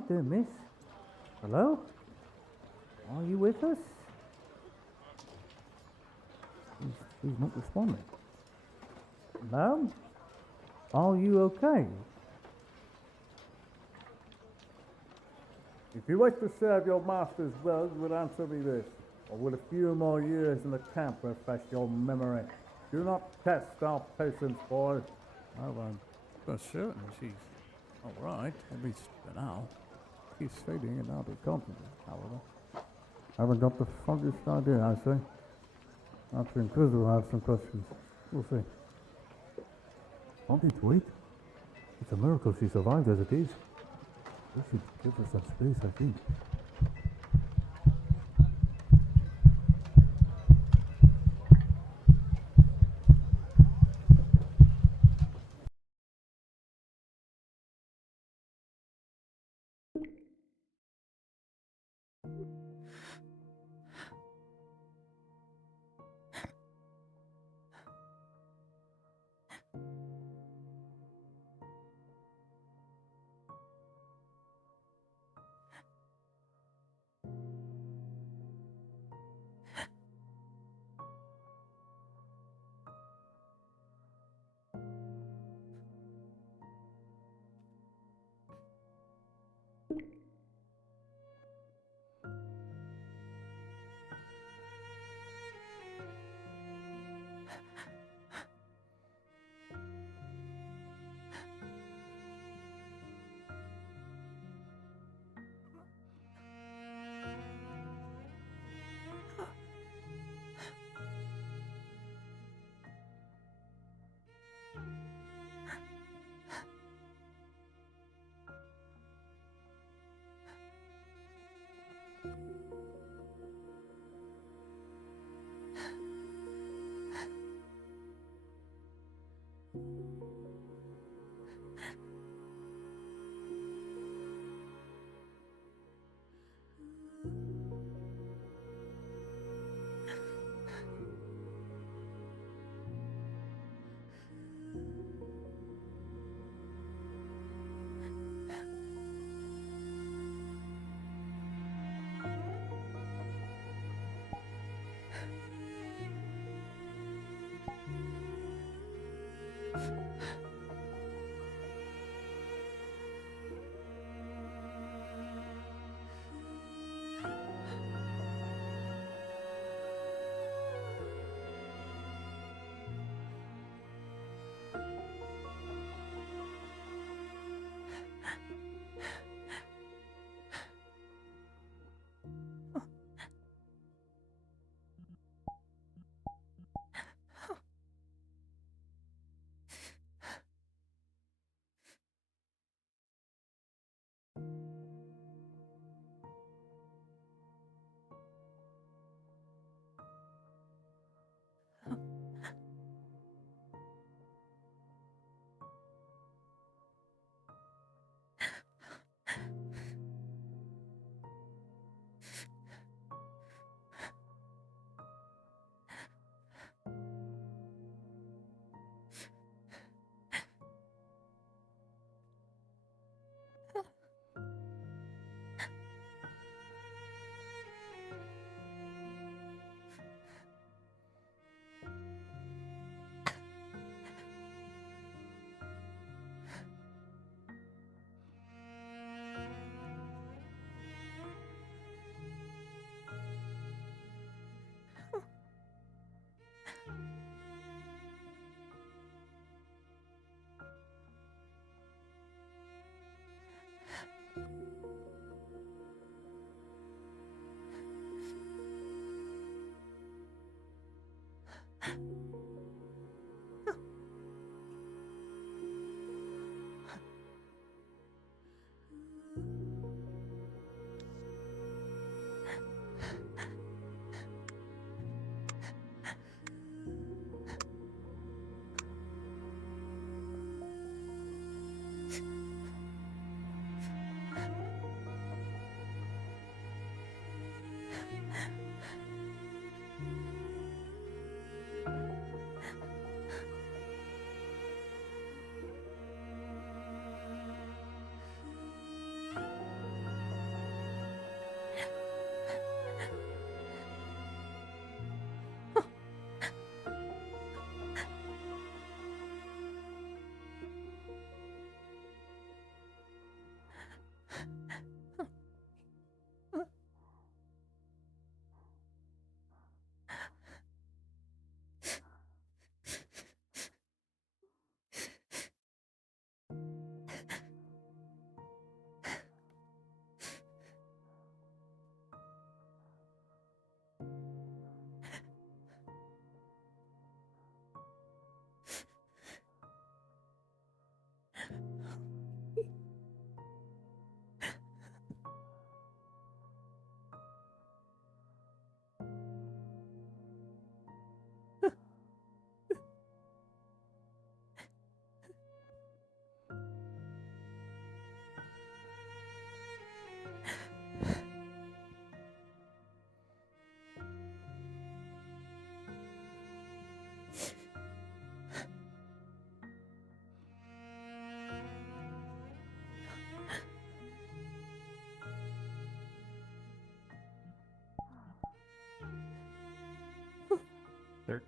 right there, miss. Hello? Are you with us? He's not responding. Hello? Are you okay? If you wish to serve your master's will, you would answer me this, or will a few more years in the camp refresh your memory? Do not test our patience, boy. Oh, for certain she's all right, at least for now. She's fading and I'll be confident, however. I haven't got the foggiest idea, I say. Perhaps the Inquisitor will have some questions. We'll see. Won't it wait? It's a miracle she survived as it is. We should give her some space, I think. 13.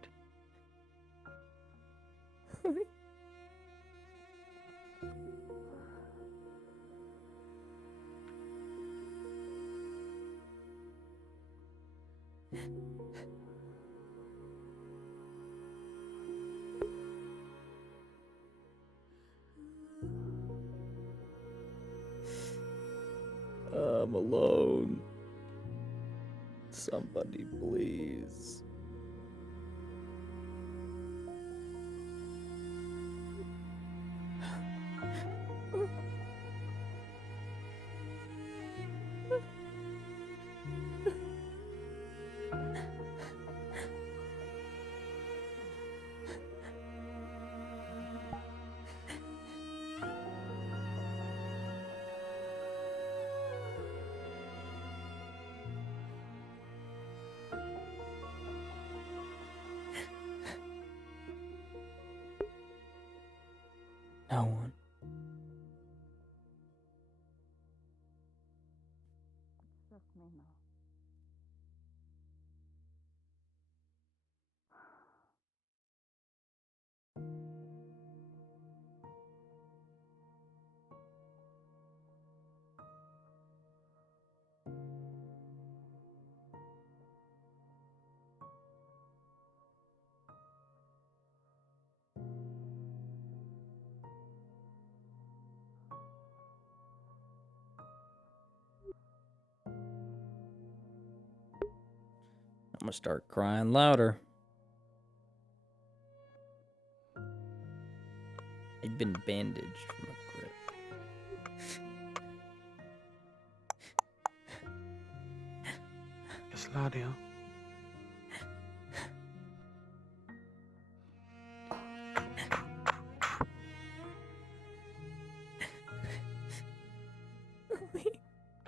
I'm alone. Somebody, please. No one. Just me now. I'm gonna start crying louder. I've been bandaged from a grip. Isladia.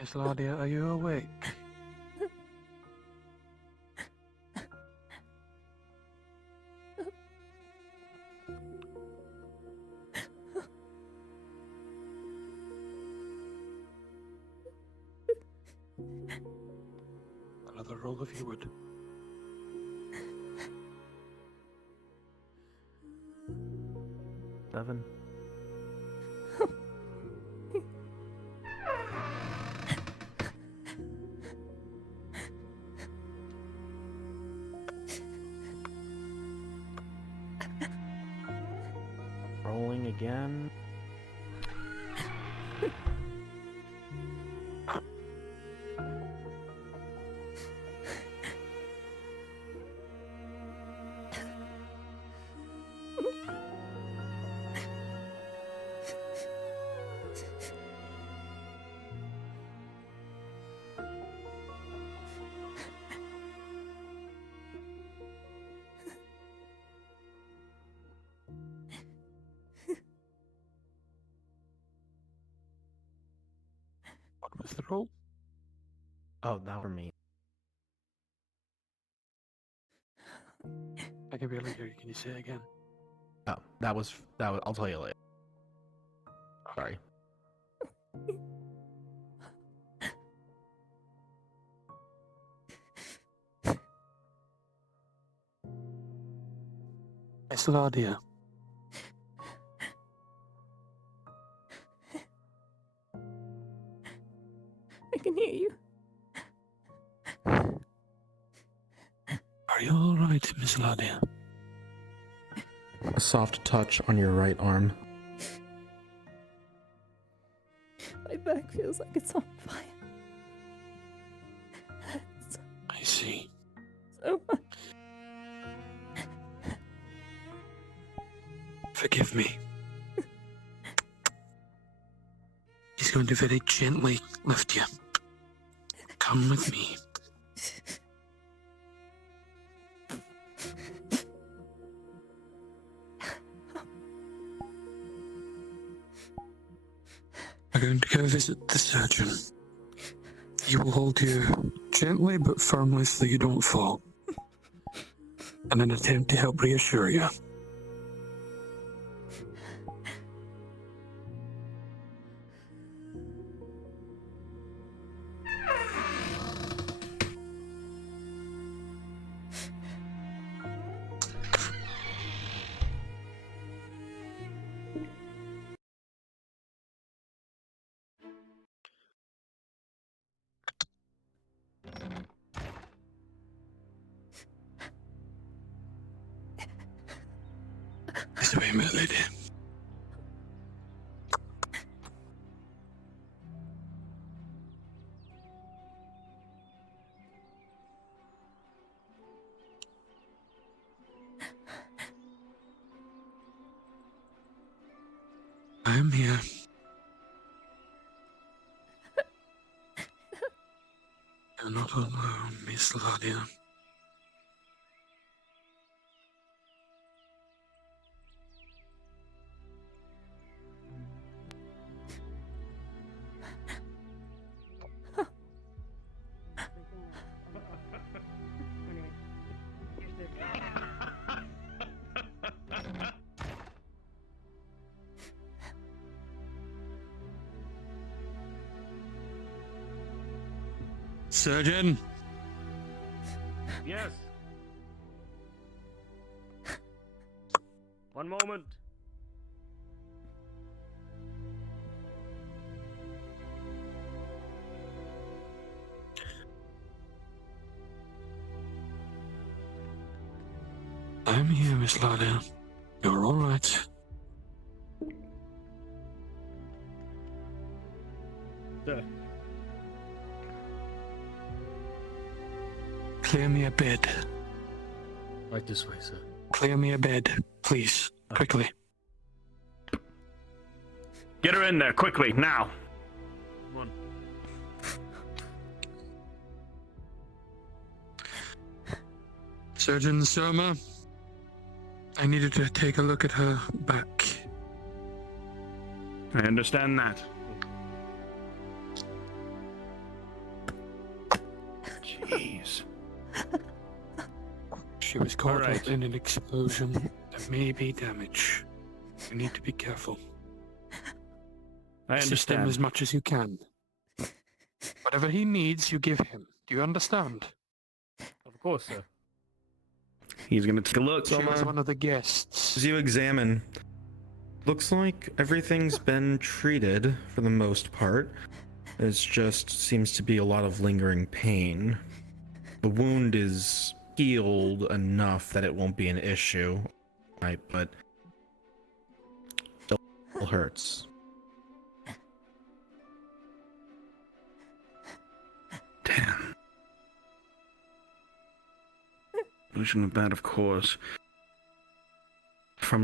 Isladia, are you awake? Another roll if you would. Seven. Rolling again. What was the roll? Oh, that for me. I can barely hear you. Can you say it again? Oh, that was. I'll tell you later. Sorry. Isladia. I can hear you. Are you alright, Miss Ladia? A soft touch on your right arm. My back feels like it's on fire. I see. So much. Forgive me. He's going to very gently lift you. Come with me. We're going to go visit the surgeon. He will hold you gently but firmly so you don't fall. In an attempt to help reassure you. This way, my lady. I am here. You're not alone, Miss Ladia. Surgeon! Yes. One moment. I'm here, Miss Ladia. You're all right. Sir. Clear me a bed. Right this way, sir. Clear me a bed, please. Quickly. Get her in there, quickly, now. Come on. Surgeon Soma, I needed to take a look at her back. I understand that. Jeez. She was caught All right. up in an explosion. There may be damage. You need to be careful. I Assist him understand. as much as you can. Whatever he needs, you give him. Do you understand? Of course, sir. He's gonna take a look. She was one of the guests. As you examine, looks like everything's been treated for the most part. It's just seems to be a lot of lingering pain. The wound is healed enough that it won't be an issue, right? But still hurts. Damn. Illusion of that, of course. From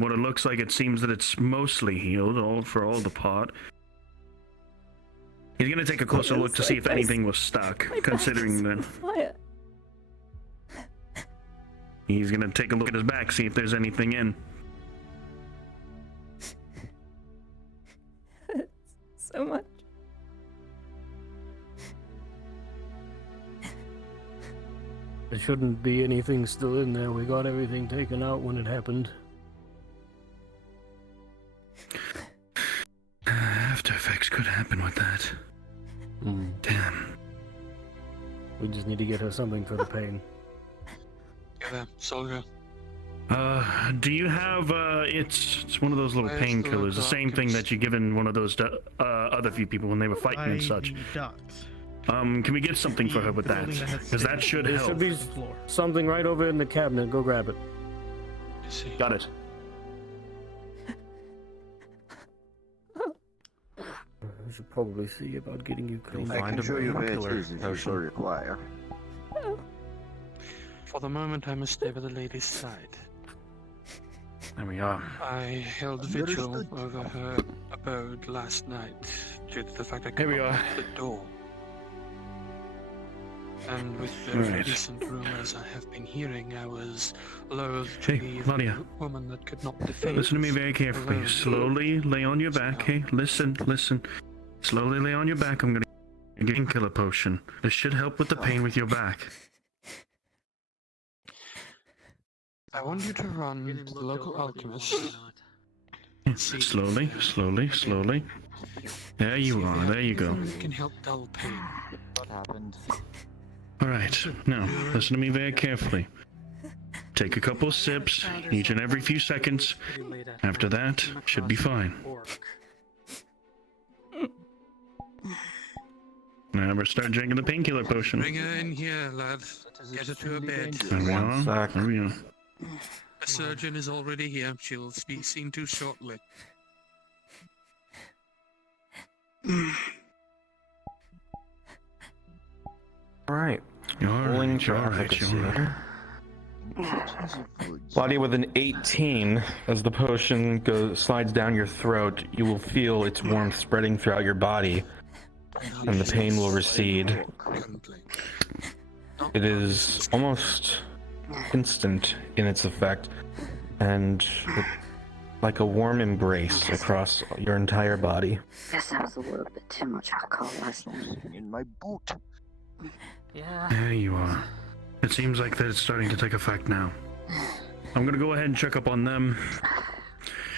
what it looks like, it seems that it's mostly healed, for all the part. He's gonna take a closer look to see if anything was stuck, considering that. Fire. He's gonna take a look at his back, see if there's anything in. So much. There shouldn't be anything still in there. We got everything taken out when it happened. After effects could happen with that. Damn. We just need to get her something for the pain. Yeah, soldier. Do you have, it's one of those little Where's the painkillers, the same thing Alchemist? that you given one of those, other few people when they were fighting and such. Can we get something for her with that? Because that should There help. should be something right over in the cabinet. Go grab it. You see. Got it. We should probably see about getting you cleaned. Find a painkiller potion. require. For the moment, I must stay by the lady's side. There we are. I held vigil over her abode last night due to the fact I Here we could not are. open the door. And with the Right. recent rumors I have been hearing, I was loath Hey, to leave Claudia. a woman that could not defend. Listen to me very carefully. alone. Slowly lay on your back, hey? Listen. Slowly lay on your back. I'm gonna give you a painkiller potion. This should help with the pain with your back. I want you to run to the local alchemist. Slowly. There you are. There you go. It can help dull pain. What happened? Alright, now, listen to me very carefully. Take a couple sips, each and every few seconds. After that, should be fine. Now we're start drinking the painkiller potion. Bring her in here, lad. Get her to her bed. There we are. There we are. A surgeon is already here. She'll be seen to shortly. Alright. You're Rolling right, for you're right, efficacy. you're right. Lottie, with an 18, as the potion slides down your throat, you will feel its warmth spreading throughout your body, and the pain will recede. It is almost instant in its effect, and like a warm embrace across your entire body. Guess that was a little bit too much alcohol last night. In my boot. Yeah. There you are. It seems like that it's starting to take effect now. I'm gonna go ahead and check up on them.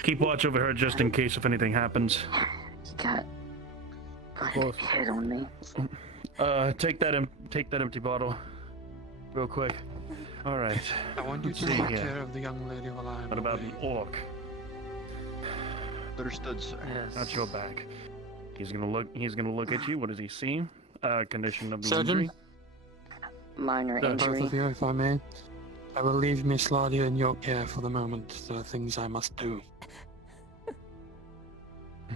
Keep watch over her just in case if anything happens. You got course. a hit on me. Take that empty bottle, real quick. All right. I want you to Stay take here. care of the young lady while I'm What about away. an orc? Understood, sir. Yes. That's your back. He's gonna look at you. What does he see? Condition of the Surgeon? injury. Minor Both injury. of you, if I may. I will leave Miss Ladia in your care for the moment. There are things I must do.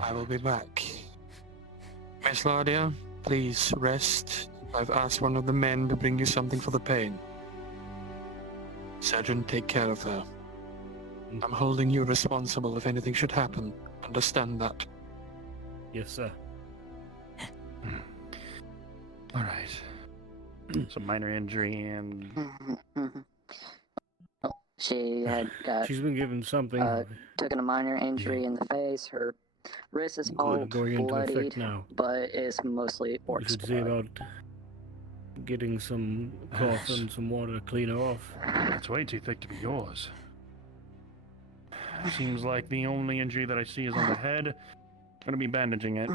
I will be back. Miss Ladia, please rest. I've asked one of the men to bring you something for the pain. Surgeon, take care of her. I'm holding you responsible if anything should happen. Understand that. Yes, sir. All right. It's a minor injury and Oh, she had got She's been given something. taken a minor injury in the face. Her wrist is all going into bloodied, effect now. but it's mostly We orc should see blood. about getting some cloth and some water to clean her off. it's way too thick to be yours. Seems like the only injury that I see is on the head. Gonna be bandaging it.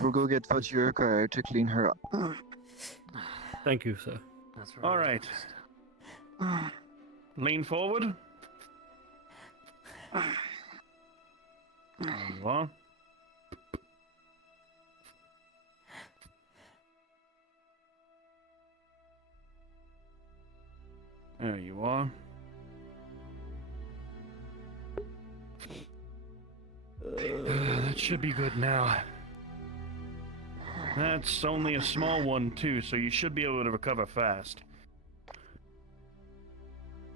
We'll go get what you require to clean her up. Thank you, sir. That's All right. Lean forward. There you are. There you are. That should be good now. That's only a small one too, so you should be able to recover fast.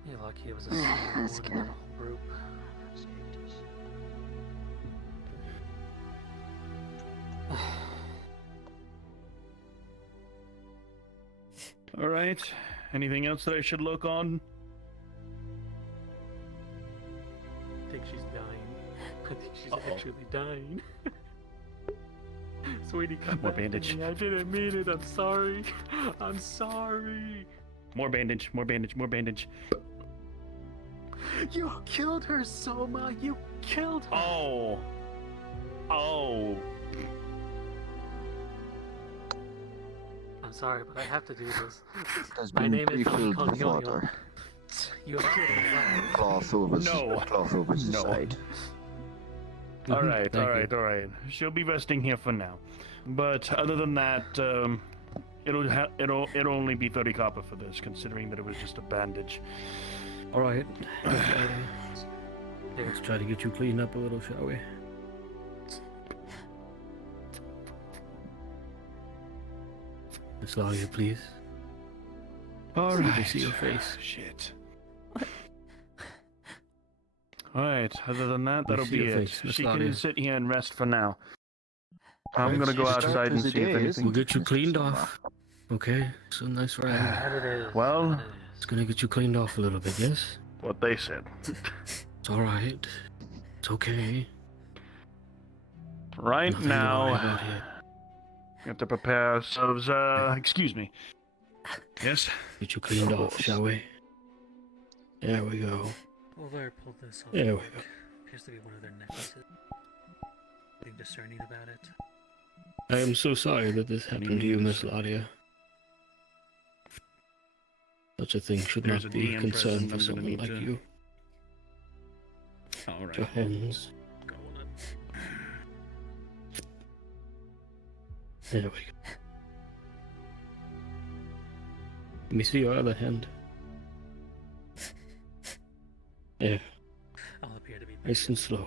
You're lucky it was a That's single good. group. All right. Anything else that I should look on? I think she's dying. I think she's actually dying. Sweetie, come More back to bandage. me. I didn't mean it. I'm sorry. I'm sorry. More bandage, more bandage, more bandage. You killed her, Soma. You killed her. Oh. Oh. I'm sorry, but I have to do this. Has My been name is refilled with Antonio. water. You have killed her. Cloth over, No. cloth over the No. side. All right, Thank all you. right, all right. She'll be resting here for now. But other than that, it'll only be 30 copper for this, considering that it was just a bandage. All right. Let's try to get you cleaned up a little, shall we? Miss Ladia, please. All Let me right. see your face. Shit. All right. Other than that, that'll see be your it. face, Miss She can Ladia. sit here and rest for now. I'm gonna go outside and see if anything. We'll get you cleaned off. Okay? So nice friend. That it is. Well- That it It's gonna get you cleaned off a little bit, yes? What they said. It's alright. It's okay. Right Nothing to worry now, about here. we have to prepare ourselves. Excuse me. Yes. Get you cleaned Of off, course. shall we? There we go. Well, Lair pulled this off. There we go. Appears to be one of their necklaces. Being discerning about it. I am so sorry that this happened to you, Miss Ladia. Such a thing should There's not a be a DM concern present, for I'm gonna someone need like to- you. All Your hands. Go on. There we go. Let me see your other hand. Yeah, I'll appear to be nice and slow.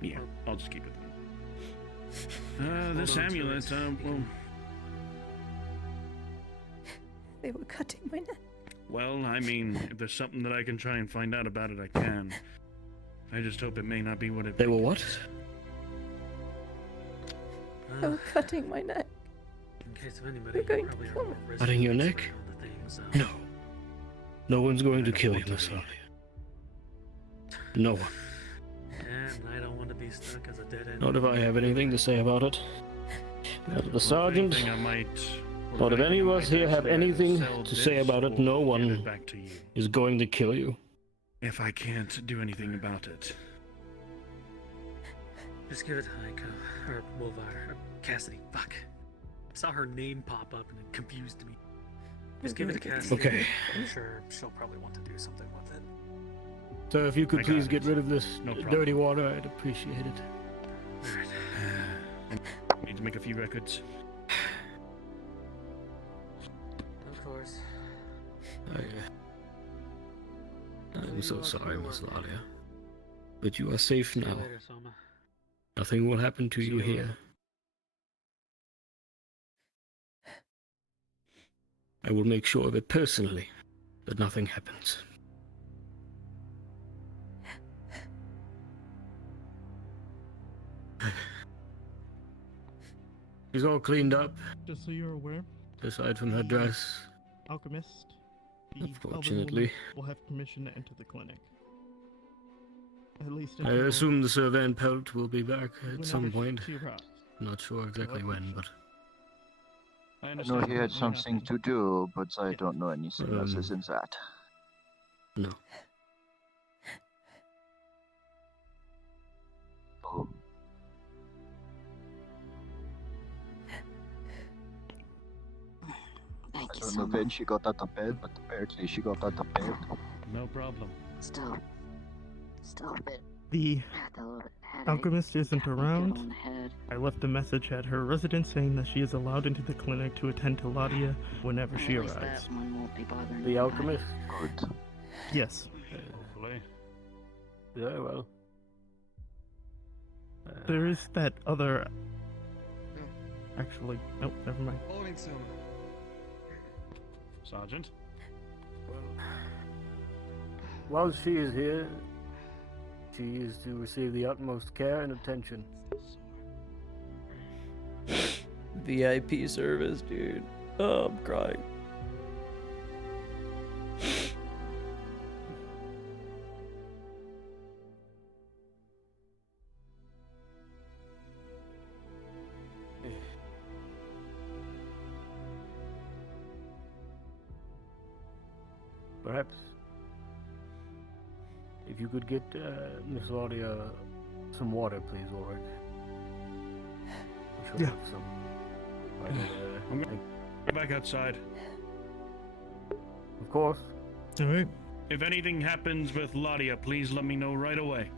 Yeah, I'll just keep it then. This Hold on to amulet, it. well, They were cutting my neck. well, I mean, if there's something that I can try and find out about it, I can. I just hope it may not be what it. They were what? They were cutting my neck. In case of anybody, You're going you probably to are kill more me. resident Cutting your around neck? the things, No. No one's going to I don't kill you, want to Miss be. Alia. No one. And I don't want to be stuck as a dead end. Not if I have anything to say about it. Not if the sergeant, Anything I might, or not if any of anything I us might here have actually either anything sell to say this about it, or no hand one it back to you. is going to kill you. If I can't do anything about it. Just give it to Heiko, or Wolvar, or Cassidy. Fuck. I saw her name pop up and it confused me. Just give it to Cassidy. Okay. I'm sure she'll probably want to do something with it. So if you could I got please it. get rid of this No problem. dirty water, I'd appreciate it. Alright. Need to make a few records. Of course. I'm so sorry, Miss Lalia. But you are safe See you now. later, Soma. Nothing will happen to See you you later. here. I will make sure of it personally, that nothing happens. She's all cleaned up, Just so you're aware, aside from her dress. Alchemist, the elven Unfortunately. woman will have permission to enter the clinic. At least I until assume the Servan Pelt will be back at whenever some point. she arrives. Not sure exactly when, but I I know understand he that had may not something be- to do, but I Yeah. don't know anything other than that. no. Oh, Thank I you don't so know much. when she got out of bed, but apparently she got out of bed. No problem. Still a bit. The Had a little bit headache. alchemist isn't Got me good around. on the head. I left a message at her residence saying that she is allowed into the clinic to attend to Ladia whenever she At least arrives. that one won't be bothering The me. alchemist? Good. Yes, Hopefully. Yeah, well. there is that other. Actually, nope, never mind. Sergeant? While she is here, she is to receive the utmost care and attention. VIP service, dude. Oh, I'm crying. Perhaps if you could get Miss Laudia some water, please, Ulrich. We should Yeah. have some. Right, I'm gonna go back outside. of course. All right. If anything happens with Ladia, please let me know right away.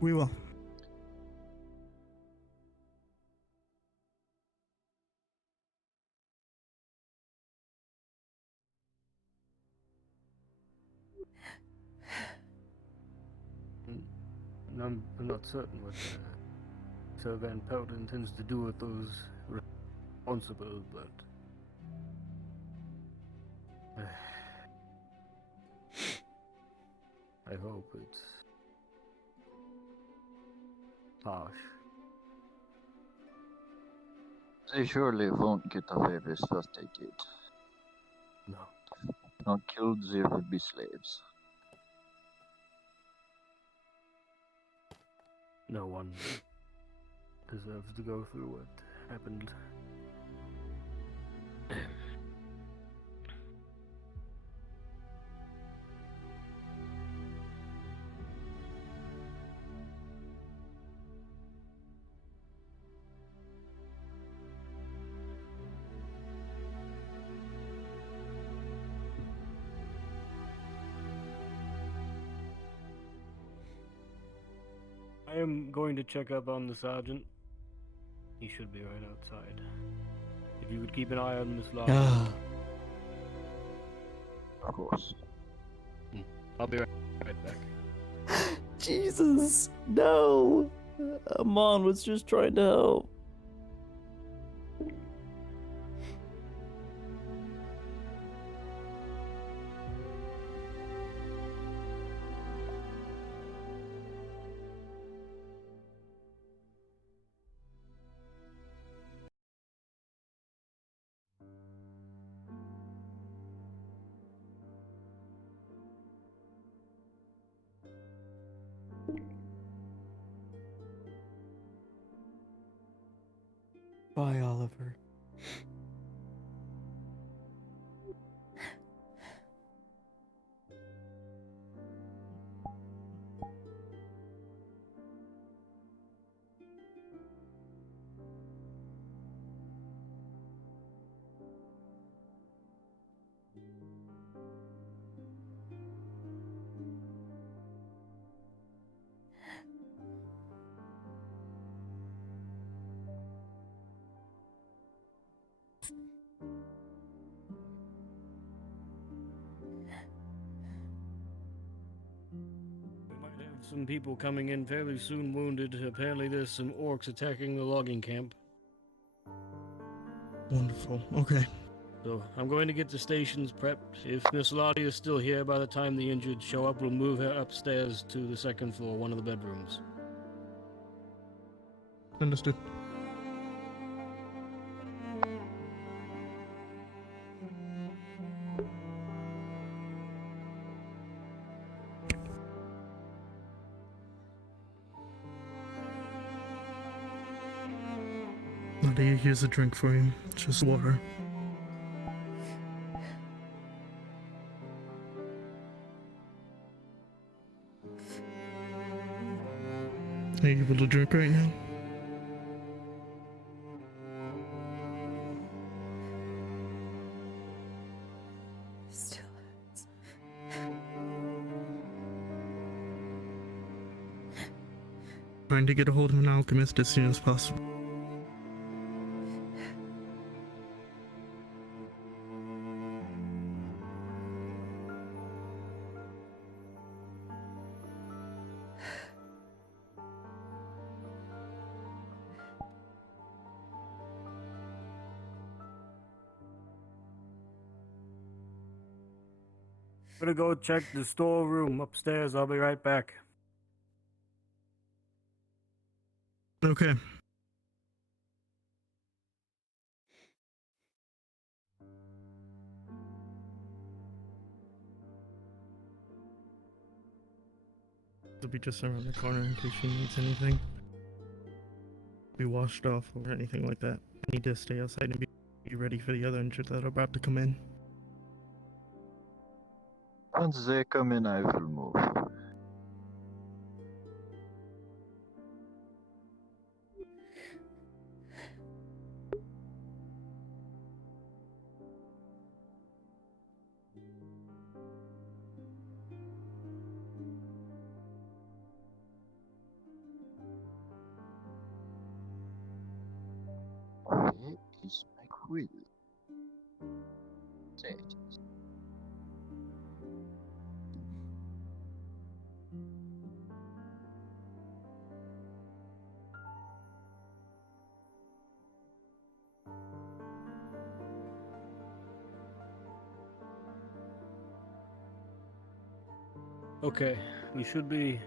We will. I'm not certain what Sir Van Pelt intends to do with those responsible, but I hope it's harsh. They surely won't get away with what they did. No. Not killed, there will be slaves. No one deserves to go through what happened. I am going to check up on the sergeant. He should be right outside. If you could keep an eye on Miss Larkin. Of course. I'll be right back. Jesus, no. Amon was just trying to help. Bye, Oliver. We might have some people coming in fairly soon wounded. Apparently there's some orcs attacking the logging camp. Wonderful. Okay. So I'm going to get the stations prepped. If Miss Lottie is still here by the time the injured show up, we'll move her upstairs to the second floor, one of the bedrooms. Understood. Nadia, here's a drink for you. Just water. Are you able to drink right now? Still hurts. Trying to get a hold of an alchemist as soon as possible. I'm gonna go check the storeroom upstairs. I'll be right back. Okay. It'll be just around the corner in case she needs anything. Be washed off or anything like that. I need to stay outside and be ready for the other injured that are about to come in. Once they come in, I will move. Where is my quill? There it is. Okay, we should be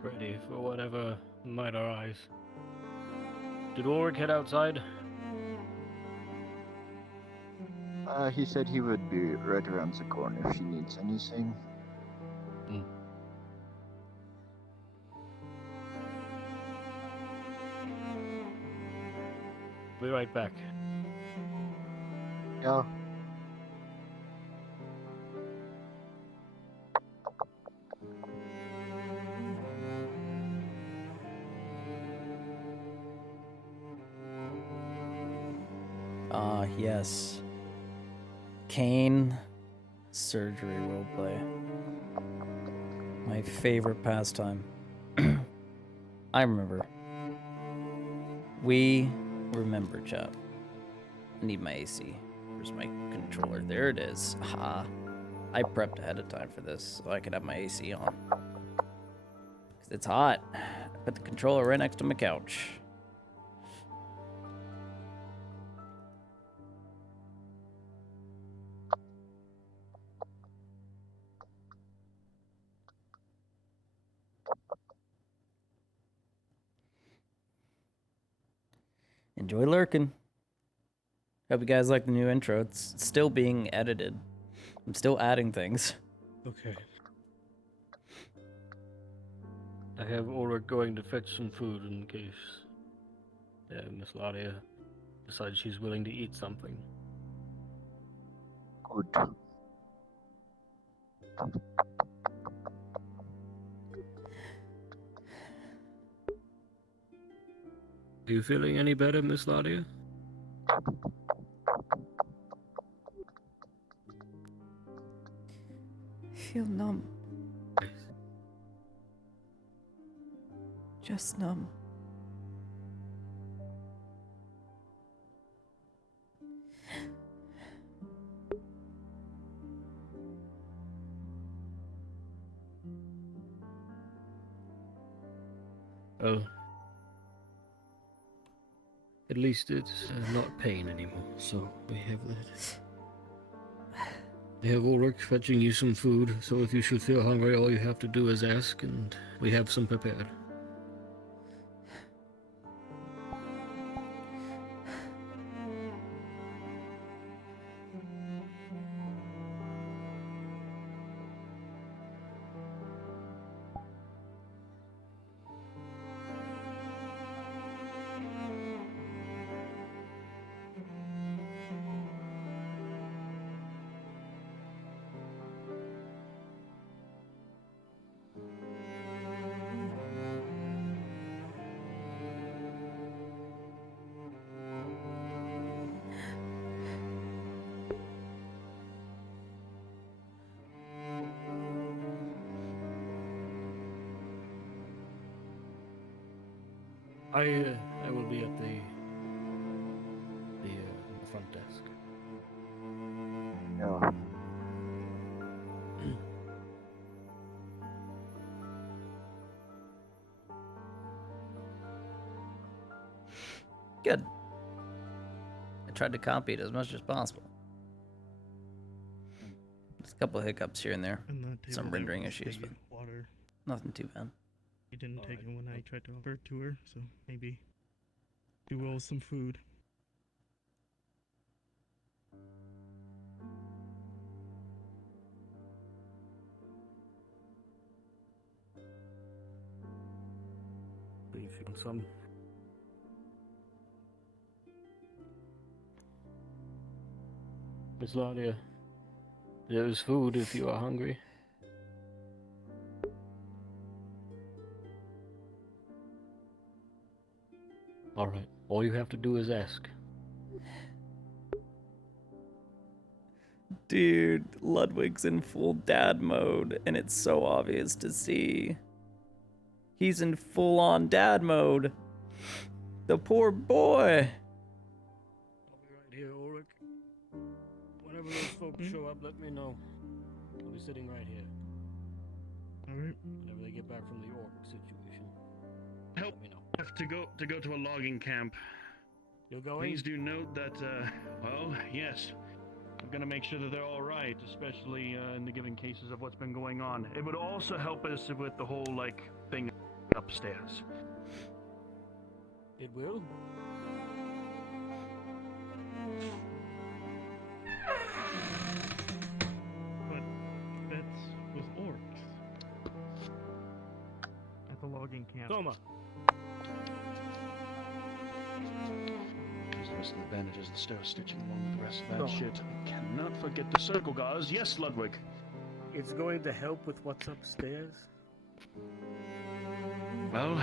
ready for whatever might arise. Did Ulrich head outside? He said he would be right around the corner if she needs anything. Be right back. Yeah. Yes. Kane surgery roleplay. My favorite pastime. I remember. We remember, chat. I need my AC. Where's my controller? There it is. Aha. I prepped ahead of time for this so I could have my AC on. 'Cause it's hot. I put the controller right next to my couch. Enjoy lurking. Hope you guys like the new intro. It's still being edited. I'm still adding things. Okay. I have Ulrich going to fetch some food in case Miss Ladia decides she's willing to eat something. Good. Are you feeling any better, Miss Ladia? I feel numb. Just numb. Oh. At least it's not pain anymore, so we have that. I have Ulrich fetching you some food, so if you should feel hungry, all you have to do is ask, and we have some prepared. I will be at the front desk. Yeah. Good. I tried to copy it as much as possible. There's a couple of hiccups here and there. And that table Some there rendering was issues, the but water. nothing too bad. You didn't take it when I tried to offer it to her, so maybe do well with some food. If you want some. Miss Ladia, there is food if you are hungry. Alright, all you have to do is ask. Dude, Ludwig's in full dad mode, and it's so obvious to see. He's in full-on dad mode. The poor boy. I'll be right here, Ulrich. Whenever those folks show up, let me know. I'll be sitting right here. Alright. Whenever they get back from the orc situation, Help let me know. have to go to a logging camp. You're going? Please do note that, well, yes. I'm gonna make sure that they're all right, especially in the given cases of what's been going on. It would also help us with the whole, like, thing upstairs. It will? But that's with orcs. At the logging camp. Toma. There's the rest of the bandages and stair stitching along with the rest of that shit. Cannot forget the circle gauze. Yes, Ludwig. It's going to help with what's upstairs? Well,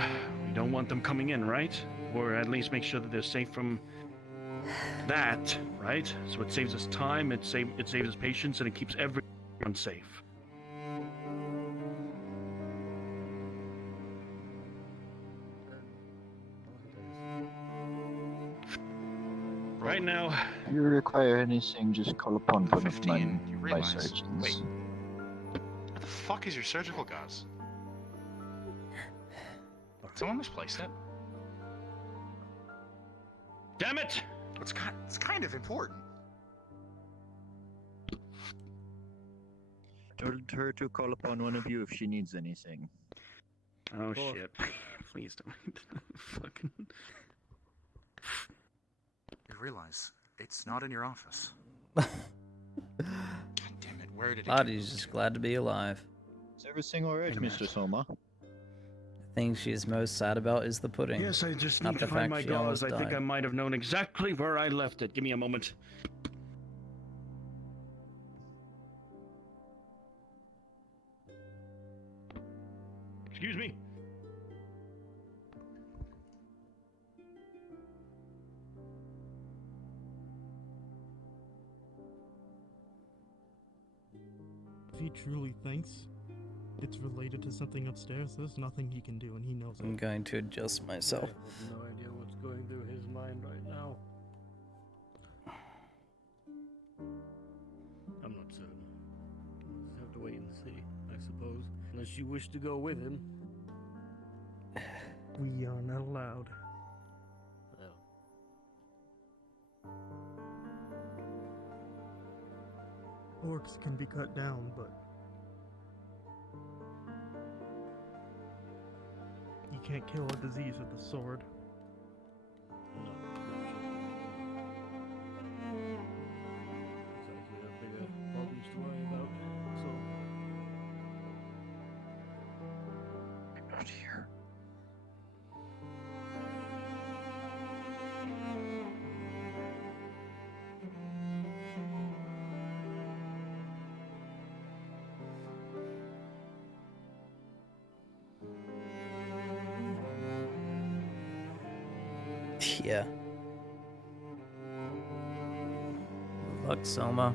we don't want them coming in, right? Or at least make sure that they're safe from that, right? So it saves us time, it saves us patience, and it keeps everyone safe. Right now, If you require anything, just call upon one of 15, you my realize. surgeons. Wait, fuck is your surgical gauze? Did someone misplace it? Damn it! It's kind of important. Told her to call upon one of you if she needs anything. Oh shit. Please don't. Fucking. You realize it's not in your office. God damn it, where did it Lottie's just glad to be alive. Is everything alright, Wait a minute. Mr. Soma? The thing she's most sad about is the pudding. Yes, I just not need the to find fact my she almost gauze. I think died. I might have known exactly where I left it. Give me a moment. Excuse me. If he truly thinks it's related to something upstairs, there's nothing he can do, and he knows I'm it. going to adjust myself. I have no idea what's going through his mind right now. I'm not certain. We'll just have to wait and see, I suppose. Unless you wish to go with him. We are not allowed. Well, Orcs can be cut down, but you can't kill a disease with a sword. no. Looks like we have bigger problems to worry about, so... Not here. Yeah. Good luck, Soma.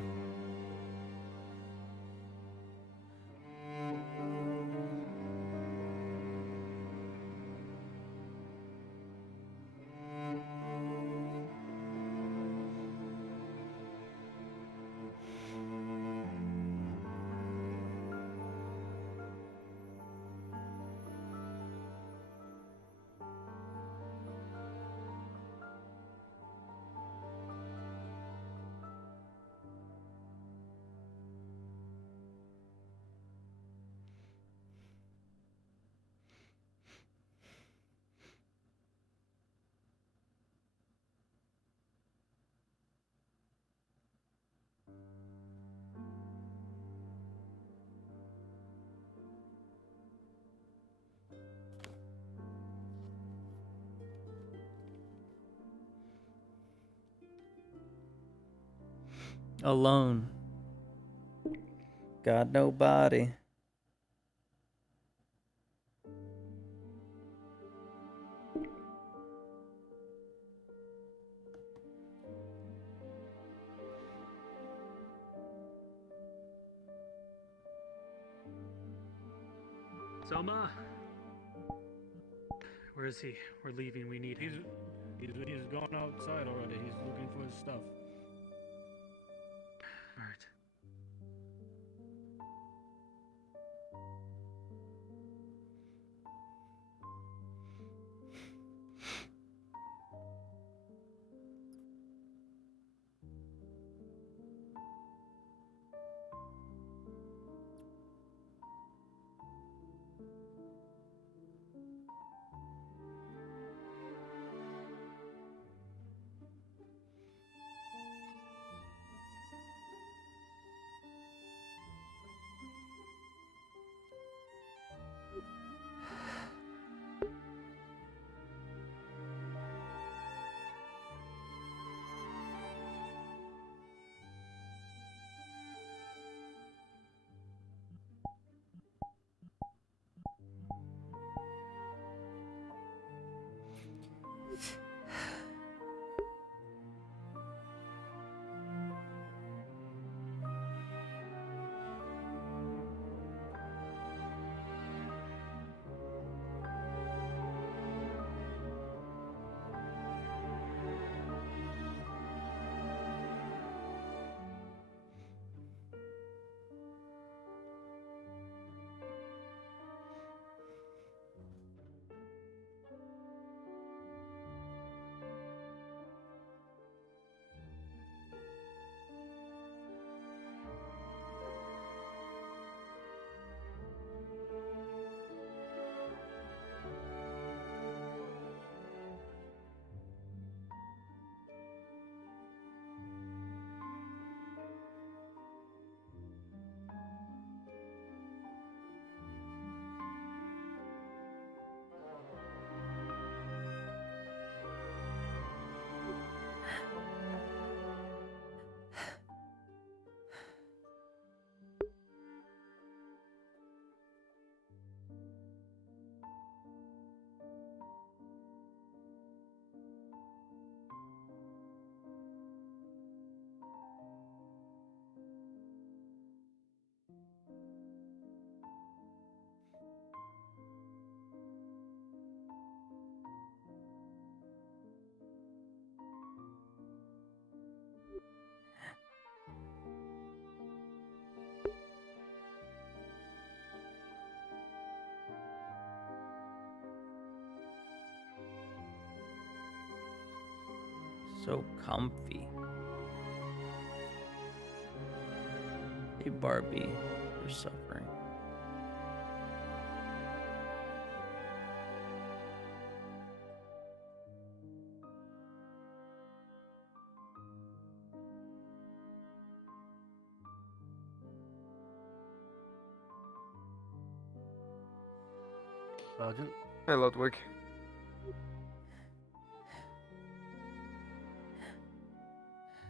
Alone. Got nobody. Soma? Where is he? We're leaving. We need him. He's gone outside already. He's looking for his stuff. Alright. So comfy. Hey Barbie, you're suffering. Sergeant? Hey, Ludwig.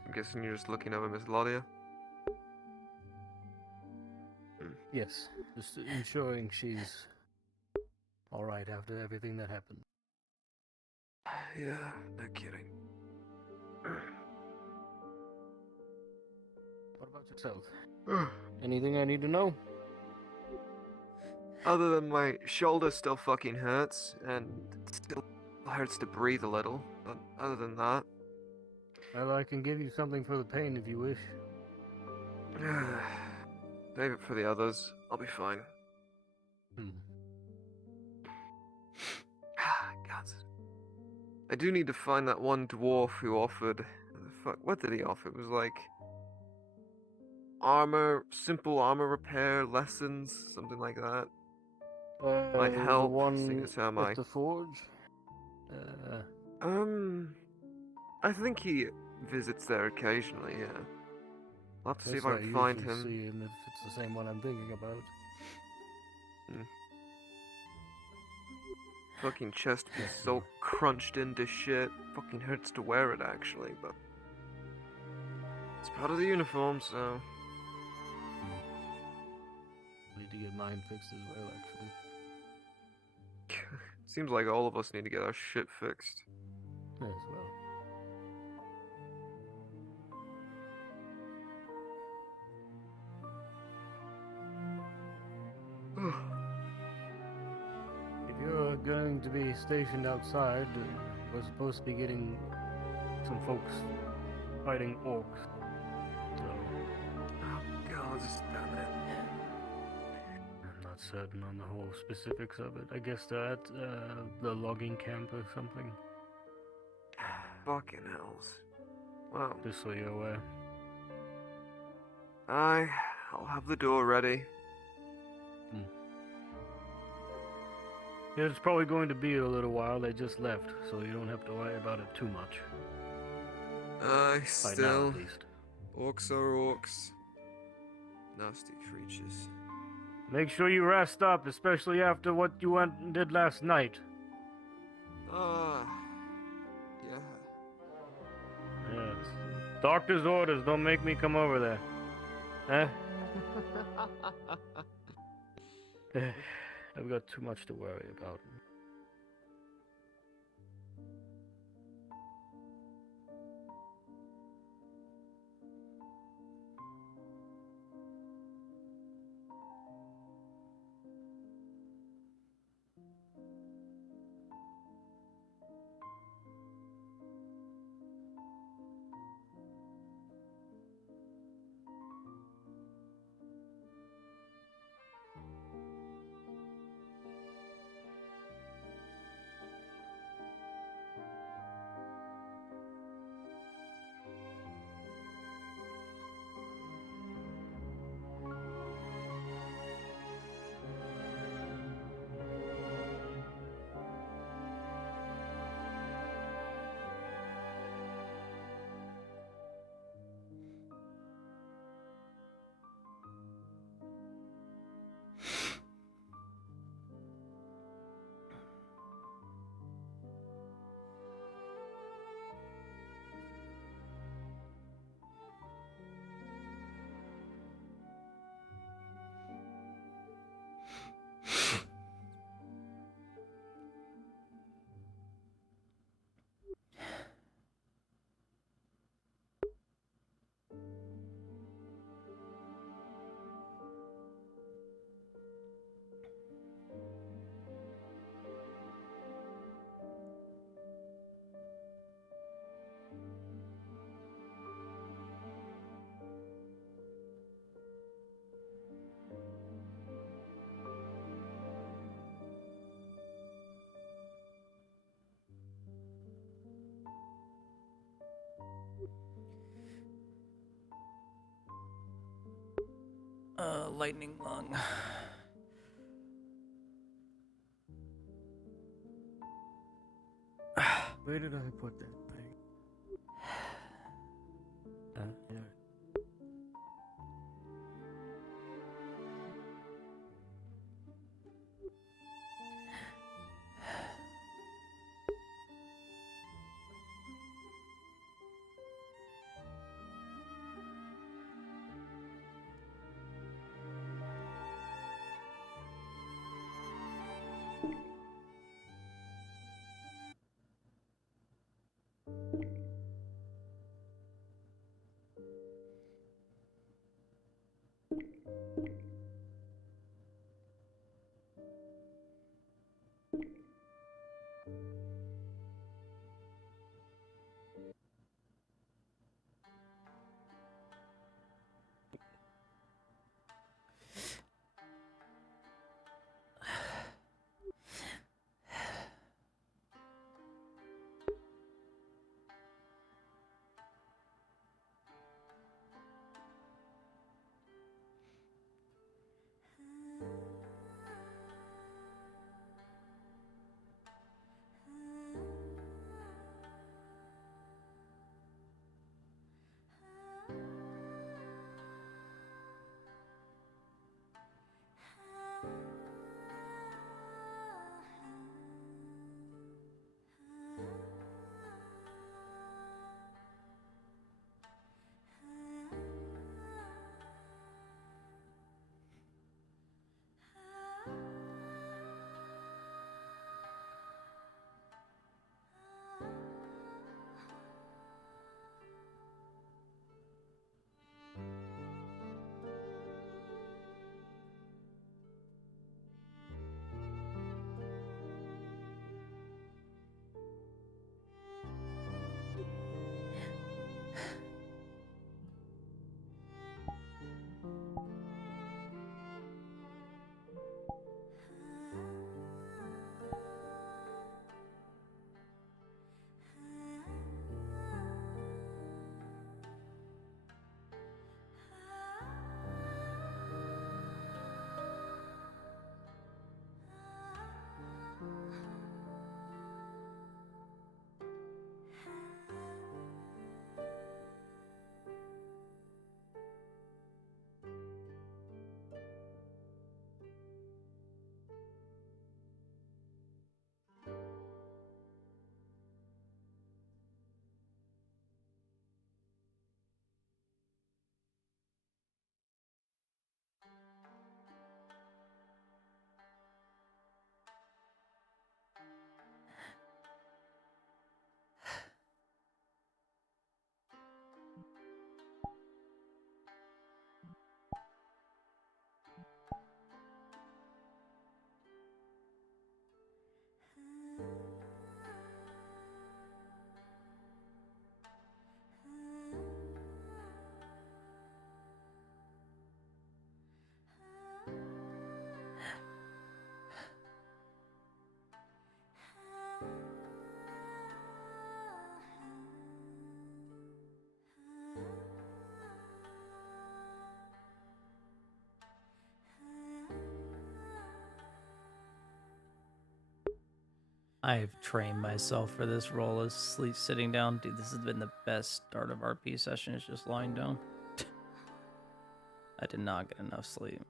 I'm guessing you're just looking over Miss Laudia? Yes, just ensuring she's alright after everything that happened. Yeah, no kidding. What about yourself? Anything I need to know? Other than my shoulder still fucking hurts, and it still hurts to breathe a little, but other than that... Well, I can give you something for the pain if you wish. Save it for the others. I'll be fine. God. I do need to find that one dwarf who offered... What did he offer? It was like... simple armor repair lessons, something like that. Might help, The one seeing as how at the forge? I think he visits there occasionally, yeah. I'll have to see if I where can I find usually him. see him if it's the same one I'm thinking about. Fucking chest is so crunched into shit. Fucking hurts to wear it, actually, but... it's part of the uniform, so... Need to get mine fixed as well, actually. Seems like all of us need to get our shit fixed. As well. If you're going to be stationed outside, we're supposed to be getting some folks fighting orcs. So... oh god, damn it. I'm not certain on the whole specifics of it. I guess they're at the logging camp or something. Fucking hells. Well... just so you're aware. I'll have the door ready. It's probably going to be a little while. They just left, so you don't have to worry about it too much. Still... Right now, at least. Orcs are orcs. Nasty creatures. Make sure you rest up, especially after what you went and did last night. Yeah. Yes. Doctor's orders, don't make me come over there. Huh? I've got too much to worry about. lightning lung. Where did I put that thing? Yeah. I've trained myself for this role as sitting down. Dude, this has been the best start of RP session, is just lying down. I did not get enough sleep.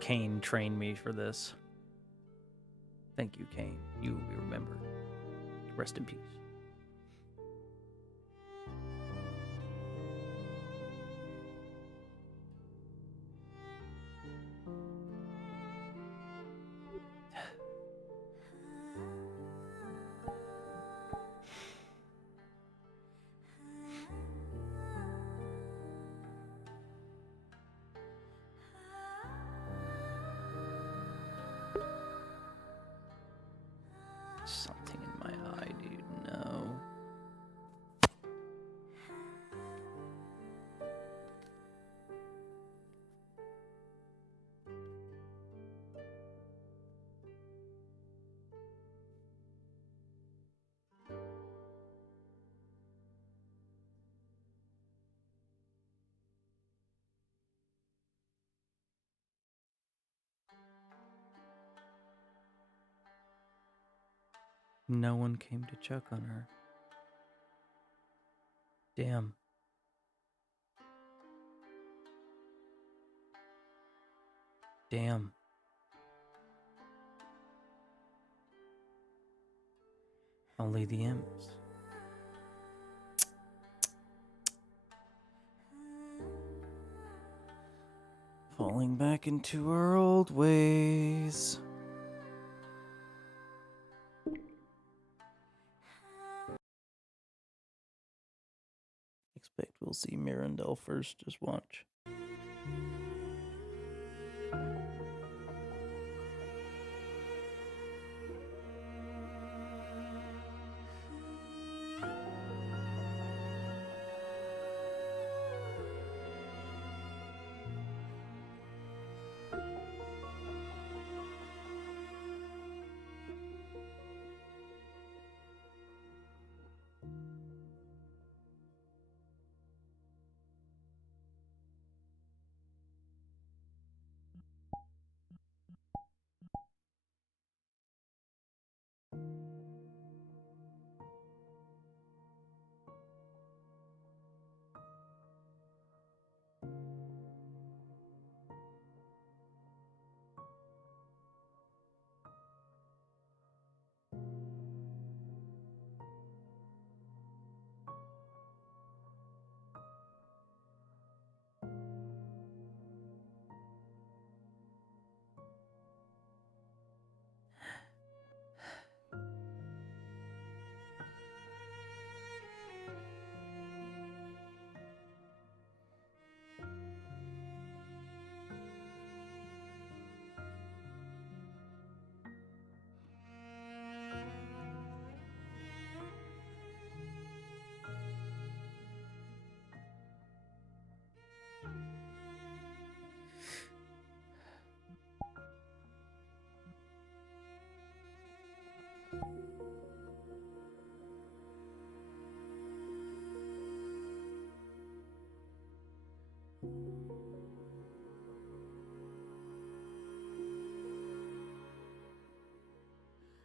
Kane trained me for this. Thank you, Kane. You will be remembered. Rest in peace. Something in my eye, dude. No. No one came to check on her. Damn. Damn. Only the imps. Falling back into our old ways. Expect we'll see Mirandel first, just watch.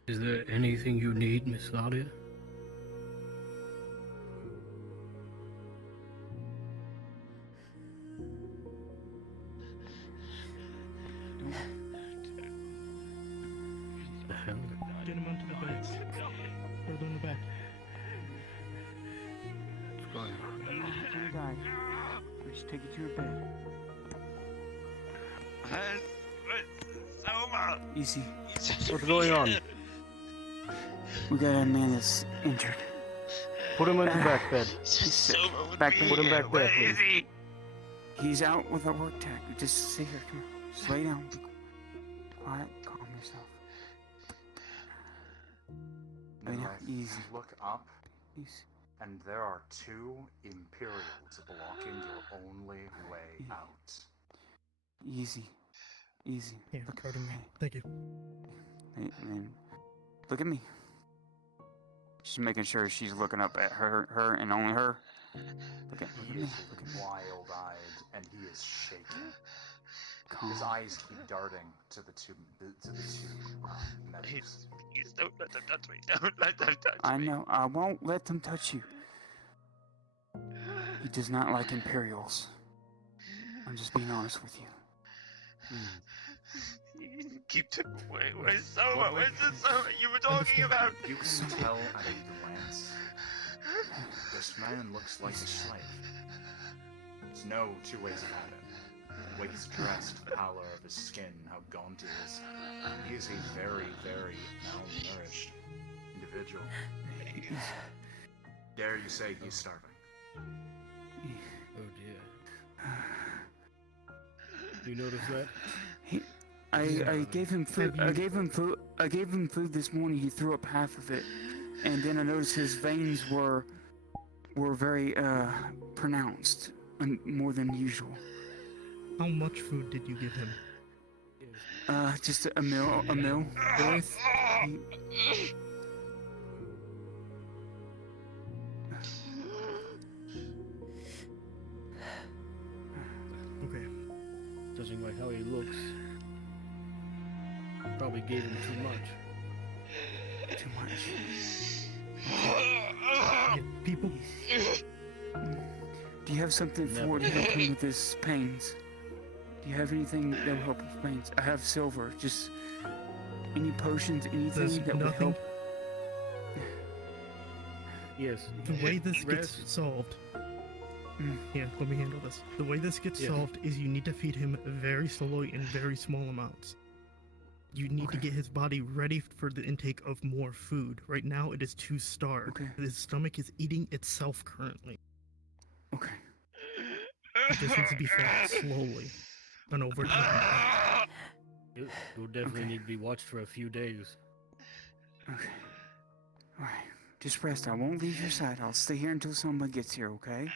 Is there anything you need, Miss Thalia? The hell? Get him onto the bed. Hold on the back. What's going on? We just take you to your bed. Easy. What's going on? We got a man that's injured. Put him in the back bed. He's sick. Back bed. Put him back there, please. He's out with a work tag. Just sit here. Come on. Just lay down. Be quiet. Calm yourself. Lay down. Easy. Look up, Easy. and there are 2 Imperials blocking your only way out. Easy. Easy. Yeah, Look pardon me. Thank you. Hey, man. Look at me. She's making sure she's looking up at her and only her. Look at He me. is Look at me. wild-eyed, and he is shaking. Calm. His eyes keep darting to the two medics. Please don't let them touch me. Don't let them touch me. I know. I won't let them touch you. He does not like Imperials. I'm just being honest with you. Keep them away. Where's Soma? Where's the Soma you were talking about? You can tell at a glance. This man looks like a slave. There's no 2 ways about it. The way he's dressed, the pallor of his skin, how gaunt he is. He is a very, very malnourished individual. Dare you say he's starving? Oh dear. You notice that? I gave him food. I gave him food this morning. He threw up half of it, and then I noticed his veins were very pronounced and more than usual. How much food did you give him? Just a meal worth. Okay. Judging by how he looks, probably gave him too much. too much. Yeah, people. Do you have something for to help him with his pains? Do you have anything that will help with pains? I have silver. Just any potions, anything There's that would nothing. help. Yes. The way this Rest. gets solved. Here, let me handle this. The way this gets solved is you need to feed him very slowly in very small amounts. You need to get his body ready for the intake of more food. Right now, it is too starved. His stomach is eating itself currently. Okay. It just needs to be fed slowly and over time. You'll definitely need to be watched for a few days. Okay. Alright. Just rest. I won't leave your side. I'll stay here until someone gets here, okay?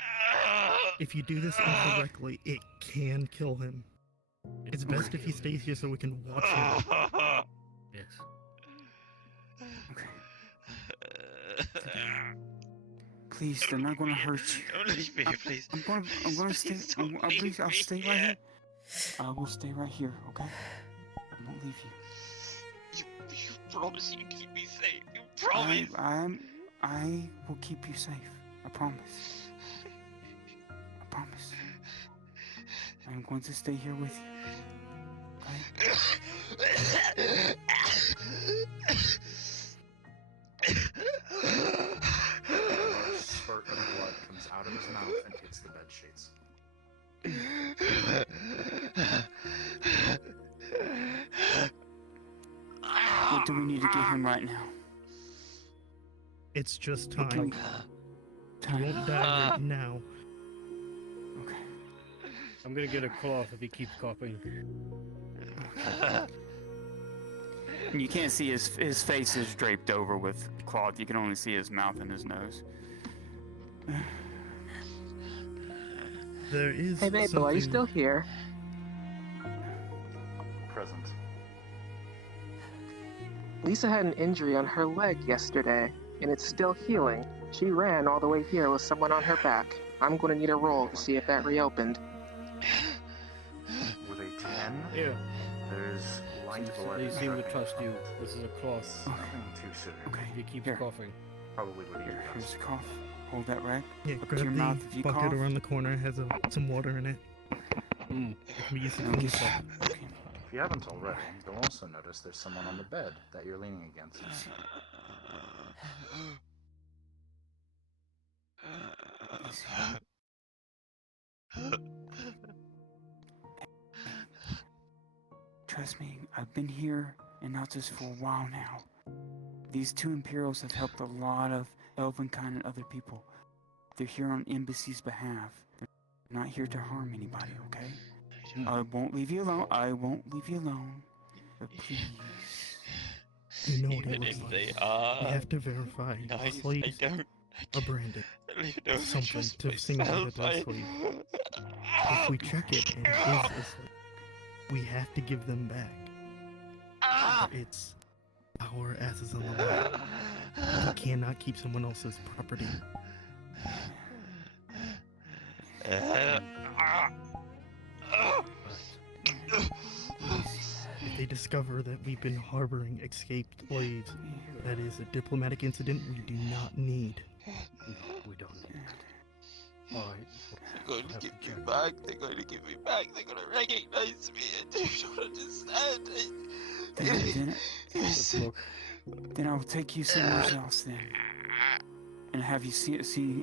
If you do this incorrectly, it can kill him. It's best if he stays here so we can watch him. Yes. Please, they're not gonna hurt you. Don't leave me, please. I'm gonna stay. Please, I'll stay right here. I will stay right here, okay? I won't leave you. You promise you keep me safe. You promise. I will keep you safe. I promise. I promise. I'm going to stay here with you. Okay? A spurt of blood comes out of his mouth and hits the bed sheets. What do we need to get him right now? It's just time. Time. He won't die right now. I'm gonna get a cloth if he keeps coughing. You can't see his face is draped over with cloth. You can only see his mouth and his nose. There is Hey, Maple, are you still here? Present. Lisa had an injury on her leg yesterday, and it's still healing. She ran all the way here with someone on her back. I'm going to need a roll to see if that reopened. With a 10, Yeah. there's light blood. They seem to dripping trust from you. it. This is a cloth. Nothing too severe. Okay. If he keeps Here. coughing. Probably would be Here's the cough. Hold that rag. Yeah, Up to grab your the mouth if you bucket cough. around the corner. It has some water in it. It can be used to clean this up. If you haven't already, you'll also notice there's someone on the bed that you're leaning against. Trust me, I've been here in Altus for a while now. These two Imperials have helped a lot of Elvenkind and other people. They're here on Embassy's behalf. They're not here to harm anybody, okay? I won't leave you alone. I won't leave you alone. But please. You know what it Even looks if like. they are You have to verify nice, slaves I don't. are branded. You know, Something trust to signify that they're myself, slave. If we check it and it is a slave, we have to give them back. Or it's our asses on the line. We cannot keep someone else's property. If they discover that we've been harboring escaped slaves, that is a diplomatic incident we do not need. We don't need it. Alright. They're going to give me back. They're going to give me back. They're going to recognize me. And they don't understand. Then I'll take you somewhere else then. And have you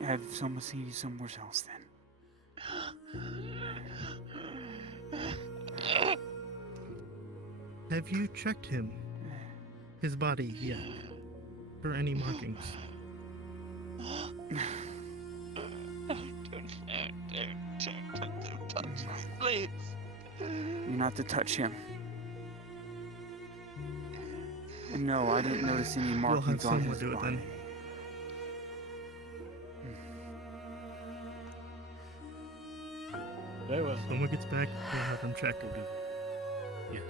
have someone see you somewhere else then. Have you checked him? His body yet? For any markings? Don't touch me, please. You're not to touch him. No, I didn't notice any We'll have markings on someone his do it body. then. Very well. When we gets back, we'll have him checked. Yes.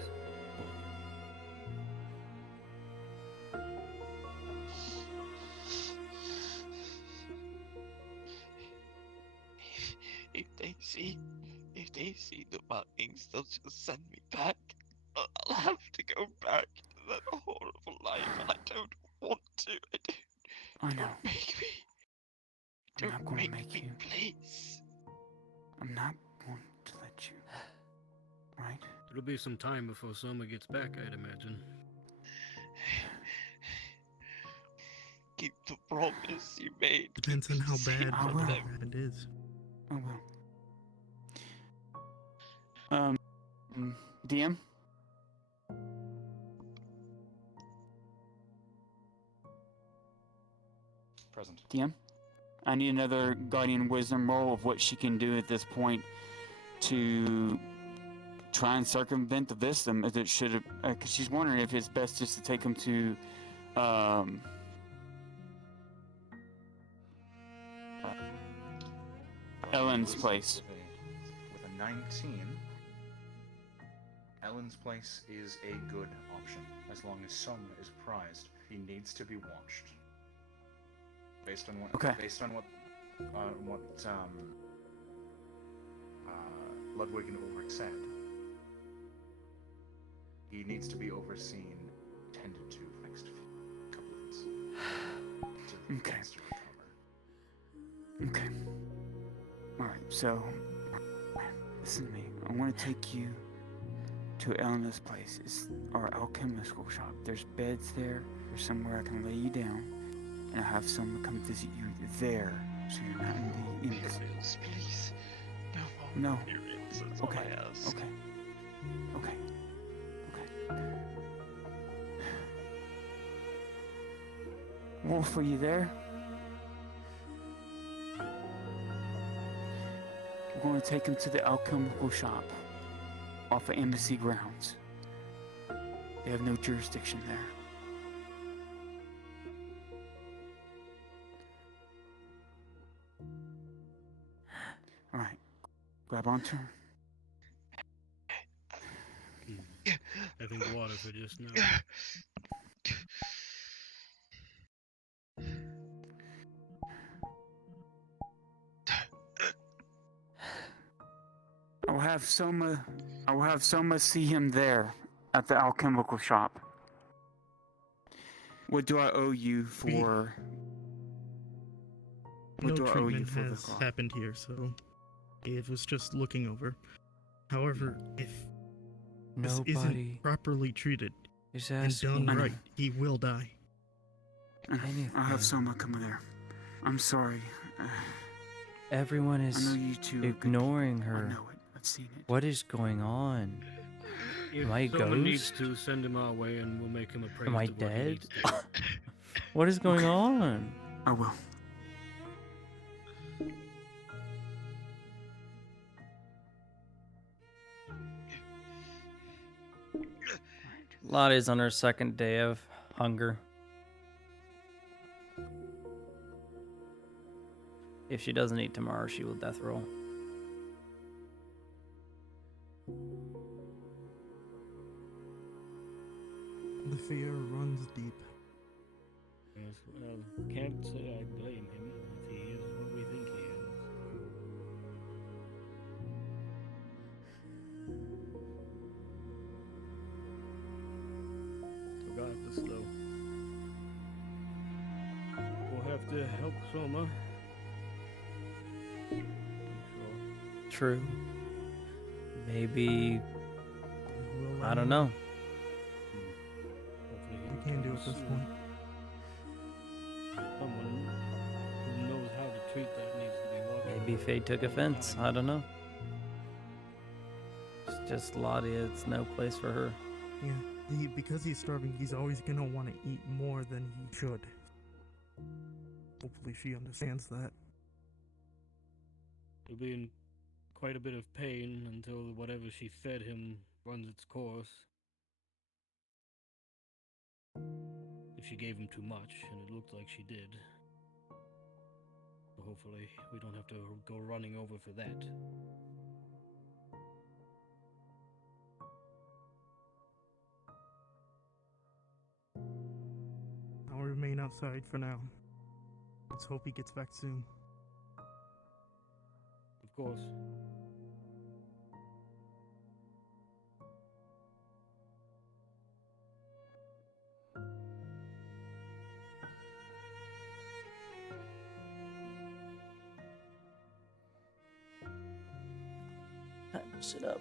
If they see the markings, they'll just send me back. I'll have to go back to that horrible life, and I don't want to. I know. Don't make me. I'm not going to make me, you. please. I'm not going to let you. Right? It'll be some time before Soma gets back, I'd imagine. Keep the promise you made. Depends on how bad I what will. it is. I will. DM? Present. DM? I need another Guardian Wisdom roll of what she can do at this point to try and circumvent the Vistum, as it should have, because she's wondering if it's best just to take him to, Ellen's place. With a 19, Ellen's place is a good option, as long as Soma is prized. He needs to be watched. Based on what Ludwig and Ulrich said, he needs to be overseen, tended to, for the next couple of months. Okay. Okay. Alright, so listen to me. I want to take you to Elena's place. It's our alchemical shop. There's beds there. There's somewhere I can lay you down, and I'll have someone come visit you there, so you're not in the Experience, please. No. Experience, that's all Okay. I ask. Okay. Okay. Okay. Wolf, are you there? We're going to take him to the alchemical shop off of Embassy grounds. They have no jurisdiction there. All right, grab onto her. I think water for just now. I will have Soma see him there at the alchemical shop. What do I owe you for? What No do I owe you treatment for the has car? happened here, so it was just looking over. However, if this Nobody isn't properly treated is and asking done right, he will die. I'll have Soma come there. I'm sorry. Everyone I is know you two are good ignoring people. her. I know it. I've seen it. What is going on? If Am I someone needs ghost? to, send him our way and we'll make him a praise Am I of what he dead? needs to do. What is going on? I will. Lottie's on her second day of hunger. If she doesn't eat tomorrow, she will death roll. The fear runs deep. Yes, well, can't say I blame him if he is what we think he is. Regardless, though, we'll have to help Soma. True. Maybe. I don't know. We can't do it at this point. Someone who knows how to treat that needs to be watching. Maybe Faye took offense. I don't know. It's just Lottie. It's no place for her. Yeah, because he's starving, he's always gonna want to eat more than he should. Hopefully she understands that. He'll be in quite a bit of pain until whatever she fed him runs its course. If she gave him too much, and it looked like she did. So hopefully, we don't have to go running over for that. I'll remain outside for now. Let's hope he gets back soon. Of course. Sit up.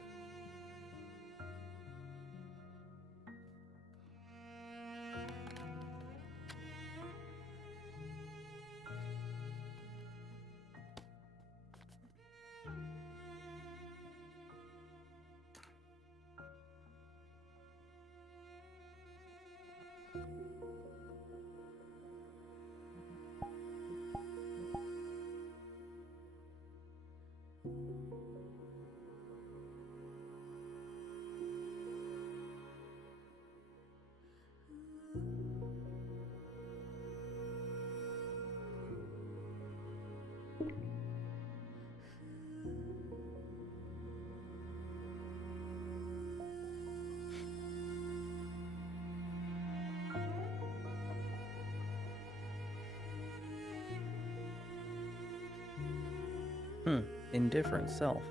Indifferent self.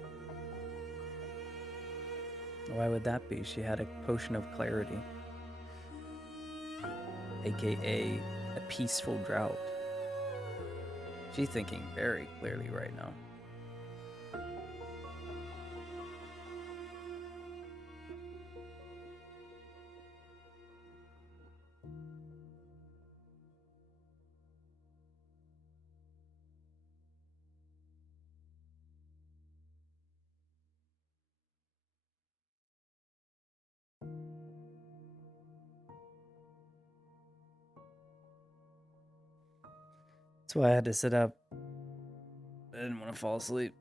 Why would that be? She had a potion of clarity, aka a peaceful drought. She's thinking very clearly right now. That's why I had to sit up. I didn't want to fall asleep.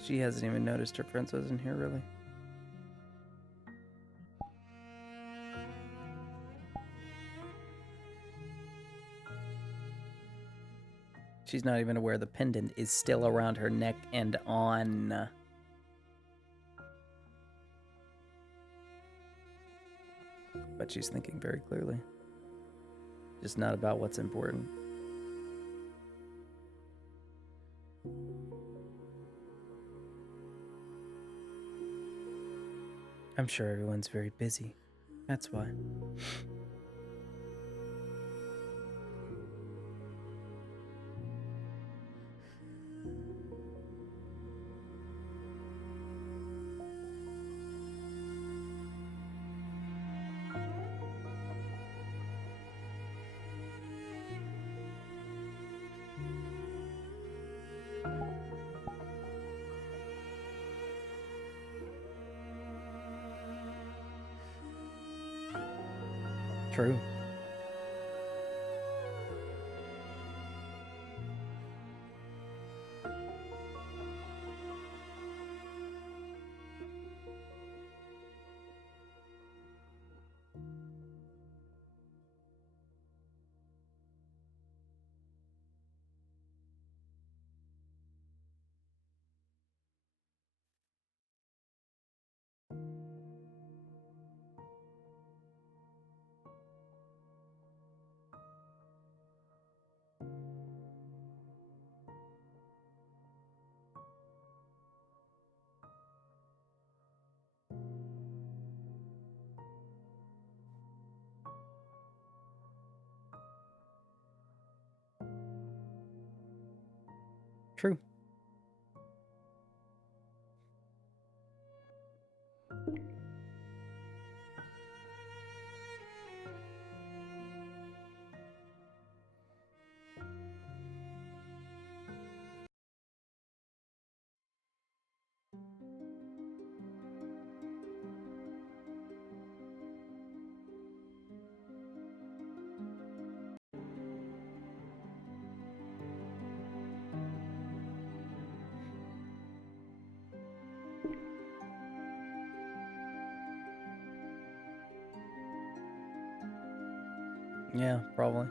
She hasn't even noticed her friend wasn't here, really. She's not even aware the pendant is still around her neck and on. But she's thinking very clearly. Just not about what's important. I'm sure everyone's very busy. That's why. True. True. Yeah, probably.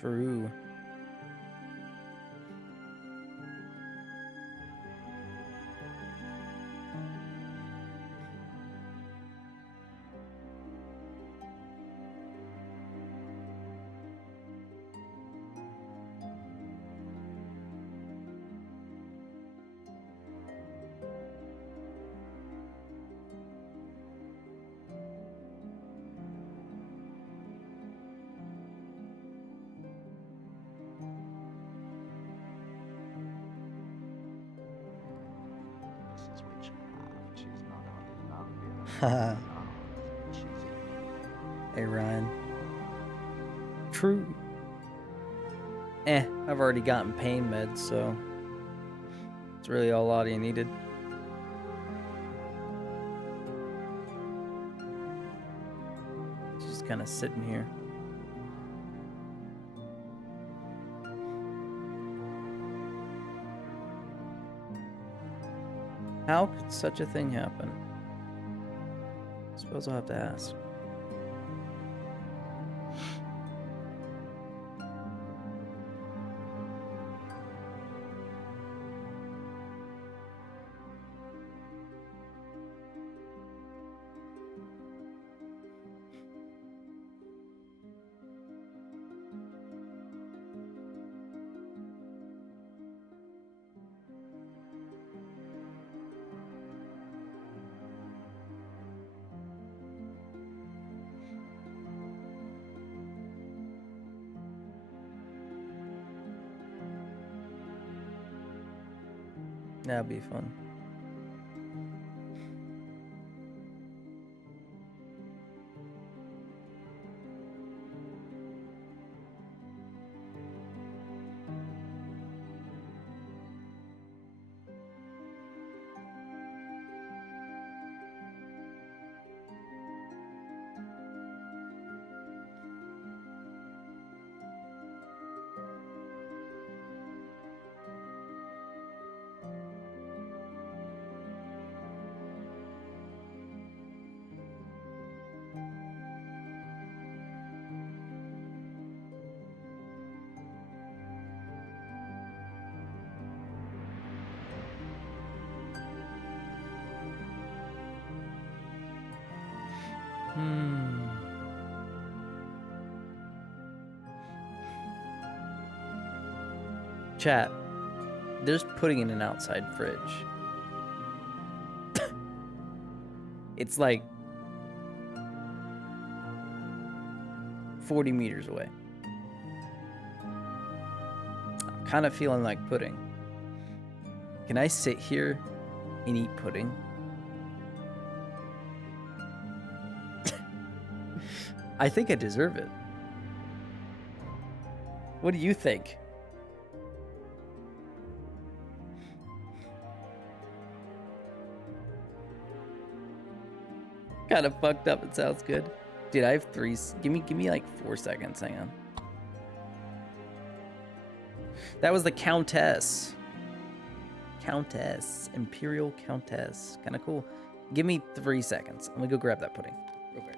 True. This is what you have. She's not only lovely, Haha. she's Hey, Ryan. True. I've already gotten pain meds, so it's really all Audie needed. Just kind of sitting here. How could such a thing happen? Suppose I'll have to ask. That'd be fun. Chat, there's pudding in an outside fridge. It's like 40 meters away. I'm kind of feeling like pudding. Can I sit here and eat pudding? I think I deserve it. What do you think? Kind of fucked up. It sounds good. Dude, I have three. Give me like 4 seconds. Hang on. That was the Countess. Countess. Imperial Countess. Kind of cool. Give me 3 seconds. Let me go grab that pudding. Real quick.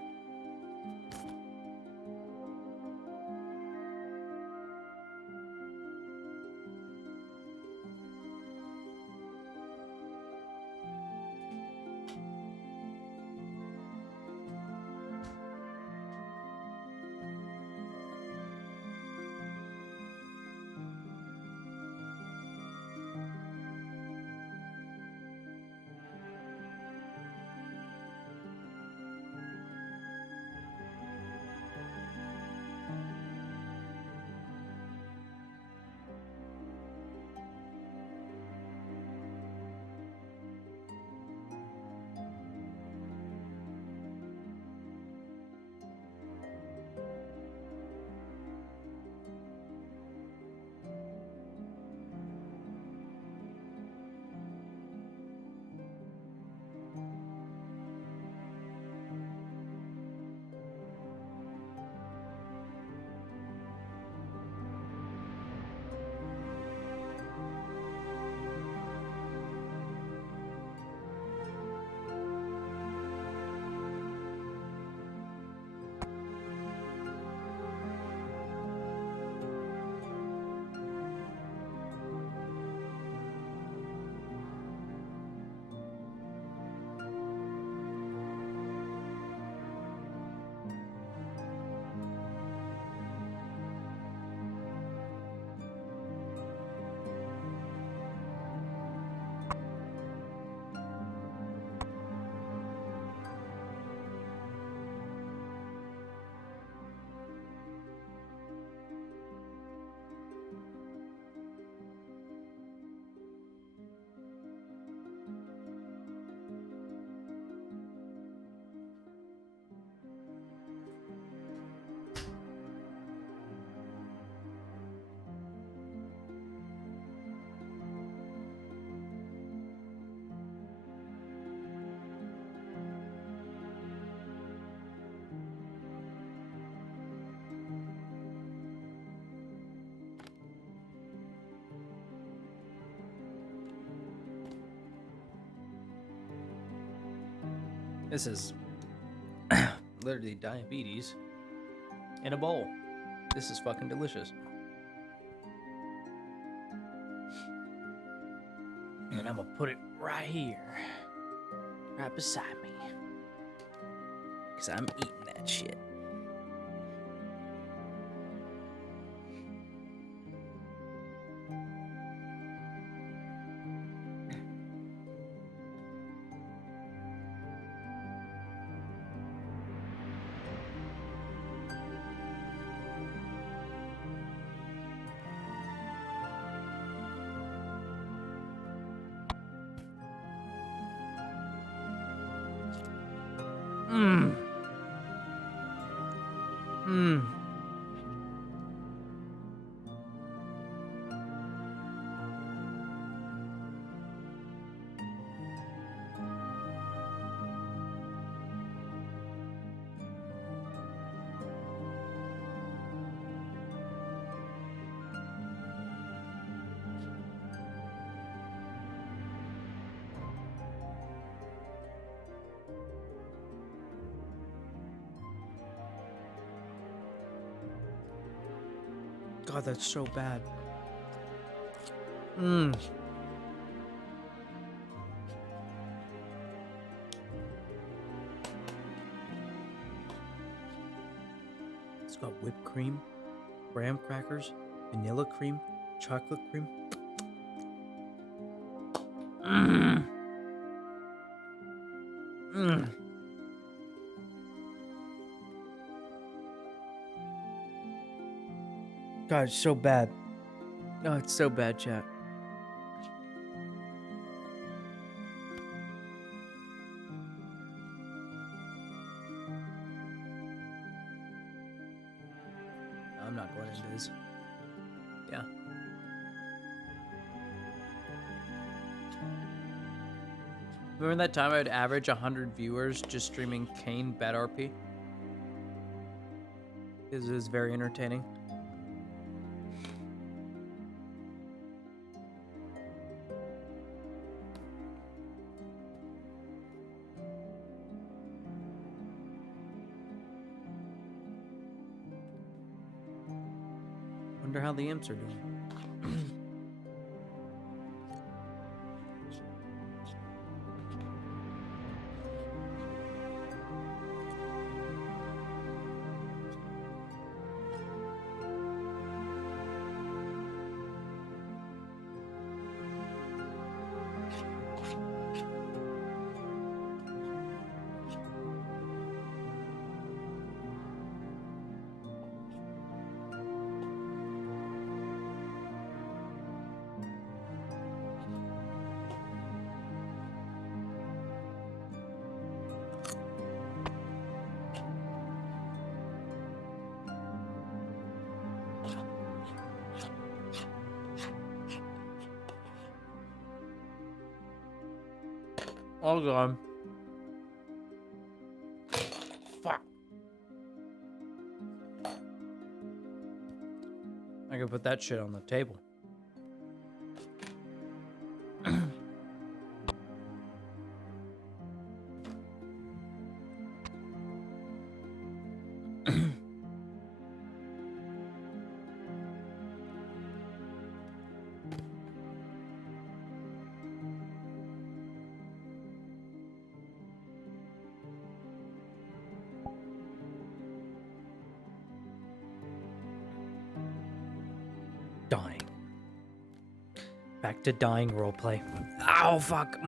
This is literally diabetes in a bowl. This is fucking delicious. And I'm gonna put it right here, right beside me, because I'm eating that shit. Mmm. Mmm. God, that's so bad. Mmm. It's got whipped cream, graham crackers, vanilla cream, chocolate cream. Mmm. Mmm. God, it's so bad. Oh, it's so bad, chat. I'm not going into this. Yeah. Remember that time I would average 100 viewers just streaming Kane Bad RP? It was very entertaining. Wonder how the imps are doing. Oh god. Fuck. I could put that shit on the table. Dying. Back to dying roleplay. Ow, fuck.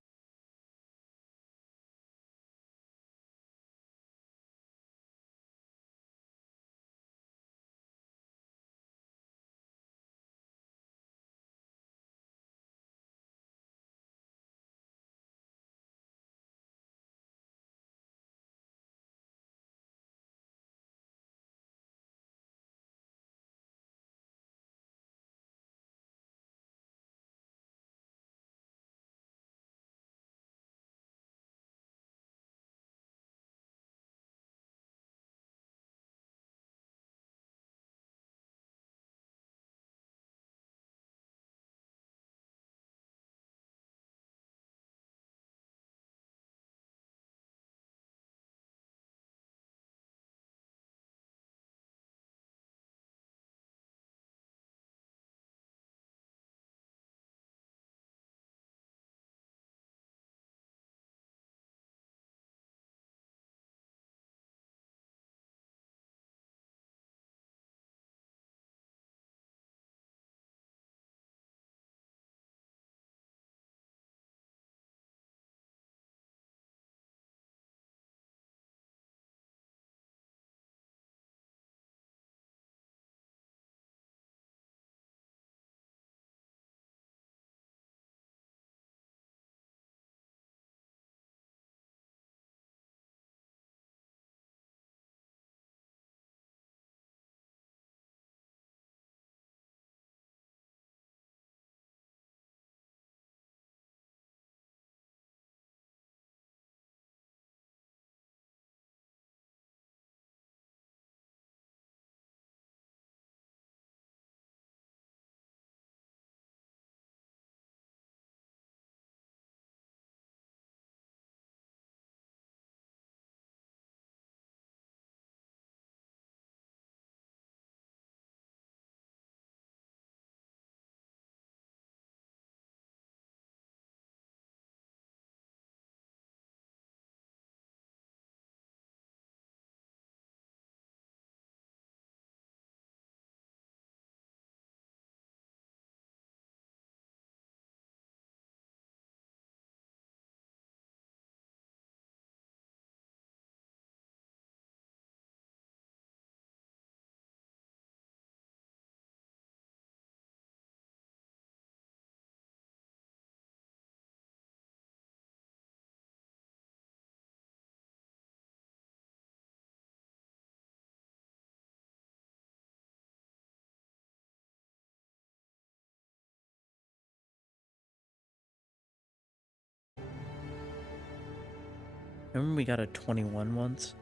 Remember we got a 21 once?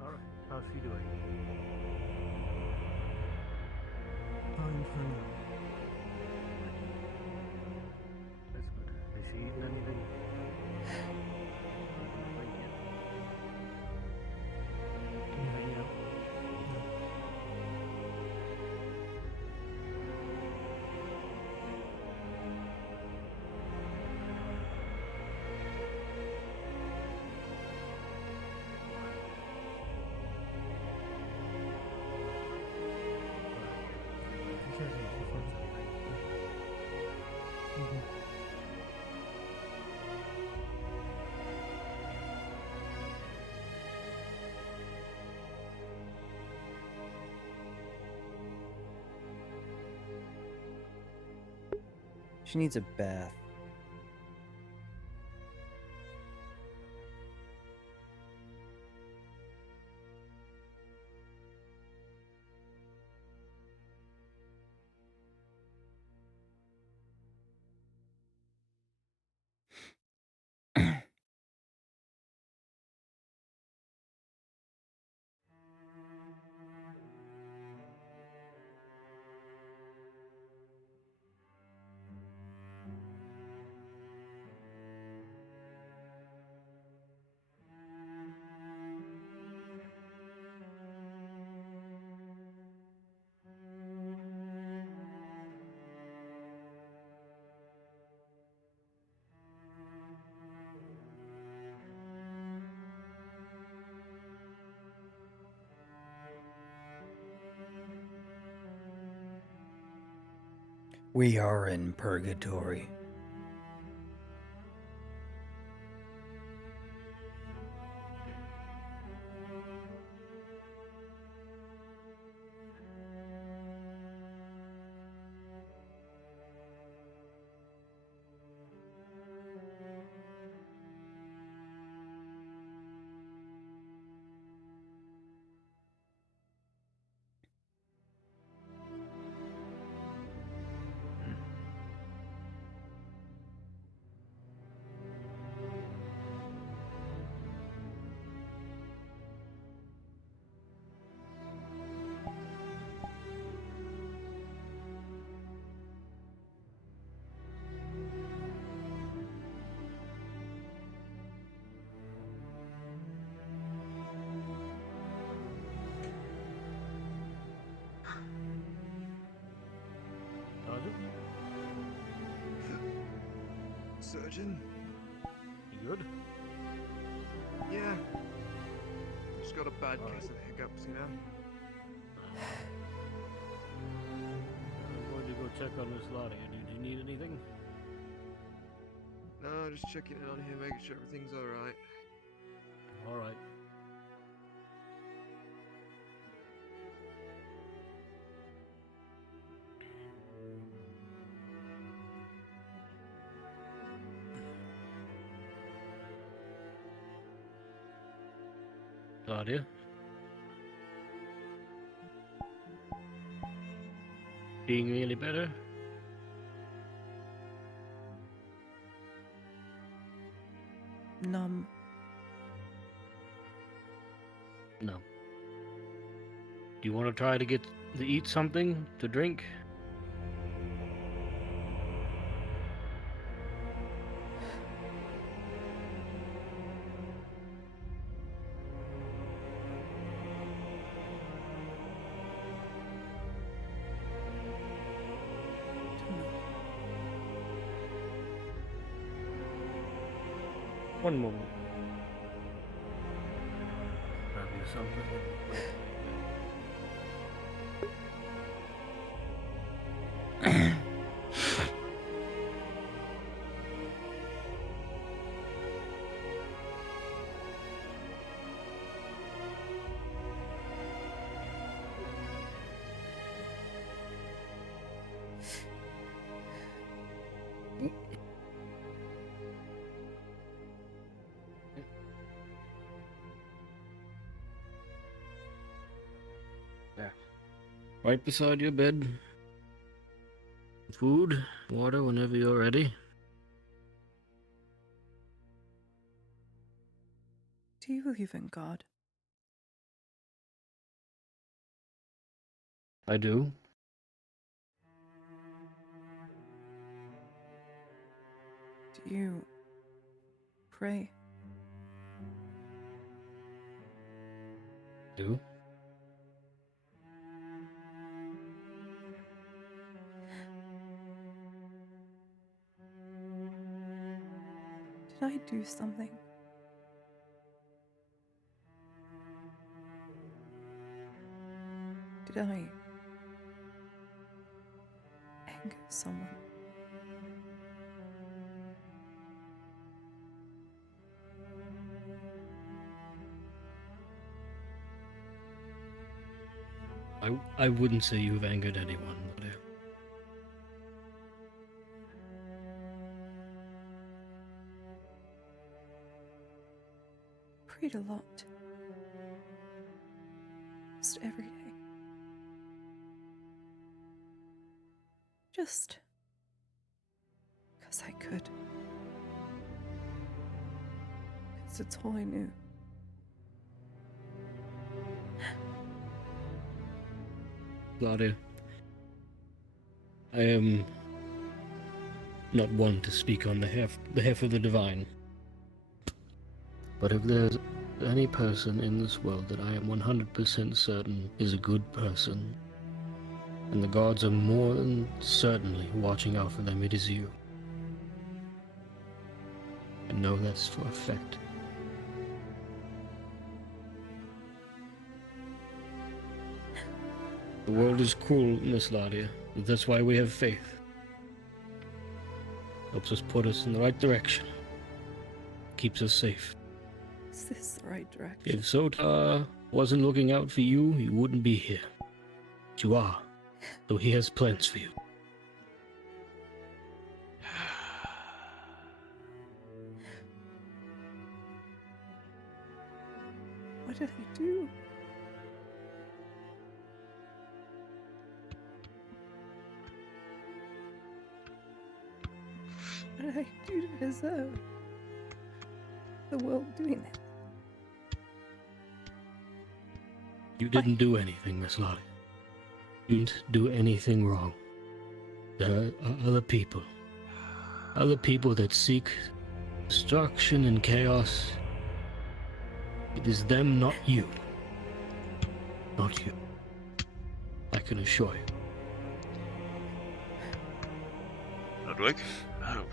Alright, how's she doing? Fine for now. That's good. Has she eaten anything? Yeah. She needs a bath. We are in purgatory. Surgeon? You good? Yeah. Just got a bad case of hiccups, you know? I'm going to go check on Miss Lottie. Do you need anything? No, just checking in on him, making sure everything's alright. Alright. Claudia? Being really better? Numb. No. Do you want to try to eat something to drink? One moment. Grab you something. There. Right beside your bed. Food, water whenever you're ready. Do you believe in God? I do. Do you pray? Do. Did I do something? Did I anger someone? I wouldn't say you've angered anyone, but Prayed a lot. Just every day. Just because I could. Because it's all I knew. Claudia, I am not one to speak on behalf of the divine. But if there's any person in this world that I am 100% certain is a good person, and the gods are more than certainly watching out for them, it is you. I know that's for a fact. The world is cruel, Miss Ladia, but that's why we have faith. Helps us put us in the right direction. Keeps us safe. Is this the right direction? If Sotar wasn't looking out for you, you wouldn't be here. But you are, so he has plans for you. What did I do? What did I do to deserve the world doing it? You didn't do anything, Miss Lottie. You didn't do anything wrong. There are other people. Other people that seek destruction and chaos. It is them, not you. Not you. I can assure you. Ludwig? Oh.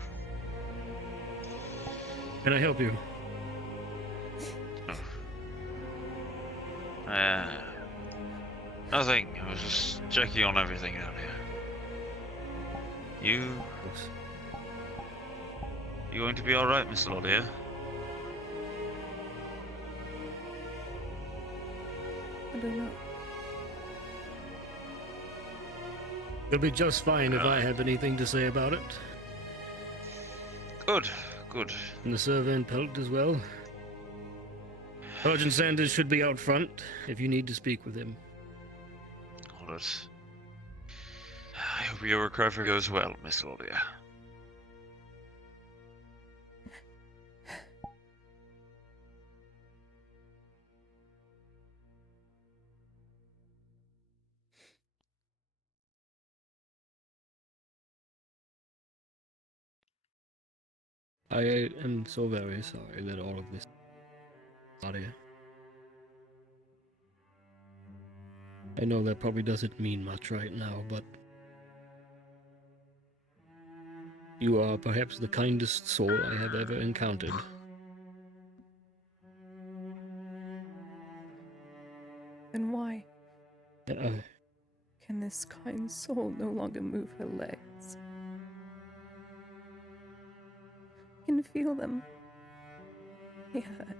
Can I help you? Nothing. I was just checking on everything out here. You going to be alright, Miss Laudia? I don't know. You'll be just fine if I have anything to say about it. Good, good. And the servant Pelt as well. Sergeant Sanders should be out front if you need to speak with him. All right. I hope your recovery goes well, Miss Laudia. I am so very sorry that all of this, Claudia. I know that probably doesn't mean much right now, but you are perhaps the kindest soul I have ever encountered. Then why Uh, can this kind soul no longer move her legs? I can feel them. They hurt.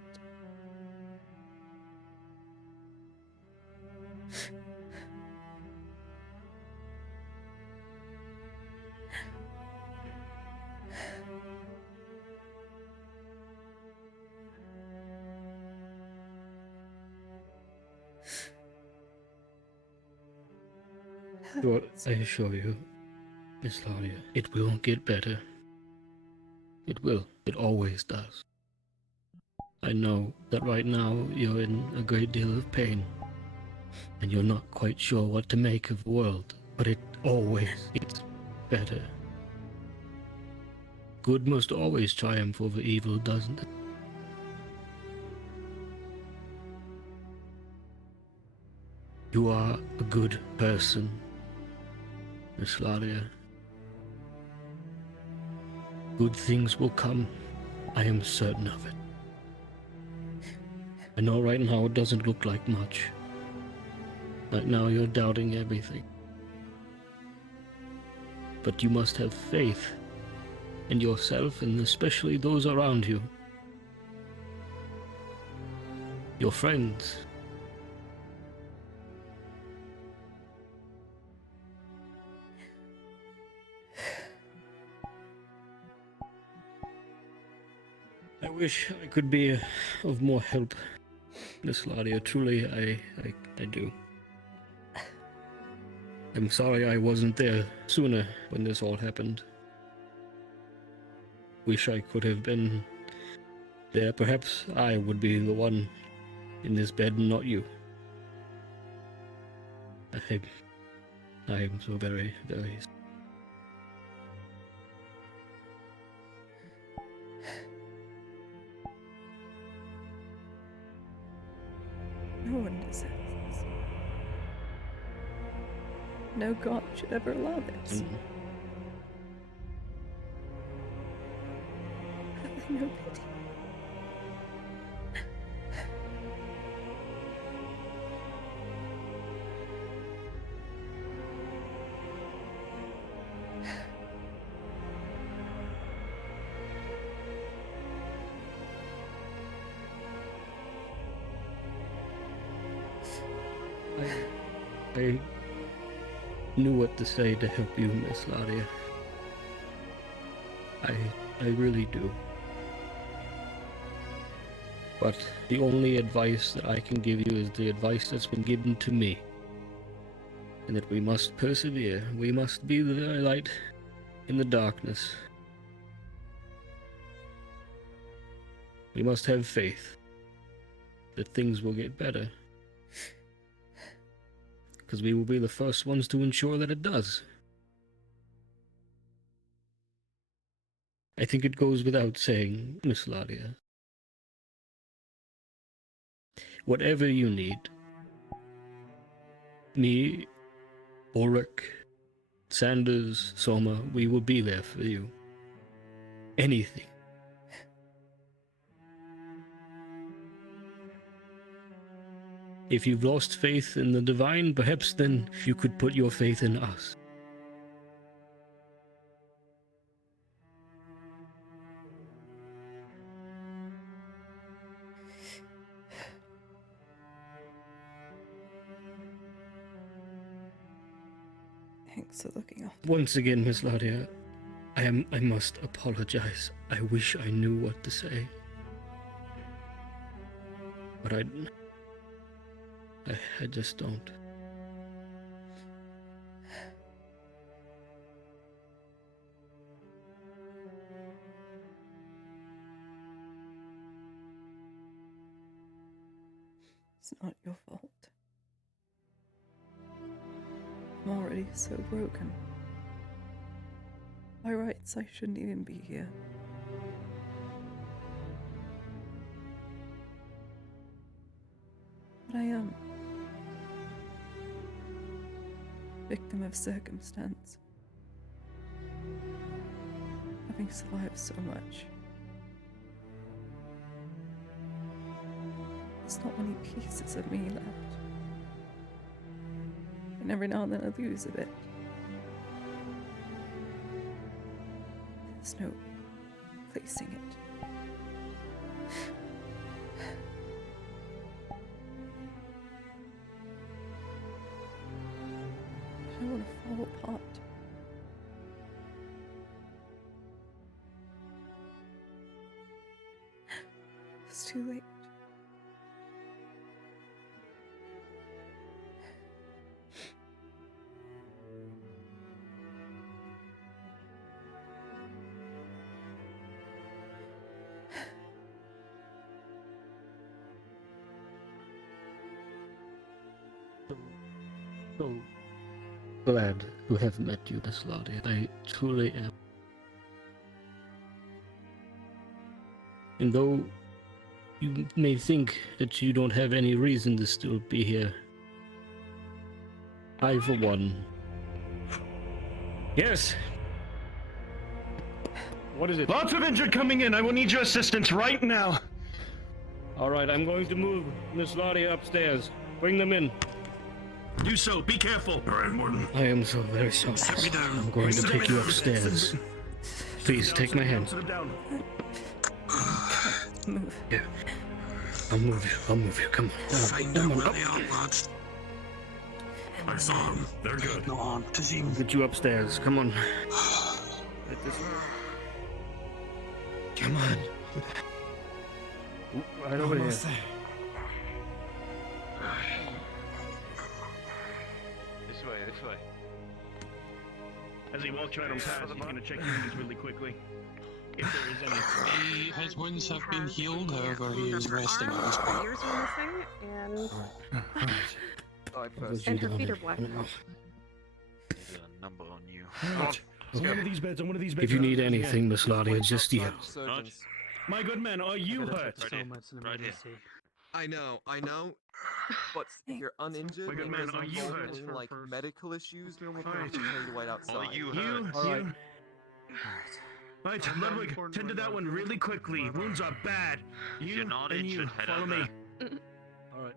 Sure, I assure you, Miss Laria, it will get better. It will. It always does. I know that right now you're in a great deal of pain, and you're not quite sure what to make of the world, but it always gets better. Good must always triumph over evil, doesn't it? You are a good person, Miss Laria. Good things will come. I am certain of it. I know right now it doesn't look like much. Right now you're doubting everything. But you must have faith in yourself and especially those around you. Your friends. I wish I could be of more help, Miss Ladia. Truly, I do. I'm sorry I wasn't there sooner when this all happened. Wish I could have been there. Perhaps I would be the one in this bed and not you. I am so very, very... No one deserves this. No god should ever allow this. Have they no pity? I knew what to say to help you, Miss Ladia. I really do. But the only advice that I can give you is the advice that's been given to me. And that we must persevere. We must be the very light in the darkness. We must have faith that things will get better. Because we will be the first ones to ensure that it does. I think it goes without saying, Miss Ladia. Whatever you need, me, Ulrich, Sanders, Soma, we will be there for you. Anything. If you've lost faith in the divine, perhaps then you could put your faith in us. Thanks for looking after. Once again, Miss Ladia, I must apologize. I wish I knew what to say. But I just don't. It's not your fault. I'm already so broken. By rights, I shouldn't even be here. But I am. Victim of circumstance. Having survived so much. There's not many pieces of me left. And every now and then I lose a bit. There's no replacing it. I don't want to fall apart. It's too late. So glad to have met you, Miss Lottie. I truly am. And though you may think that you don't have any reason to still be here, I, for one... Yes! What is it? Lots of injured coming in. I will need your assistance right now. Alright, I'm going to move Miss Lottie upstairs. Bring them in. Do so. Be careful. All right, Morton. I am so very sorry. I'm going to take you upstairs. Please, take my hand. Yeah. I'll move you. I'll move you. Come on. Find out where they are, lads. I saw them. They're good. Go on, to see them. Get you upstairs. Come on. Right this way. Come on. Right over here. This way. As he walks right on past, he's going to check your wounds really quickly. If there is any. His wounds have been healed, however, he is resting at this point. Ears are missing, Was and you her down feet there? are black. I don't know. There's a number on you. On one of these beds, on one of these beds. If you need anything, Miss Lottie, just yell. My good man, are you I gotta hurt? put so much in emergency. I know. But if you're uninjured, My good and man, there's are you involved hurt? in like medical issues, then we'll Alright. have to tell you to wait outside. You. Right, Ludwig, tend to that one really quickly. Wounds are bad. You and you, follow me. Alright.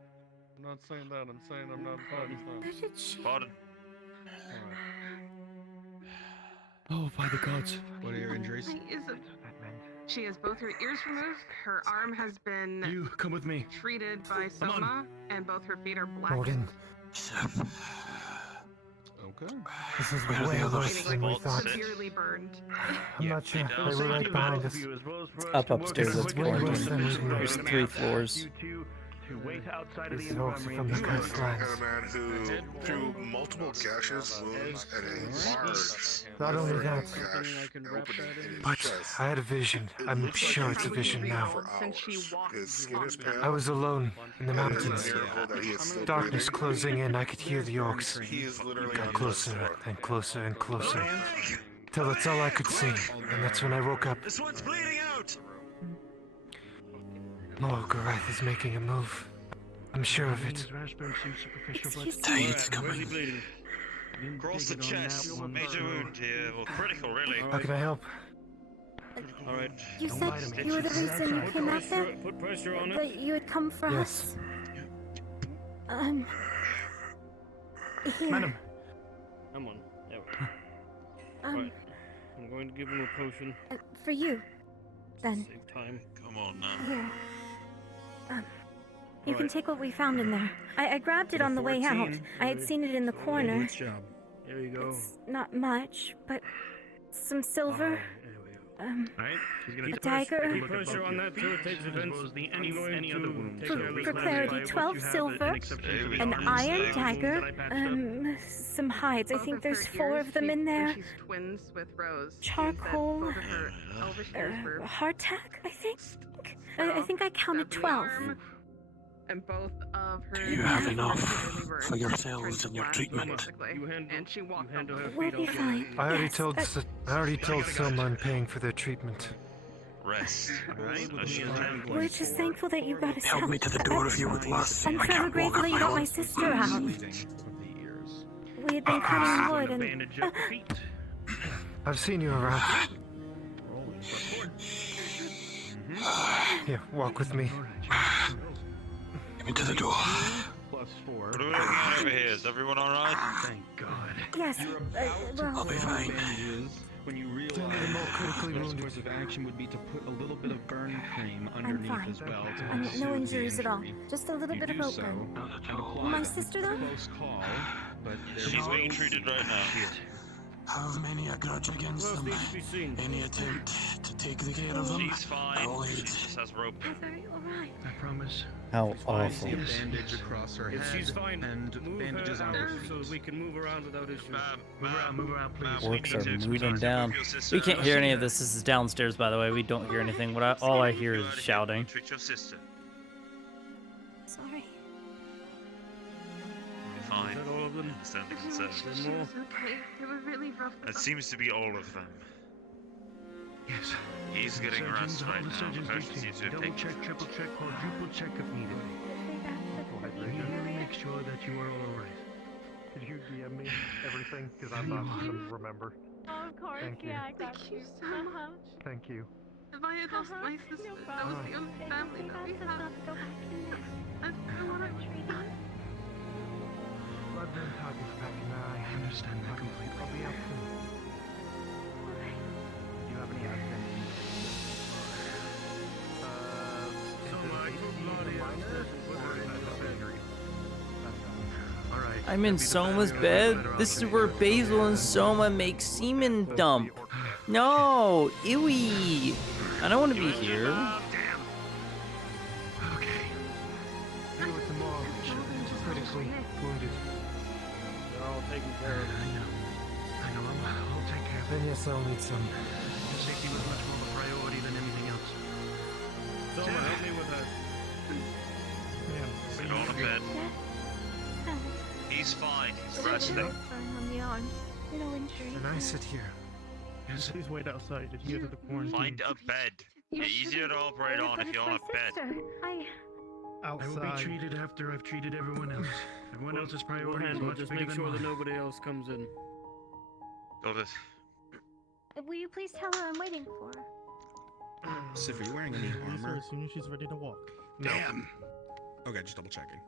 I'm not saying that. I'm saying I'm not pardon. Pardon. Oh, by the gods. What are your injuries? She has both her ears removed, her arm has been You, come with me. treated by Come on. Soma, and both her feet are black. Morgan, Okay. this is Where are way the worse others? than we thought. Severely burned. I'm not sure. They were right behind us. Up upstairs, it's Way worse than we thought. There's 3 floors. To wait outside of the These folks are infirmary. from the coastlines. A man who, through multiple gashes, wounds, and a large Not only that, gash opening in his but chest, I had a vision. I'm sure it's a vision now. Since she walked his skin is pale. I was alone in the It is mountains. a miracle that he is still Darkness breathing. closing in, I could hear the orcs. He is literally Got on closer blood and closer and closer. Till that's all I could see. And that's when I woke up. This one's bleeding out. Morgorath is making a move. I'm sure of it. Tide's coming. Across the chest. Major wound here. Well, critical, really. How can I help? Alright. You said you were the reason you came out there? Put pressure on it. That you would come for Yes. us? Here. Madam. Come on. There we go. Right. I'm going to give him a potion. For you, then. Save time. Come on now. Here. You can Alright. take what we found in there. I grabbed it on the way out. 14. I had seen it in the corner. Good job. There you go. It's not much, but some silver. Right? She's gonna A keep dagger. keep pressure on that till it takes defense. Any other wound. For clarity, 12 silver, an iron dagger, some hides. I think there's 4 of them in there. She's twins with Rose. Charcoal, Both of her elvish ears were hardtack, I think. I think I counted 12. and both of her You have ears enough were burned, for yourselves and your black, treatment. basically. and she walked on We'll be fine. I already told Selma I'm paying for their treatment. Rest. Alright? We're just thankful that you got us Help out. me to the door if you would, lass. I'm I forever can't grateful walk that you on got my my own. sister out. We had been cutting wood and... I've seen you around. Here, walk with me. Get me to the door. +4. What are we looking at over here? Is everyone alright? Thank God. Yes, well... I'll be fine. When you realize the best course of action would be to put a little bit of burn cream I'm underneath fine. as well to I'm help no soothe the injuries at all. injury. Just a little You bit of do rope so, burn. and apply My it. sister, though? Close call, but She's being treated right now. Have many a grudge against them. Any attempt to take the care of them, She's fine. I'll She aid. just has rope. I promise. How I awful. see a bandage across her head If she's fine, and move bandages her on her out feet. so we can move around without issue. Move around, please. Orcs are moving down. We can't hear any of this. This is downstairs, by the way. We don't hear anything. All I hear is shouting. Treat your sister. Sorry. You're fine. Is that all of them? wounds then to She consider. was okay. They were really rough. That seems to be all of them. Yes. He's getting rest right now. The person seems to have double taken. check, triple check, quadruple check if needed. Really make sure that you are all right. Could you DM me everything? Because I'm not going to remember. Oh, of course, Thank you. yeah, I got Thank you. you so much. Thank you. If I had lost my sister, that was the only family that we had. I don't know what I'm treating. Blood and talk is back in eye. I understand that completely. I'll be out soon. Do you have any updates? I'm in Soma's bed? This is where Basil and Soma make semen dump. No! Ewy! I don't want to be here. See you tomorrow. Critically wounded. They're all taken care of. I know. I'll take care of it. Then your cell needs some. Safety was much more of a priority than anything else. Soma, help me with her. Sit on the bed. He's fine. He's resting. Burn on the arms. No injury. And I sit here. Please wait outside. Adhere to the quarantine. Find a bed. Easier to operate on if you're on a bed. I will be Outside. treated after I've treated everyone else. Everyone else's We'll priority is handle it. much Just bigger make than sure that mine. nobody else comes in. Got it. Will you please tell her I'm waiting for her? Sif, are you wearing any Release her armor? as soon as she's ready to walk. Damn. Okay, just double checking.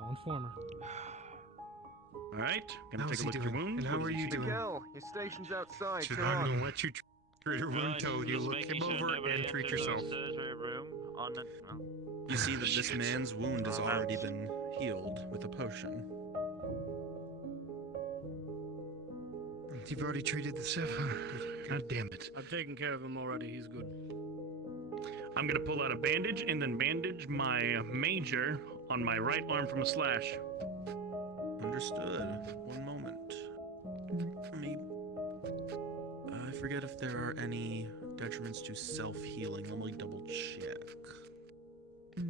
I'll inform her. All right, gonna take a look at your wound. And how are you doing? Miguel, your station's outside. Should Come I on. let you treat your wound till you look him over and treat yourself? You see that this man's wound has already been healed with a potion. You've already treated the Sif? God damn it. I've taken care of him already. He's good. I'm gonna pull out a bandage and then bandage my major on my right arm from a slash. Understood. One moment. Let me. I forget if there are any detriments to self-healing. Let me double check. I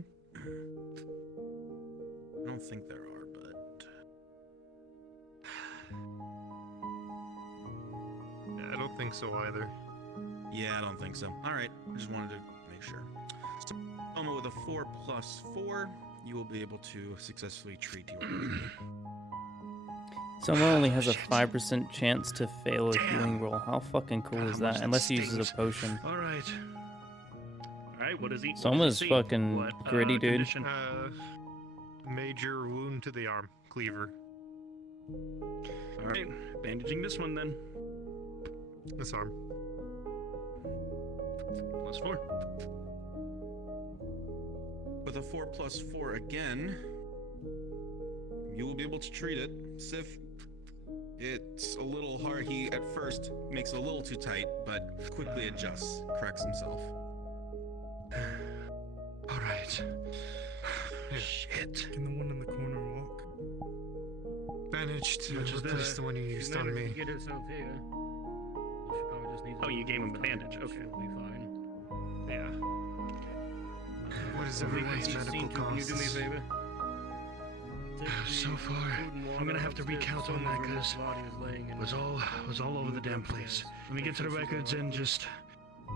don't think there are, but. I don't think so either. Yeah, I don't think so. Alright, I just wanted to make sure. So, Soma, with a 4+4, you will be able to successfully treat your wound. Someone only has a 5% chance to fail a healing roll. How fucking cool is that? Unless he uses a potion. All right. All right. What does he? Soma's fucking What, gritty, dude. condition? Major wound to the arm, cleaver. All right. Bandaging this one then. This arm. +4. With a 4+4 again, you will be able to treat it. Sif, it's a little hard. He, at first, makes it a little too tight, but quickly adjusts, corrects himself. All right. Shit. Can the one in the corner walk? Bandaged to replace the one you used on me. Get herself here. She probably just needs Oh, you gave him a bandage. Okay. She'll be fine. Yeah. What is everyone's medical Can you do me a costs? favor? So far, I'm gonna have to recount on that because it was all over the damn place. Let me get to the records and just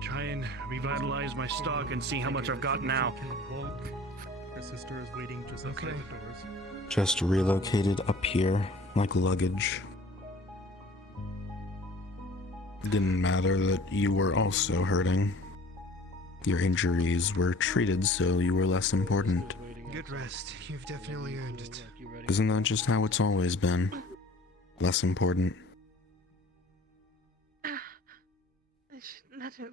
try and revitalize my stock and see how much I've got now. Her sister is waiting just outside the doors. Just relocated up here, like luggage. Didn't matter that you were also hurting. Your injuries were treated, so you were less important. Good rest. You've definitely earned it. Isn't that just how it's always been? Less important. I should not have.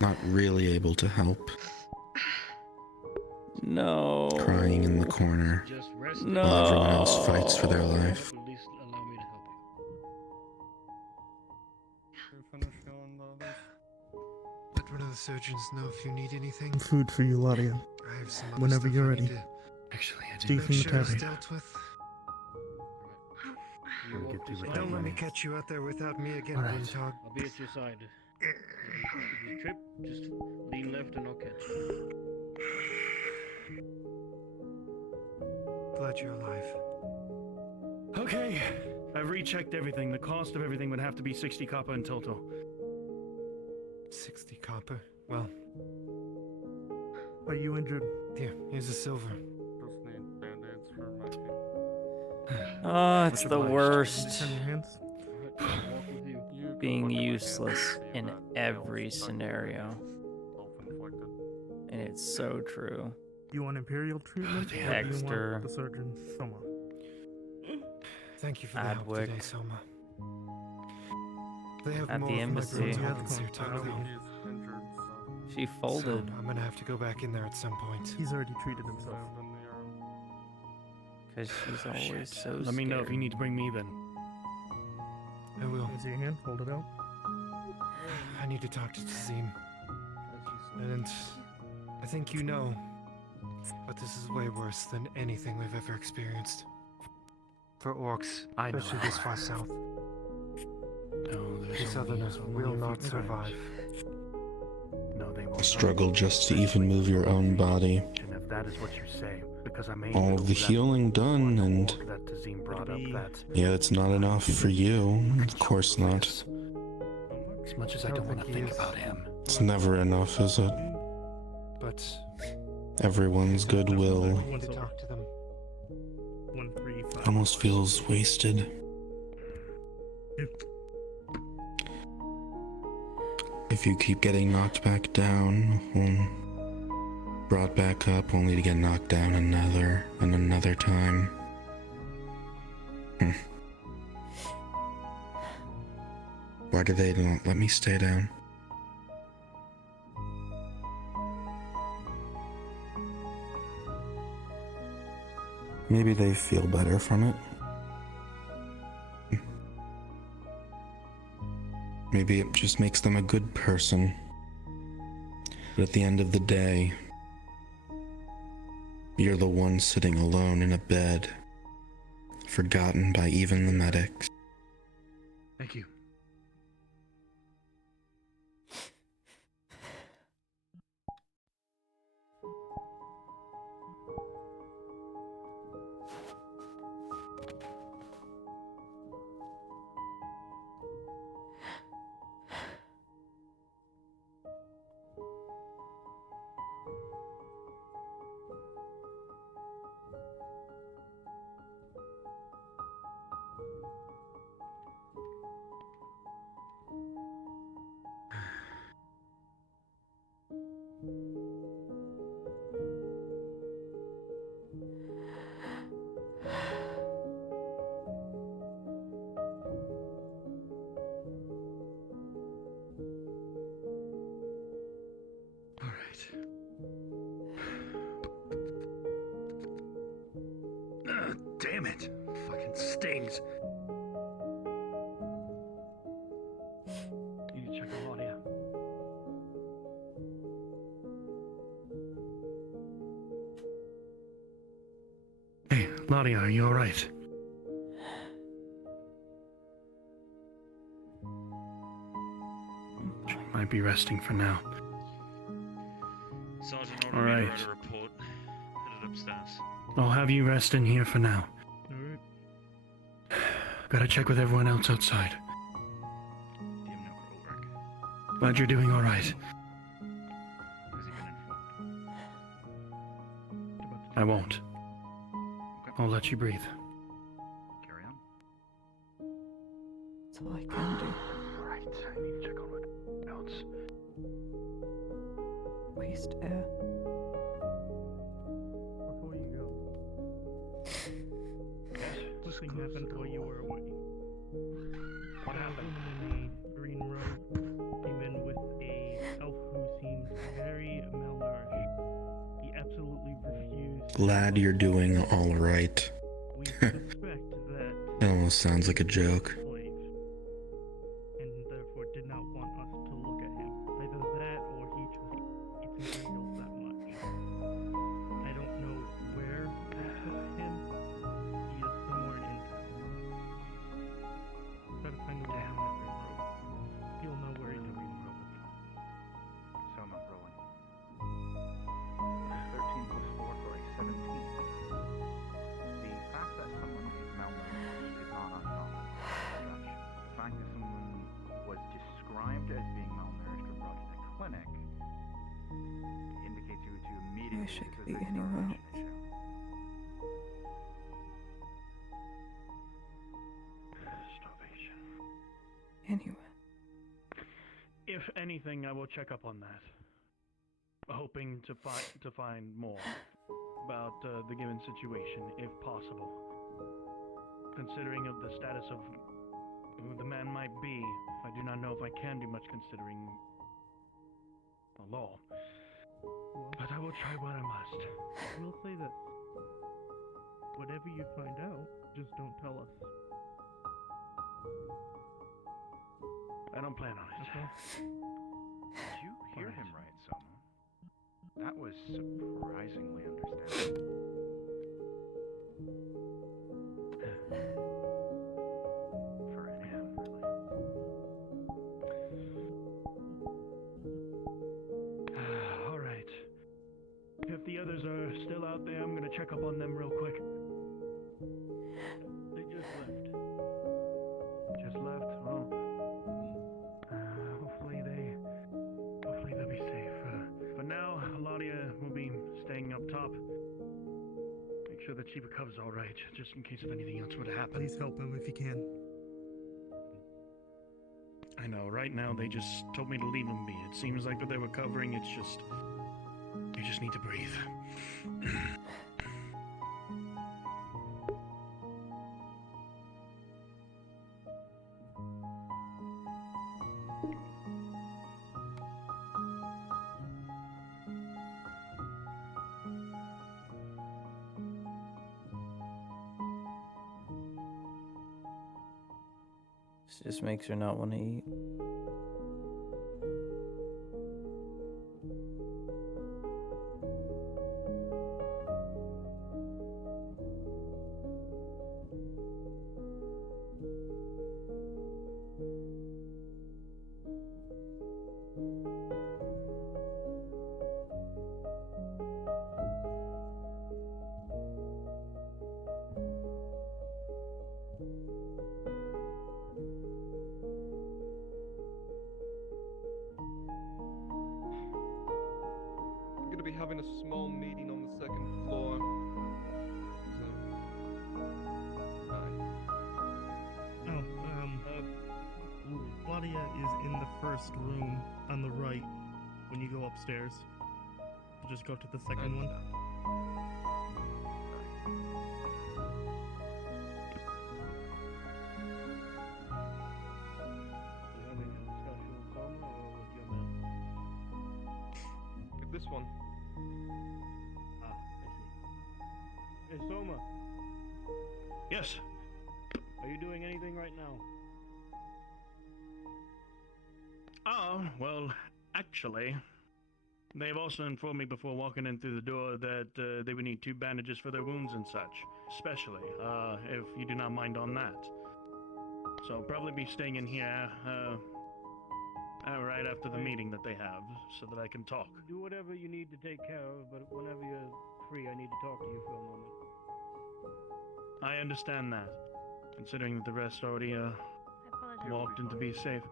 Not really able to help. No. Crying in the corner. No. While everyone else fights for their life. At least allow me to help Let one of the surgeons know if you need anything. Food for you, Ladia. I have some other Whenever stuff you're I ready. need to- Actually, I Steve from the sure it's tavern. dealt with. Don't let me catch you out there without me again, Alright. Windhog. I'll be at your side. If you trip, just lean left and I'll catch. Glad you're alive. Okay, I've rechecked everything. The cost of everything would have to be 60 copper in total. 60 copper? Well, Are you injured? here, here's a silver. Just need band-aids for my feet. Oh, it's Much the obliged. worst. Turn your hands. Being useless in every scenario. Self-inflicted. And it's so true. You want Imperial treatment? Or do you Dexter. want the surgeon Soma? Thank you for the help Adwick. today, Soma. They have At more the of my embassy. brother's Yeah, organs here, come on, totally. He's injured, so She folded. So I'm gonna have to go back in there at some point. He's already treated himself. moved in the Because she's always so scared. Let me know if you need to bring me then. I will. Raise your hand, hold it out. I need to talk to Tazim. And I think you know, but this is way worse than anything we've ever experienced. For orcs, I know. especially this far south. No, The there's southerners only will a not few survive. No, they won't. A struggle just to even move your own body. And if that is what you say, because I may All of the healing done, and that Tazim brought up that yeah, it's not enough for you. Of course not. as much as I don't want to think about him. It's never enough, is it? But Everyone's goodwill I need to talk to them. 135. almost feels wasted. If you keep getting knocked back down, brought back up only to get knocked down another and another time. Why do they not let me stay down? Maybe they feel better from it. Maybe it just makes them a good person. But at the end of the day, you're the one sitting alone in a bed, forgotten by even the medics. Thank you. Damn it. Fucking stings. You need to check on Claudia. Hey, Claudia, are you alright? She might be resting for now. Sergeant All ordered me to right. write a report. Headed upstairs. I'll have you rest in here for now. Alright. Gotta check with everyone else outside. Glad you're doing alright. I won't. I'll let you breathe. Carry on. That's all I can do. Right, I need to check on what else. Waste air. Before you go. Something happened while you were away. What happened? A woman in a green robe came in with a elf who seemed very malnourished. He absolutely refused. Glad you're doing all right. We suspect that It almost sounds like a joke. slave, and therefore did not want us to look at him. Either that or he just eats materials that much. I don't know where they took him. He is somewhere in town. Try to find the one in that green robe. He'll know where he took him. So I'm not rolling. 13 plus 4 for a 17. The fact that someone is malnourished If anything, I will check up on that, hoping to find more about the given situation, if possible. Considering of the status of who the man might be, I do not know if I can do much considering the law. But I will try what I must. I will say that whatever you find out, just don't tell us. I don't plan on it. Okay. Did you hear him right, Soma? That was surprisingly understandable. For him, really. All right. If the others are still out there, I'm gonna check up on them real quick. They just left. Just left? Oh. Hopefully they'll be safe. For now, Eladia will be staying up top. Make sure that she recovers all right, just in case if anything else were to happen. Please help him if you can. I know, right now they just told me to leave him be. It seems like that they're recovering, it's just... You just need to breathe. This just makes her not want to eat. I'm gonna be having a small meeting on the second floor. Claudia is in the first room on the right when you go upstairs. So just go to the second one. This one. I see. Hey, Soma. Yes. Are you doing anything right now? Oh, well, actually, they've also informed me before walking in through the door that they would need 2 bandages for their wounds and such, especially, if you do not mind on that. So I'll probably be staying in here, right after the meeting that they have, so that I can talk. Do whatever you need to take care of, but whenever you're free, I need to talk to you for a moment. I understand that, considering that the rest already, walked in to be safe.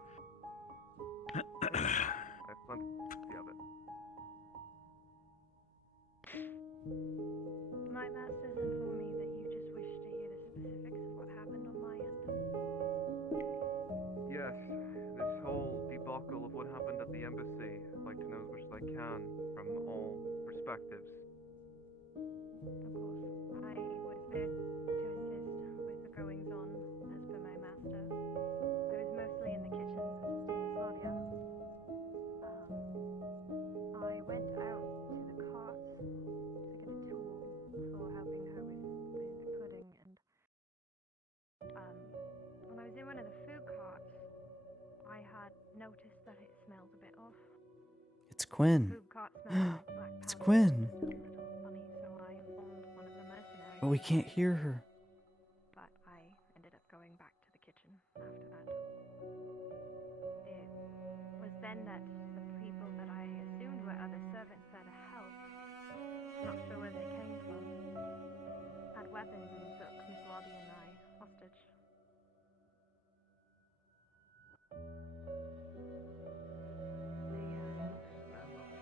Have fun together. My masters informed me that you just wish to hear the specifics of what happened on my end. Yes, this whole debacle of what happened at the embassy. I'd like to know as much as I can from all perspectives. Of course, I was there to assist with the goings-on as per my master. I was mostly in the kitchen assisting with Slavia. I went out to the carts to get a tool for helping her with the pudding, and when I was in one of the food carts, I had noticed that it smelled a bit off. It's Quinn. Food cart smelled like black It's powder, Quinn. just a little funny, so I informed one of the mercenaries. But we can't hear her. But I ended up going back to the kitchen after that. It was then that the people that I assumed were other servants there to help, not sure where they came from, had weapons and took Miss Lobby and I hostage. They tried to use us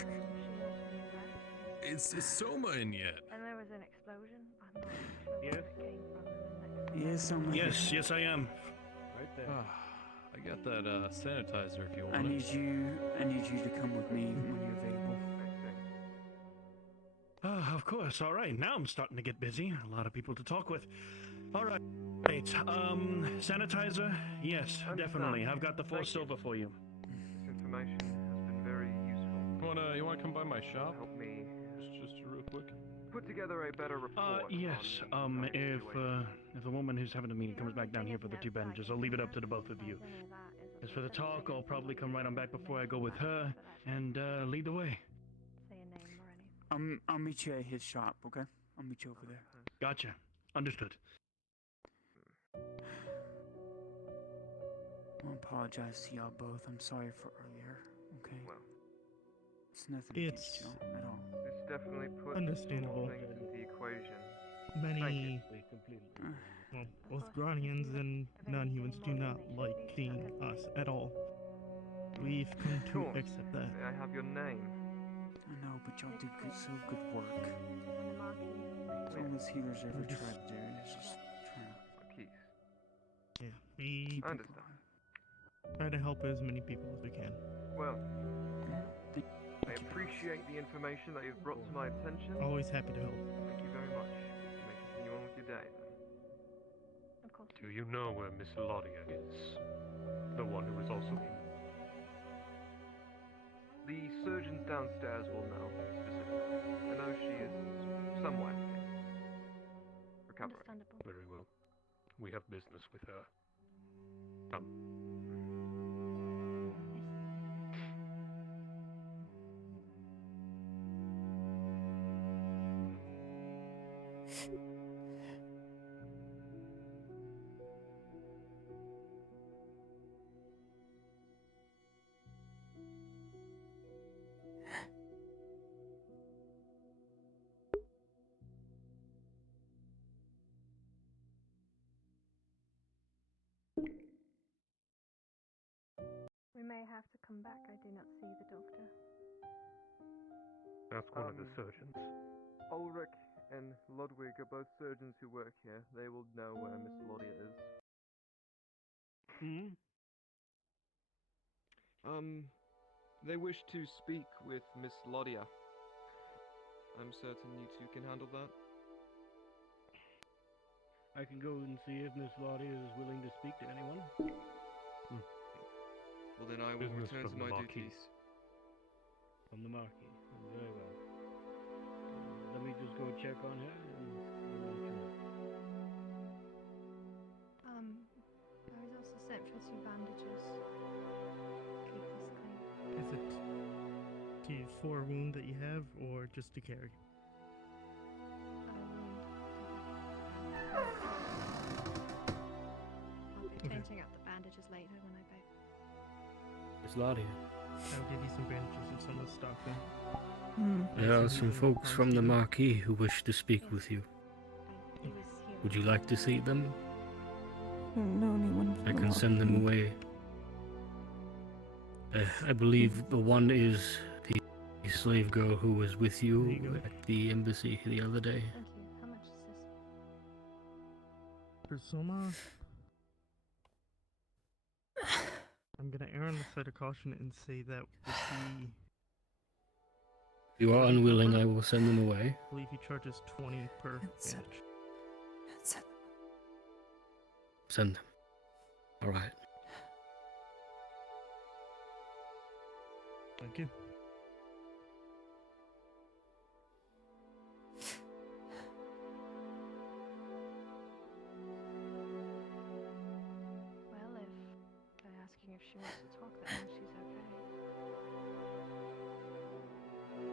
as shield for the arrest. Is Soma in yet? And there was an explosion. I'm not sure where it came from. Yes, I am. Right there. I got that sanitizer if you want I it. need you to come with me when you're available. Of course. All right. Now I'm starting to get busy. A lot of people to talk with. All right. Sanitizer? Yes, definitely. I've got the 4 silver for you. This information has been very useful. You wanna come by my shop? Help me Just real quick. put together a better report. Yes. on the If situation. the woman who's having the meeting comes back down here for the 2 bandages, I'll leave it up to the both of you. As for the talk, I'll probably come right on back before I go with her and lead the way. I'll meet you at his shop, okay? I'll meet you over there. Gotcha. Understood. I apologize to y'all both. I'm sorry for earlier, okay? Well, it's nothing It's against y'all at all. this definitely puts understandable. more things into the equation. Many, well, both Granians and non-humans do not like seeing us at all. We've come to Course. accept that. May I have your name? I know, but y'all do good work. That's all this healer's ever tried to do is just trying to Keith. Yeah, we I understand. try to help as many people as we can. Well, I appreciate the information that you've brought to my attention. Always happy to help. Thank you very much. You may continue on with your day then. Of course. Do you know where Miss Lodia is? The one who was also in. The surgeons downstairs will know specifically. I know she is somewhere recovering. Very well. We have business with her. Come. We may have to come back. I do not see the doctor. Ask one of the surgeons. Ulrich and Ludwig are both surgeons who work here. They will know where Miss Lodia is. They wish to speak with Miss Lodia. I'm certain you two can handle that. I can go and see if Miss Lottie is willing to speak to anyone. Well, then I will Business return to from the my Marquis. duties. From the Marquis. Very well. Let me just go check on her and I'll let you know. I was also sent for 2 bandages. Keep this clean. Is it for a wound that you have, or just to carry? I'll be changing out the bandages later when I back. Miss Lottie. I'll give you some bandages and some of the stock then. There are some folks from the Marquis who wish to speak with you. Would you like to see them? I don't know anyone. I can send them away. I believe the one is the slave girl who was with you at the embassy the other day. Thank you. How much is this? Persoma. I'm gonna err on the side of caution and say that would be. If you are unwilling, I will send them away. I believe he charges 20 per bandage. Send them. Alright. Thank you. Well, if they're asking if she wants to talk, that means she's okay.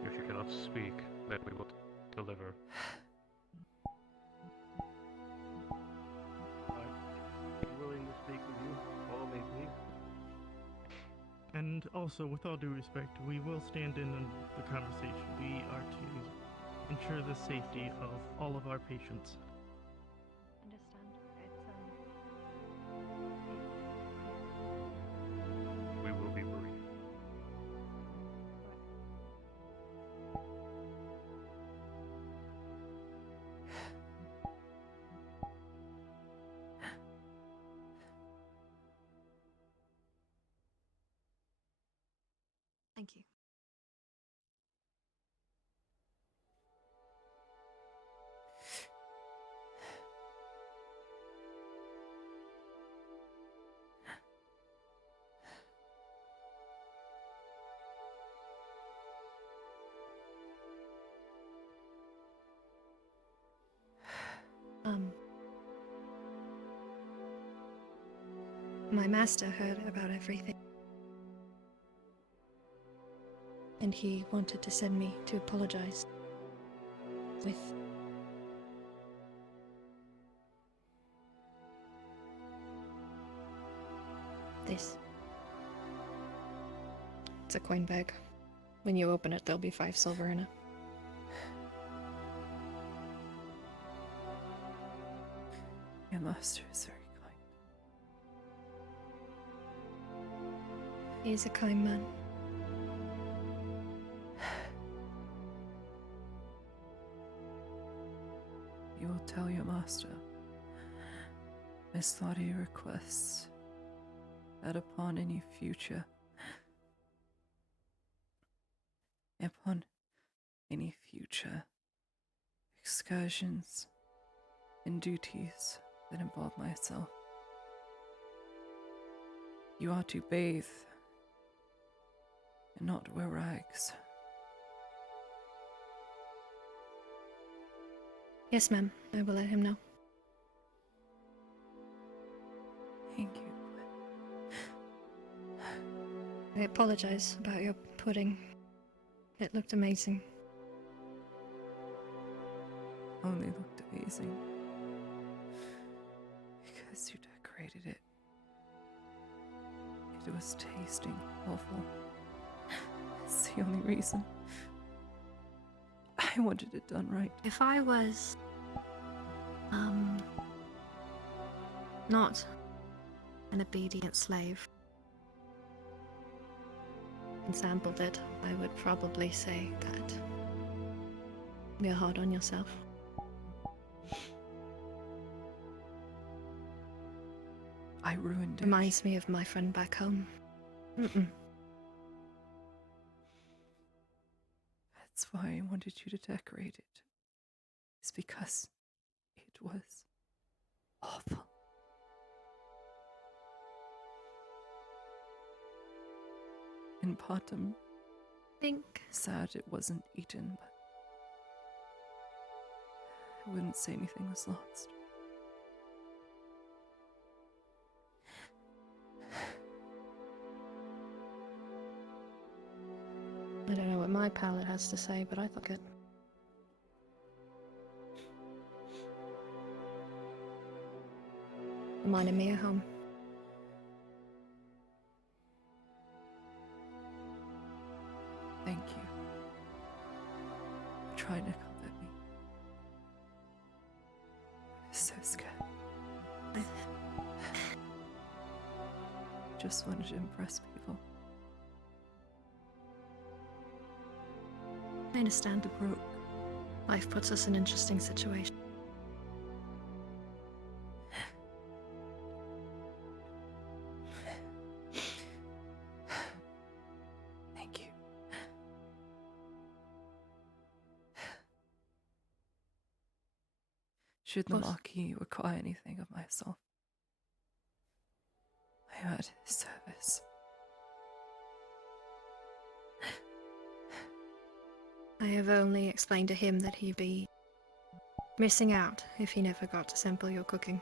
If she cannot speak, then we will deliver. I'm willing to speak with you. Follow me, please. And also, with all due respect, we will stand in on the conversation. We are to ensure the safety of all of our patients. Understand? We will be brief. Thank you. My master heard about everything. And he wanted to send me to apologize. With this. It's a coin bag. When you open it, there'll be 5 silver in it. Your master is very kind. He is a kind man. You will tell your master Miss Lottie requests that upon any future excursions and duties that involve myself, you are to bathe and not wear rags. Yes, ma'am. I will let him know. Thank you. I apologize about your pudding. It looked amazing. Only looked amazing because you decorated it. It was tasting awful. It's the only reason. I wanted it done right. If I was, not an obedient slave and sampled it, I would probably say that you're hard on yourself. I ruined it. Reminds me of my friend back home. That's why I wanted you to decorate it. It's because it was awful. In part, I'm sad it wasn't eaten, but I wouldn't say anything was lost. I don't know what my palate has to say, but I thought it. Reminded me of home. Thank you for trying to comfort me. I was so scared. Just wanted to impress people. I understand. Life puts us in interesting situations. Thank you. Should the Marquis require anything of myself, I am at his service. I have only explained to him that he'd be missing out if he never got to sample your cooking.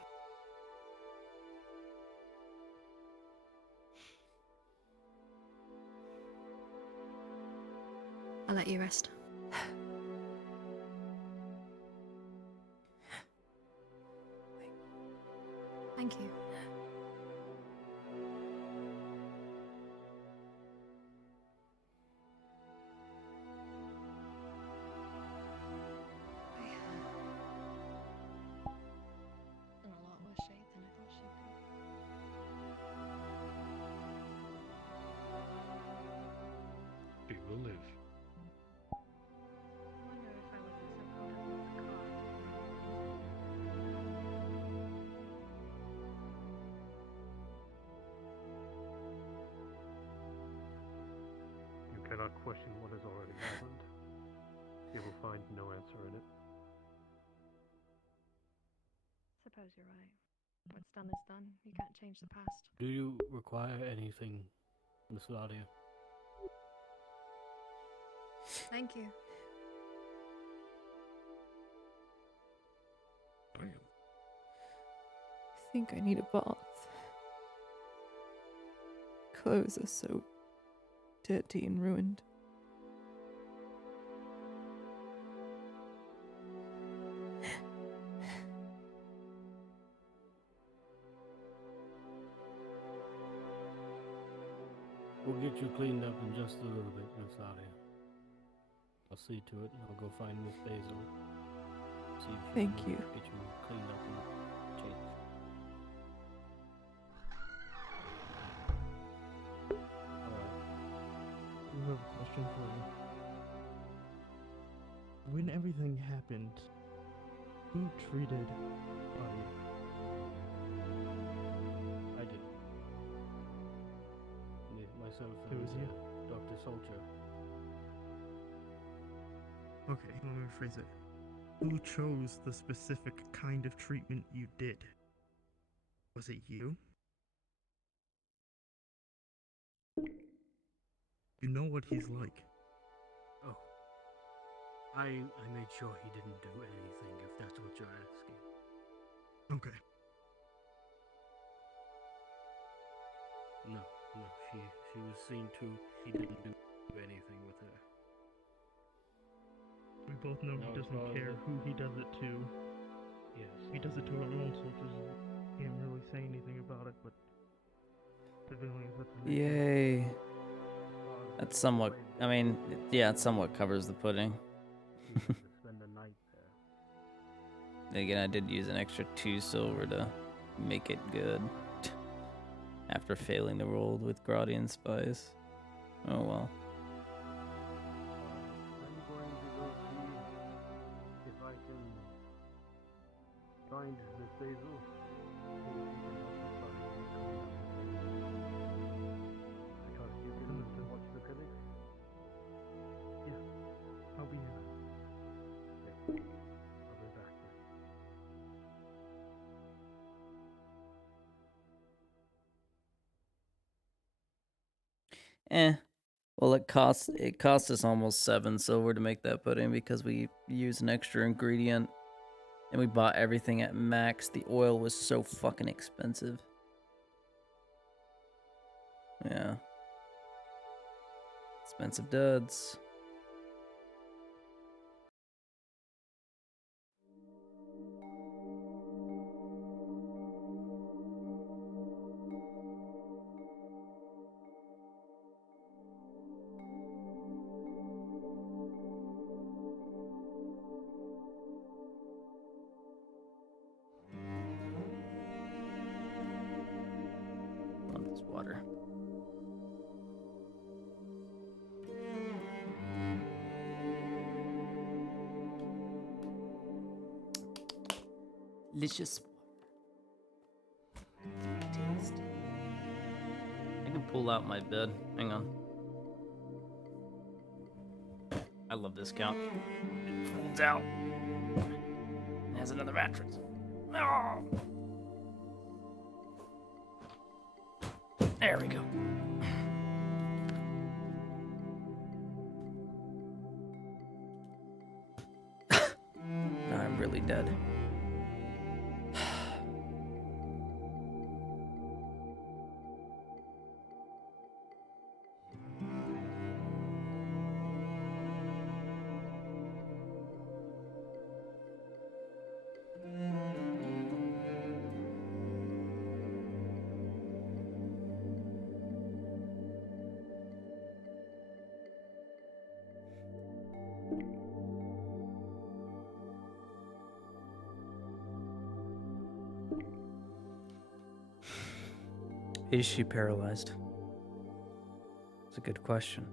I'll let you rest. Thank you. In a lot worse shape than I thought she'd be. She will live. find no answer in it. Suppose you're right. What's done is done. You can't change the past. Do you require anything, Miss Claudia? Thank you. I think I need a bath. Clothes are so dirty and ruined. We'll get you cleaned up in just a little bit, Miss Claudia. I'll see to it, and I'll go find Miss Basil. See if she Thank can you. Get you cleaned up and changed. I have a question for you. When everything happened, who treated Buddy? I did. Myself It and was you? Dr. Soldier. Okay, let me rephrase it. Who chose the specific kind of treatment you did? Was it you? You know what he's like. Oh. I made sure he didn't do anything, if that's what you're asking. Okay. No, she was seen to. He didn't do anything with her. We both know No, he doesn't care who he does it to. Yes. If he does it to our own soldiers, can't really say anything about it, but civilians, that's a big deal. Yay. That's somewhat, I mean, yeah, it somewhat covers the pudding. Spend the night there. Again, I did use an extra 2 silver to make it good. After failing to roll with Graudian Spice. Oh well. I'm going to go see if I can find Miss Basil. See if she can help us find I trust you can watch the clinic. Yeah, I'll be here. Okay. I'll be back then. Well, it cost us almost 7 silver to make that pudding because we used an extra ingredient and we bought everything at max. The oil was so fucking expensive. Yeah. Expensive duds. Want this water. Delicious. Taste. I can pull out my bed. Hang on. I love this count. It folds out. It has another mattress. Oh. There we go. I'm really dead. Is she paralyzed? It's a good question.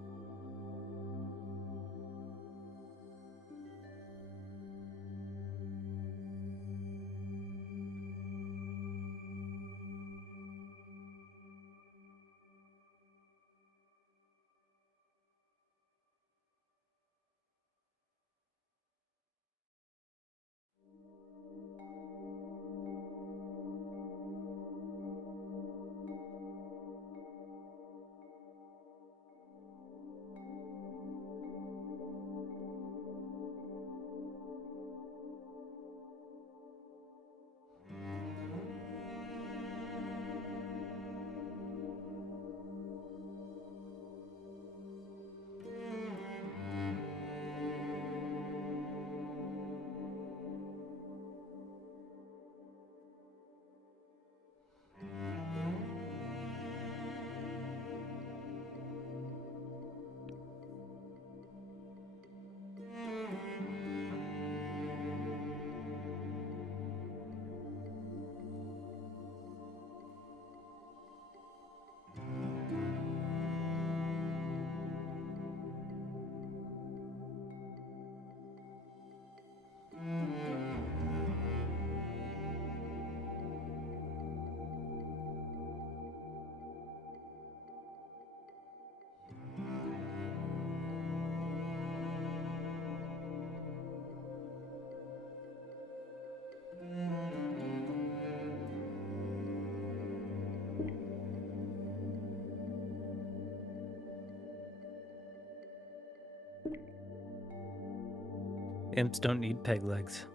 Imps don't need peg legs.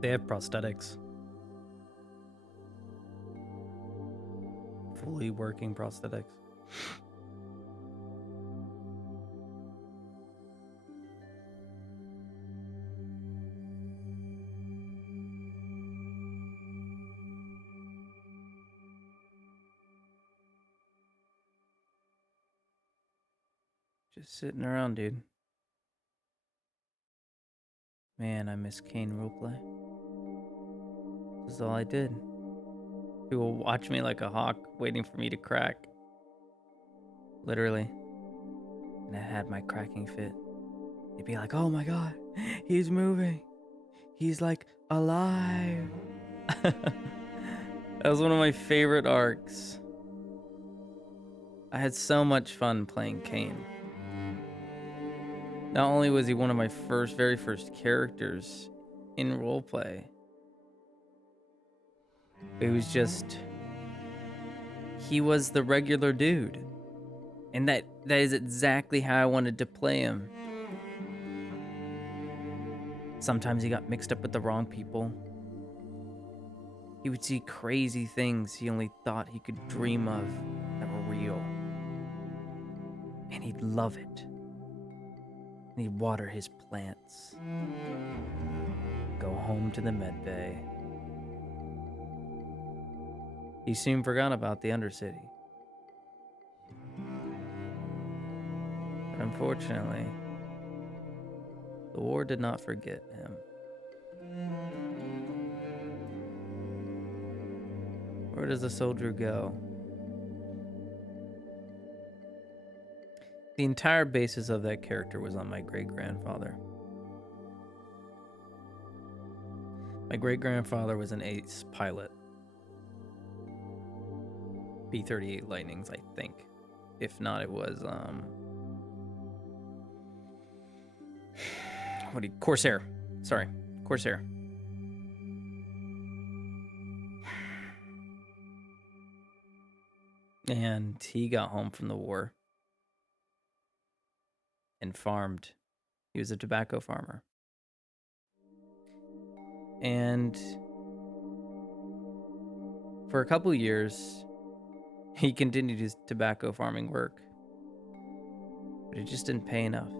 They have prosthetics. Fully working prosthetics. Just sitting around, dude. Man, I miss Kane roleplay. This is all I did. People watch me like a hawk, waiting for me to crack. Literally. And I had my cracking fit. They'd be like, oh my god, he's moving. He's like alive. That was one of my favorite arcs. I had so much fun playing Kane. Not only was he one of my very first characters in roleplay, it was just, he was the regular dude. And that is exactly how I wanted to play him. Sometimes he got mixed up with the wrong people. He would see crazy things he only thought he could dream of that were real. And he'd love it. And he'd water his plants. Go home to the med bay. He soon forgot about the Undercity. But unfortunately, the war did not forget him. Where does a soldier go? The entire basis of that character was on my great-grandfather. My great-grandfather was an ace pilot. B-38 Lightnings, I think. If not, it was, Corsair. Sorry, Corsair. And he got home from the war and farmed. He was a tobacco farmer. And for a couple years, he continued his tobacco farming work. But it just didn't pay enough.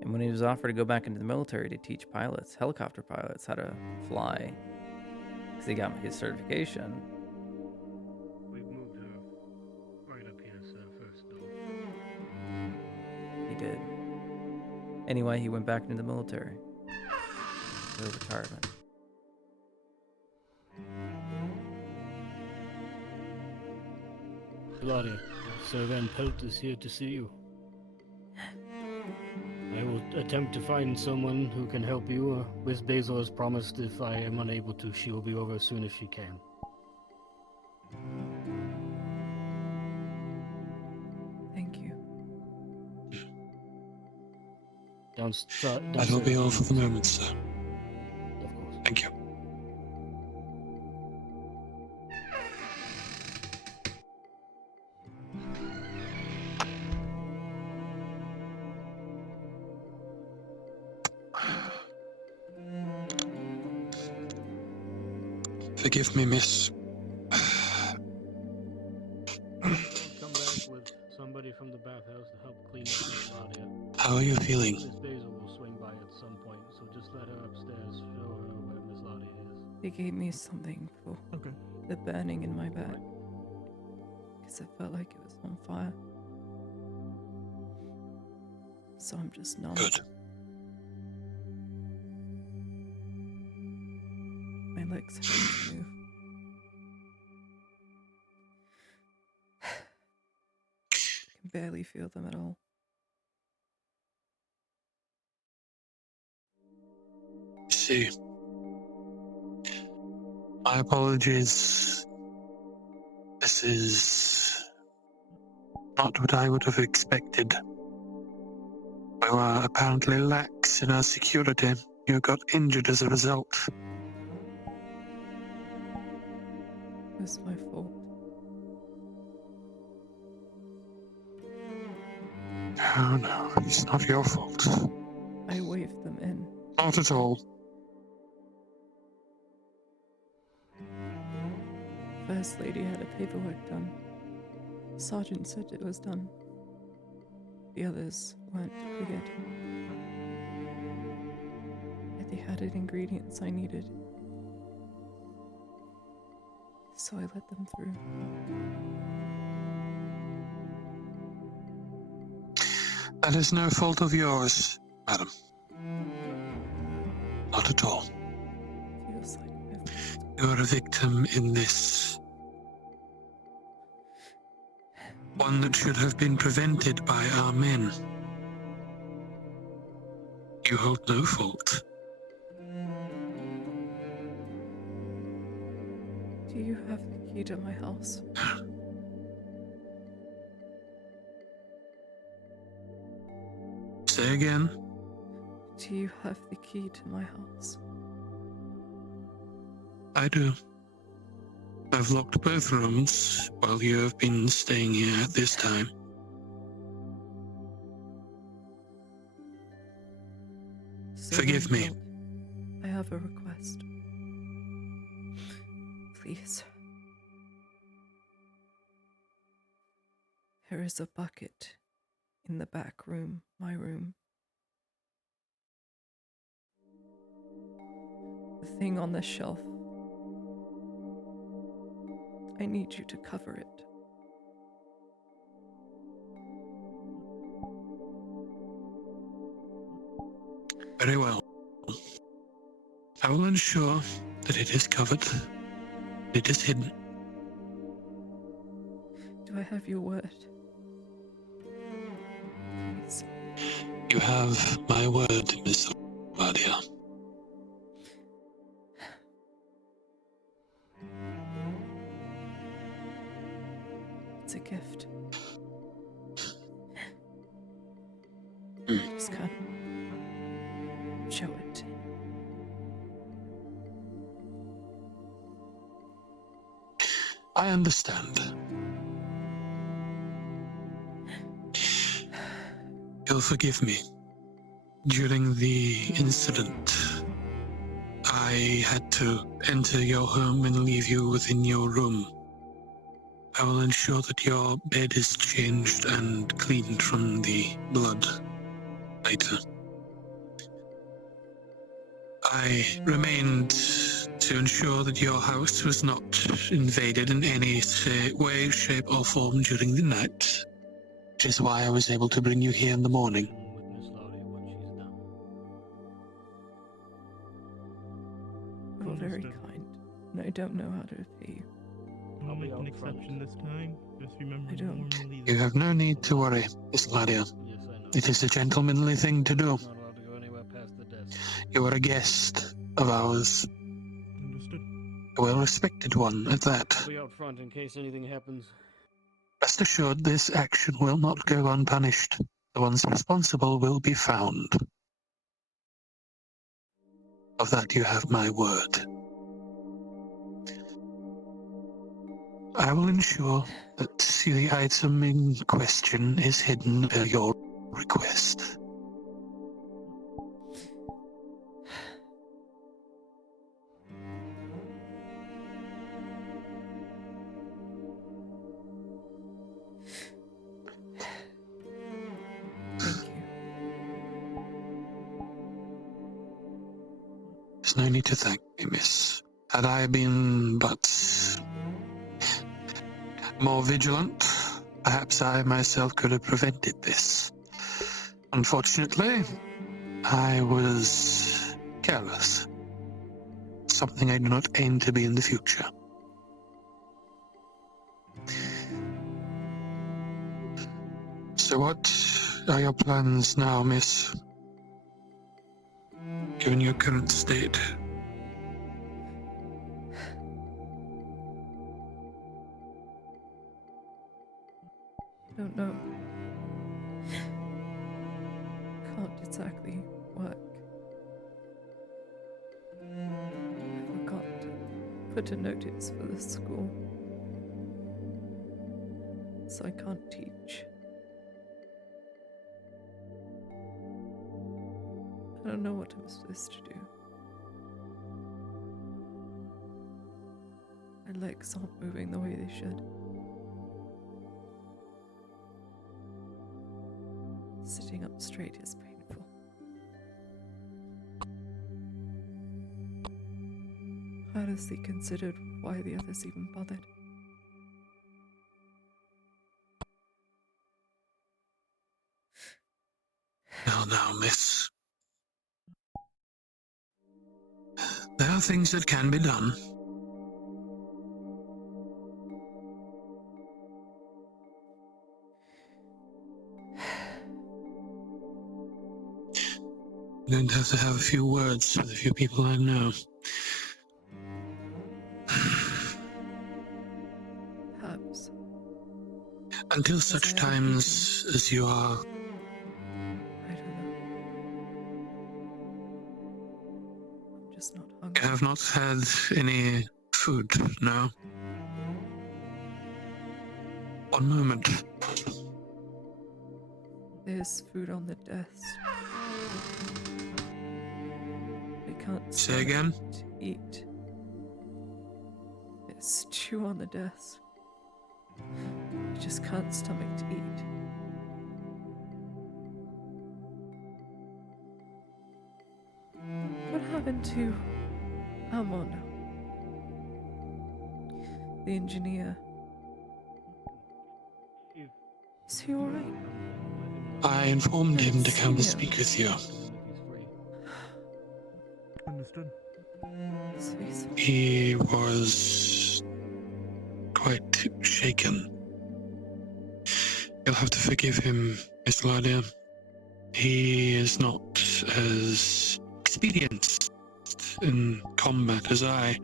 And when he was offered to go back into the military to teach pilots, helicopter pilots, how to fly, because he got his certification. We've moved her right up here, sir, first door. He did. Anyway, he went back into the military. For retirement. Claudia, Sir Van Pelt is here to see you. I will attempt to find someone who can help you. Miss Basil has promised if I am unable to, she will be over as soon as she can. Thank you. That'll be all for the moment, sir. Of course. Thank you. Forgive me, miss. I'll come back with somebody from the bathhouse to help clean up Miss Nadia. How are you feeling? Miss Basil will swing by at some point, so just let her upstairs, show her where Miss Nadia is. They gave me something for the burning in my back. Because it felt like it was on fire. So I'm just numb. Good. My legs hurt to move. I can barely feel them at all. See. My apologies. This is not what I would have expected. We were apparently lax in our security. You got injured as a result. It was my fault. no, it's not your fault. I waved them in. Not at all. First Lady had her paperwork done. Sergeant said it was done. The others weren't cleared. Yet they had the ingredients I needed. So I let them through. That is no fault of yours, madam. Not at all. Feels like You are a victim in this. One that should have been prevented by our men. You hold no fault. Do you have the key to my house? Say again. Do you have the key to my house? I do. I've locked both rooms while you have been staying here at this time. Forgive me. I have a request. Please. There is a bucket in the back room, my room. The thing on the shelf. I need you to cover it. Very well. I will ensure that it is covered. It is hidden. Do I have your word? Please. You have my word, Miss Vadia. It's a gift. Just can't show it. I understand. You'll forgive me. During the incident, I had to enter your home and leave you within your room. I will ensure that your bed is changed and cleaned from the blood later. I remained to ensure that your house was not invaded in any way, shape, or form during the night, which is why I was able to bring you here in the morning. You're very kind, and I don't know how to repay you. I'll make an exception this time. Just remember, I don't. normally You have no need to worry, Miss Gladia. It is a gentlemanly thing to do. You are a guest of ours. Understood. A well-respected one at that. I'll be out front in case anything happens. Rest assured, this action will not go unpunished. The ones responsible will be found. Of that you have my word. I will ensure that the item in question is hidden at your request. Thank you. There's no need to thank me, miss. Had I been but more vigilant, perhaps I myself could have prevented this. Unfortunately, I was careless. Something I do not aim to be in the future. So what are your plans now, miss? Given your current state? Don't know. Can't exactly work. I forgot to put a notice for the school, so I can't teach. don't know what I'm supposed to do. My legs aren't moving the way they should. Sitting up straight is painful. Honestly considered why the others even bothered. Now, miss. There are things that can be done. I'm going to have a few words with a few people I know. Perhaps. Until such times as you are... I don't know. I'm just not hungry. You have not had any food, no? One moment. There's food on the desk. I can't Say again? to eat. There's stew on the desk. I just can't stomach to eat. What happened to Amon? The engineer. Is he alright? I informed him to come and speak with you. Understood. He was quite shaken. You'll have to forgive him, Miss Ladia. He is not as experienced in combat as I.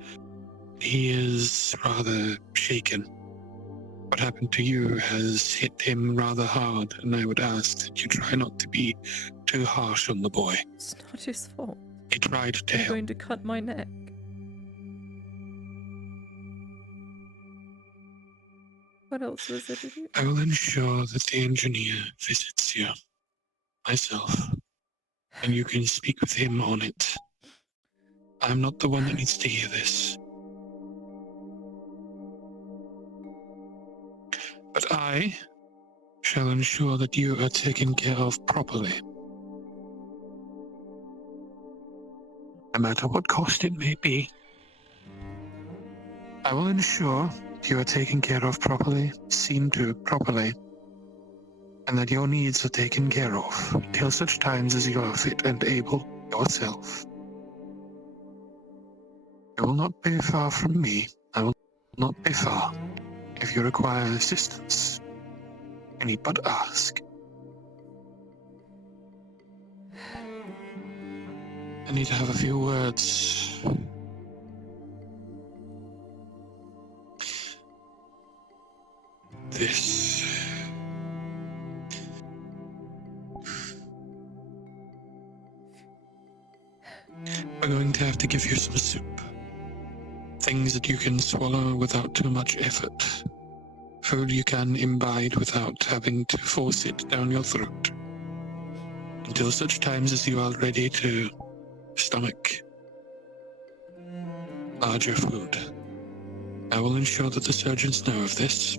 He is rather shaken. What happened to you has hit him rather hard, and I would ask that you try not to be too harsh on the boy. It's not his fault. He tried to They're help. going to cut my neck. What else was there to do? I will ensure that the engineer visits you, myself, and you can speak with him on it. I'm not the one that needs to hear this. But I shall ensure that you are taken care of properly. No matter what cost it may be, I will ensure that you are taken care of properly, seen to properly, and that your needs are taken care of till such times as you are fit and able yourself. You will not be far from me. I will not be far. If you require assistance, you need but ask. I need to have a few words. This. We're going to have to give you some soup. Things that you can swallow without too much effort. Food you can imbibe without having to force it down your throat. Until such times as you are ready to stomach larger food. I will ensure that the surgeons know of this.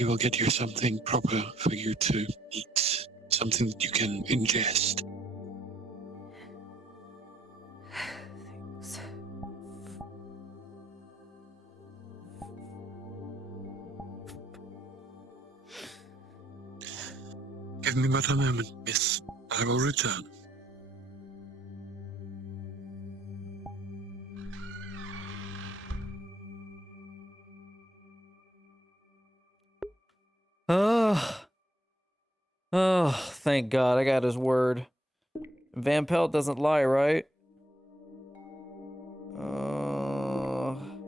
We will get you something proper for you to eat. Something that you can ingest. Thanks. Give me but a moment, miss. I will return. Oh, thank God, I got his word. Van Pelt doesn't lie, right?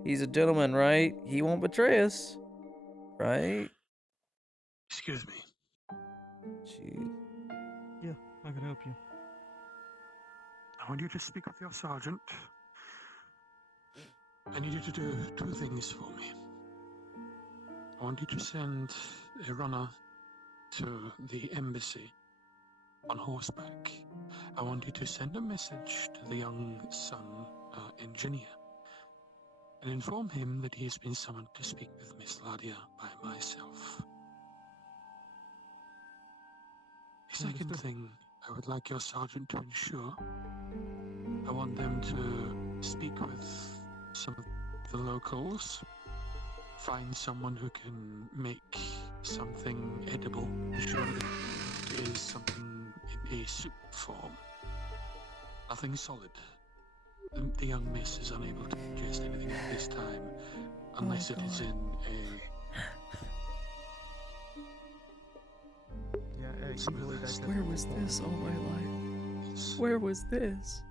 He's a gentleman, right? He won't betray us, right? Excuse me. Jeez. Yeah, I can help you. I want you to speak with your sergeant. I need you to do two things for me. I want you to send a runner to the embassy on horseback I want you to send a message to the young son engineer and inform him that he has been summoned to speak with Miss Ladia by myself. The second thing I would like your sergeant to ensure, I want them to speak with some of the locals, find someone who can make something edible, ensure that it is something in a soup form. Nothing solid. The young miss is unable to ingest anything at this time, unless it is in a... Yeah, easily Where was this all my life? Where was this?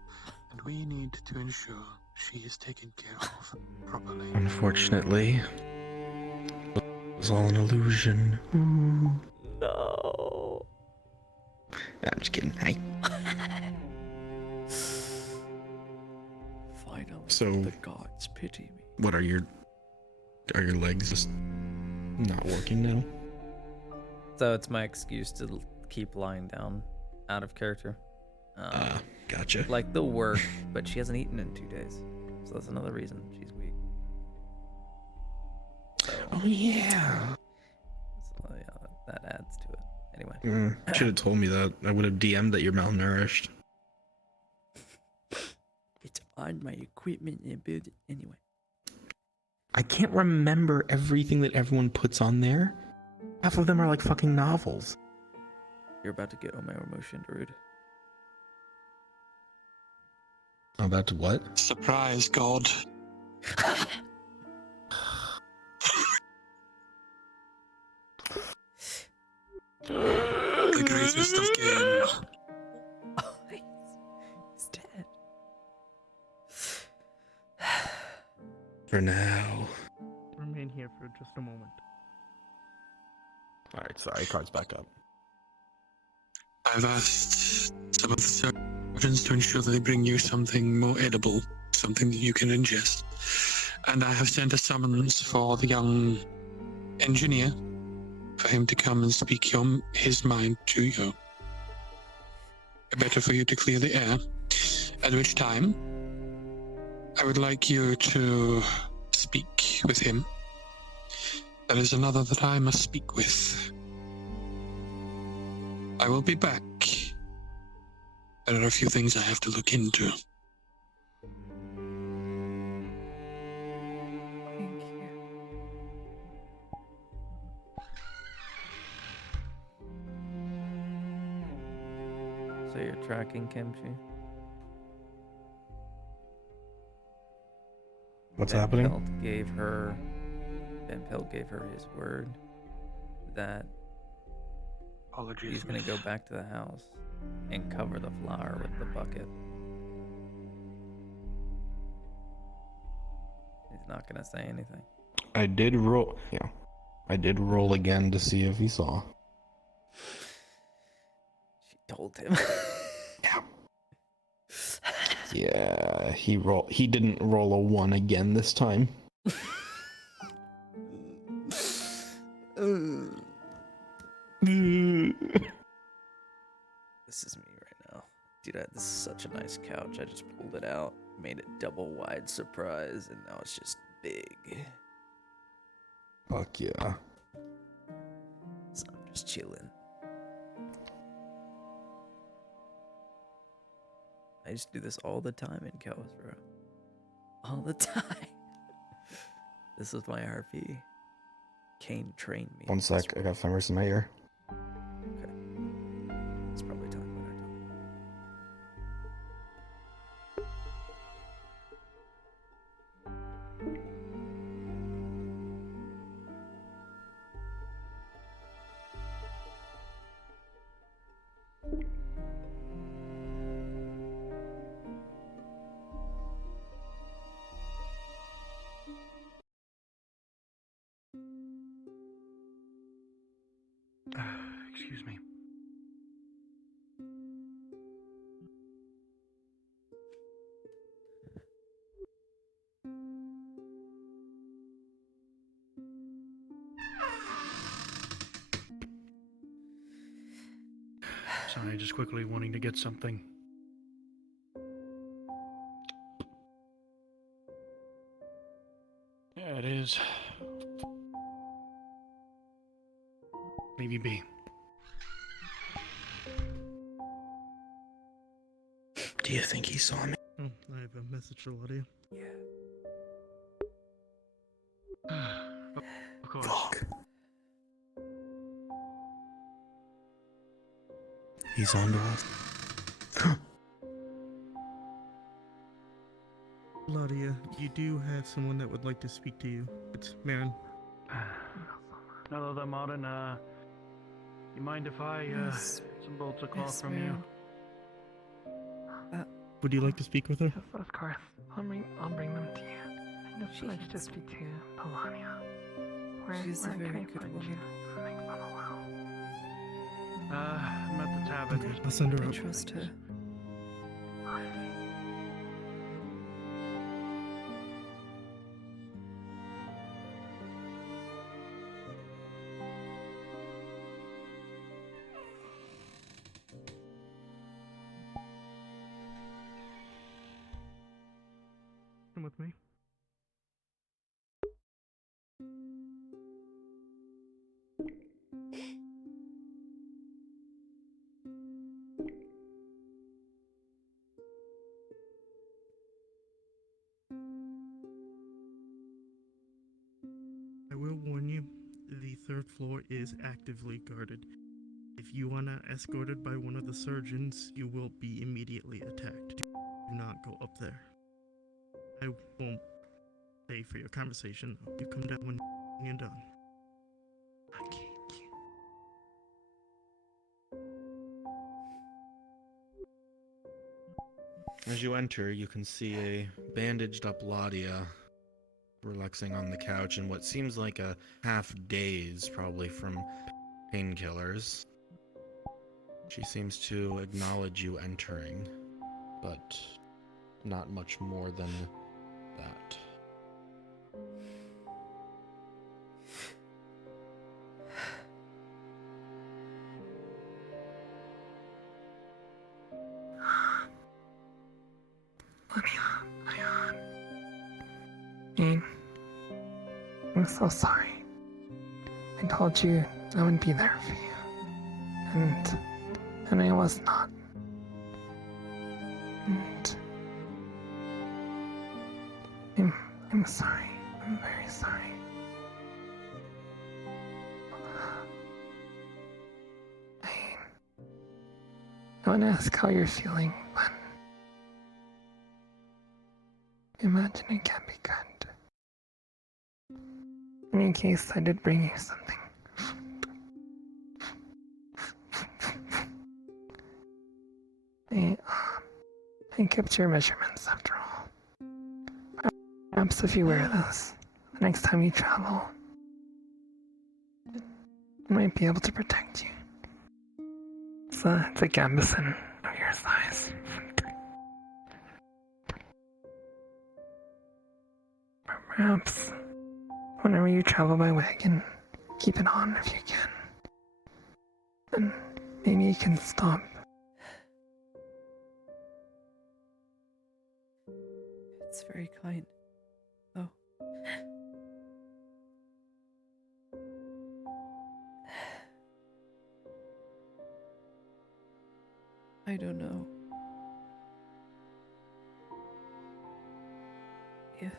And we need to ensure she is taken care of properly. Unfortunately, it was all an illusion. Ooh. No. I'm just kidding. Hi. Finally, So, the gods pity me. what are your legs just not working now? So it's my excuse to keep lying down, out of character. Gotcha. Like they'll work, but she hasn't eaten in 2 days, so that's another reason she's weak. So, Oh yeah. So yeah, that adds to it. Anyway. Should have told me that. I would have DM'd that you're malnourished. It's on my equipment and build it anyway. I can't remember everything that everyone puts on there. Half of them are like fucking novels. You're about to get on my emotion, dude. About to what? Surprise, God. The greatest of games. Oh, he's dead. For now. Remain here for just a moment. Alright, sorry, card's back up. I've asked some of the surgeons to ensure that they bring you something more edible, something that you can ingest. And I have sent a summons for the young engineer for him to come and speak his mind to you. Better for you to clear the air, at which time I would like you to speak with him. There is another that I must speak with. I will be back. There are a few things I have to look into. Thank you. So you're tracking Kimchi? What's Ben happening? Pelt gave her his word that Apologies. he's gonna go back to the house and cover the flower with the bucket. He's not gonna say anything. I did roll. Yeah. I did roll again to see if he saw. She told him. Yeah, he didn't roll a 1 again this time. This is me right now. Dude, this is such a nice couch. I just pulled it out, made it double wide surprise, and now it's just big. Fuck yeah. So I'm just chilling. I just do this all the time in Kaos, bro. All the time. This is my RP. Kane trained me. One sec, I got fingers in my ear. Okay. It's probably time when I talk. Excuse me. Sorry, just quickly wanting to get something. That is. Leave you be. Do you think he saw me? Oh, I have a message for Ladia. Of course. Fuck. He's on to us. Ladia, you do have someone that would like to speak to you. It's Marin. Hello there, Martin. You mind if I, Yes. some bolts of cloth Yes, from you? Marin. Would you like to speak with her? Yes, of course. I'll bring them to you. I just like to speak to Polania. She's a where very can I good find woman. you? Thanks, LOL. I'm at the tavern. Okay, I'll send her I up. trust her. Come with me. I will warn you, the third floor is actively guarded. If you want to escorted by one of the surgeons, you will be immediately attacked. Do not go up there. I won't pay for your conversation. You come down when you're done. Okay. As you enter, you can see a bandaged up Ladia relaxing on the couch in what seems like a half daze, probably from painkillers. She seems to acknowledge you entering, but not much more than that. Dean, I'm so sorry. I told you I would be there for you. And I was not. And I'm sorry. I'm very sorry. I want to ask how you're feeling, but I imagine it can't be good. In any case, I did bring you something. I kept your measurements after all. Perhaps if you wear this, the next time you travel, it might be able to protect you. It's a gambeson of your size. Perhaps whenever you travel by wagon, keep it on if you can. And maybe you can stop. It's very kind. Oh. I don't know. If it'd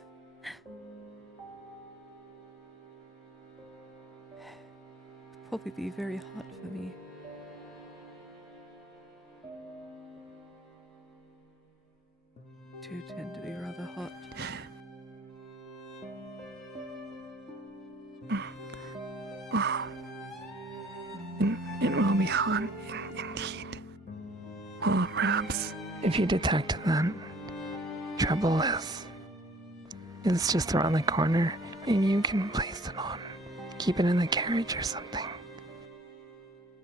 probably be very hot for me. Do tend to be rather hot. It will be hot, indeed. Well, perhaps if you detect that trouble is just around the corner, maybe you can place it on, keep it in the carriage or something.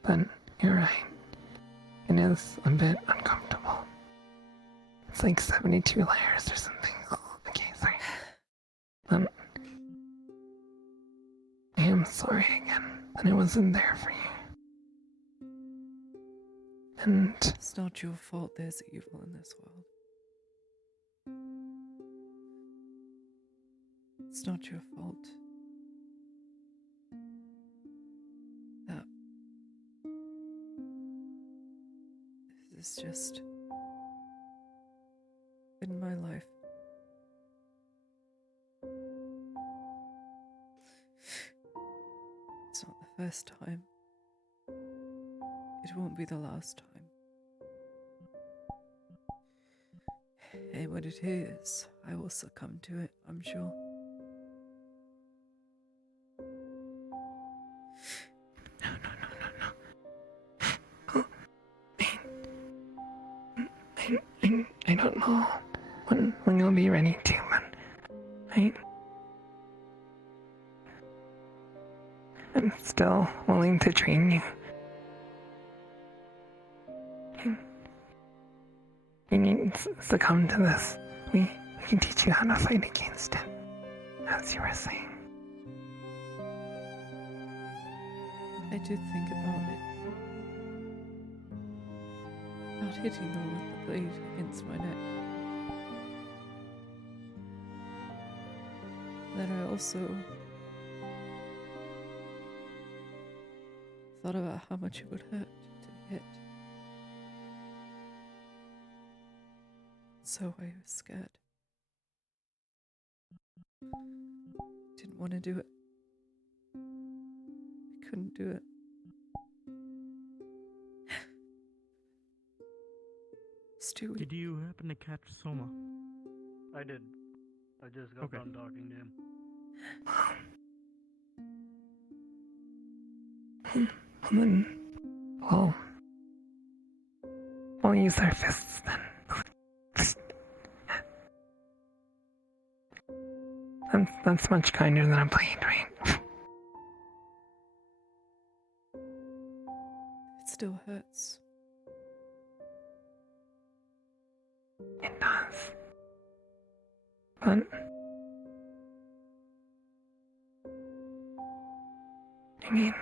But you're right, it is a bit uncomfortable. It's like 72 layers or something. Okay, sorry. I am sorry again that I wasn't there for you. And it's not your fault there's evil in this world. It's not your fault. That this is just been my life. It's not the first time. It won't be the last time. And when it is, I will succumb to it, I'm sure. I don't know when you'll be ready to, but I'm still willing to train you. You need to succumb to this. We can teach you how to fight against it, as you were saying. I did think about it. About hitting them with the blade against my neck. Then I also thought about how much it would hurt to hit. So I was scared. Didn't want to do it. I couldn't do it. Stewie. Did you happen to catch Soma? I did. I just got done talking to him. And then, well, we'll use our fists then. That's much kinder than a blade, right? It still hurts. It does. But I mean,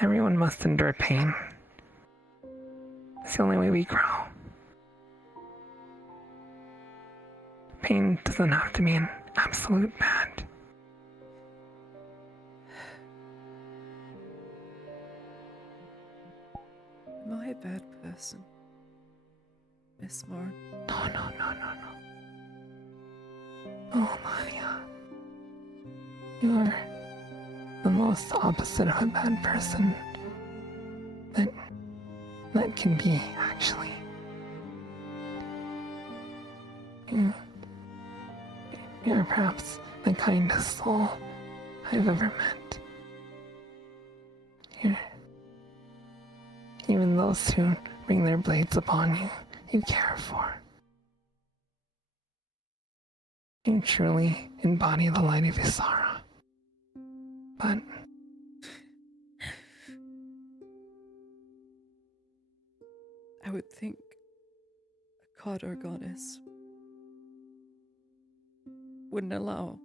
everyone must endure pain. It's the only way we grow. Pain doesn't have to be an absolute bad. Am I a bad person, Miss Moore? No. Oh, Maya. You're the most opposite of a bad person that can be, actually. You're perhaps the kindest soul I've ever met. Even those who bring their blades upon you, you care for. You truly embody the light of Isara. But I would think a god or goddess wouldn't allow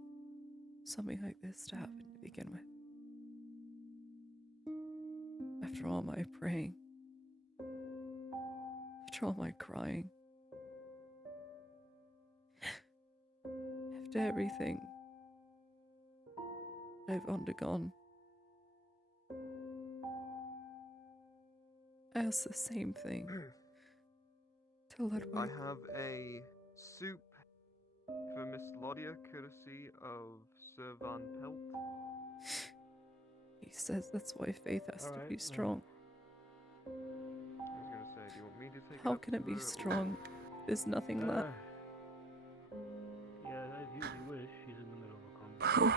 something like this to happen to begin with. After all my praying, after all my crying, after everything I've undergone, I ask the same thing to Ludwig. I have a soup for Miss Lodia, courtesy of Sir Van Pelt. He says that's why faith has to be strong. I was gonna say, do you want me to take How up can it be for- strong? There's nothing left. Yeah, as you wish. He's in the middle of a conversation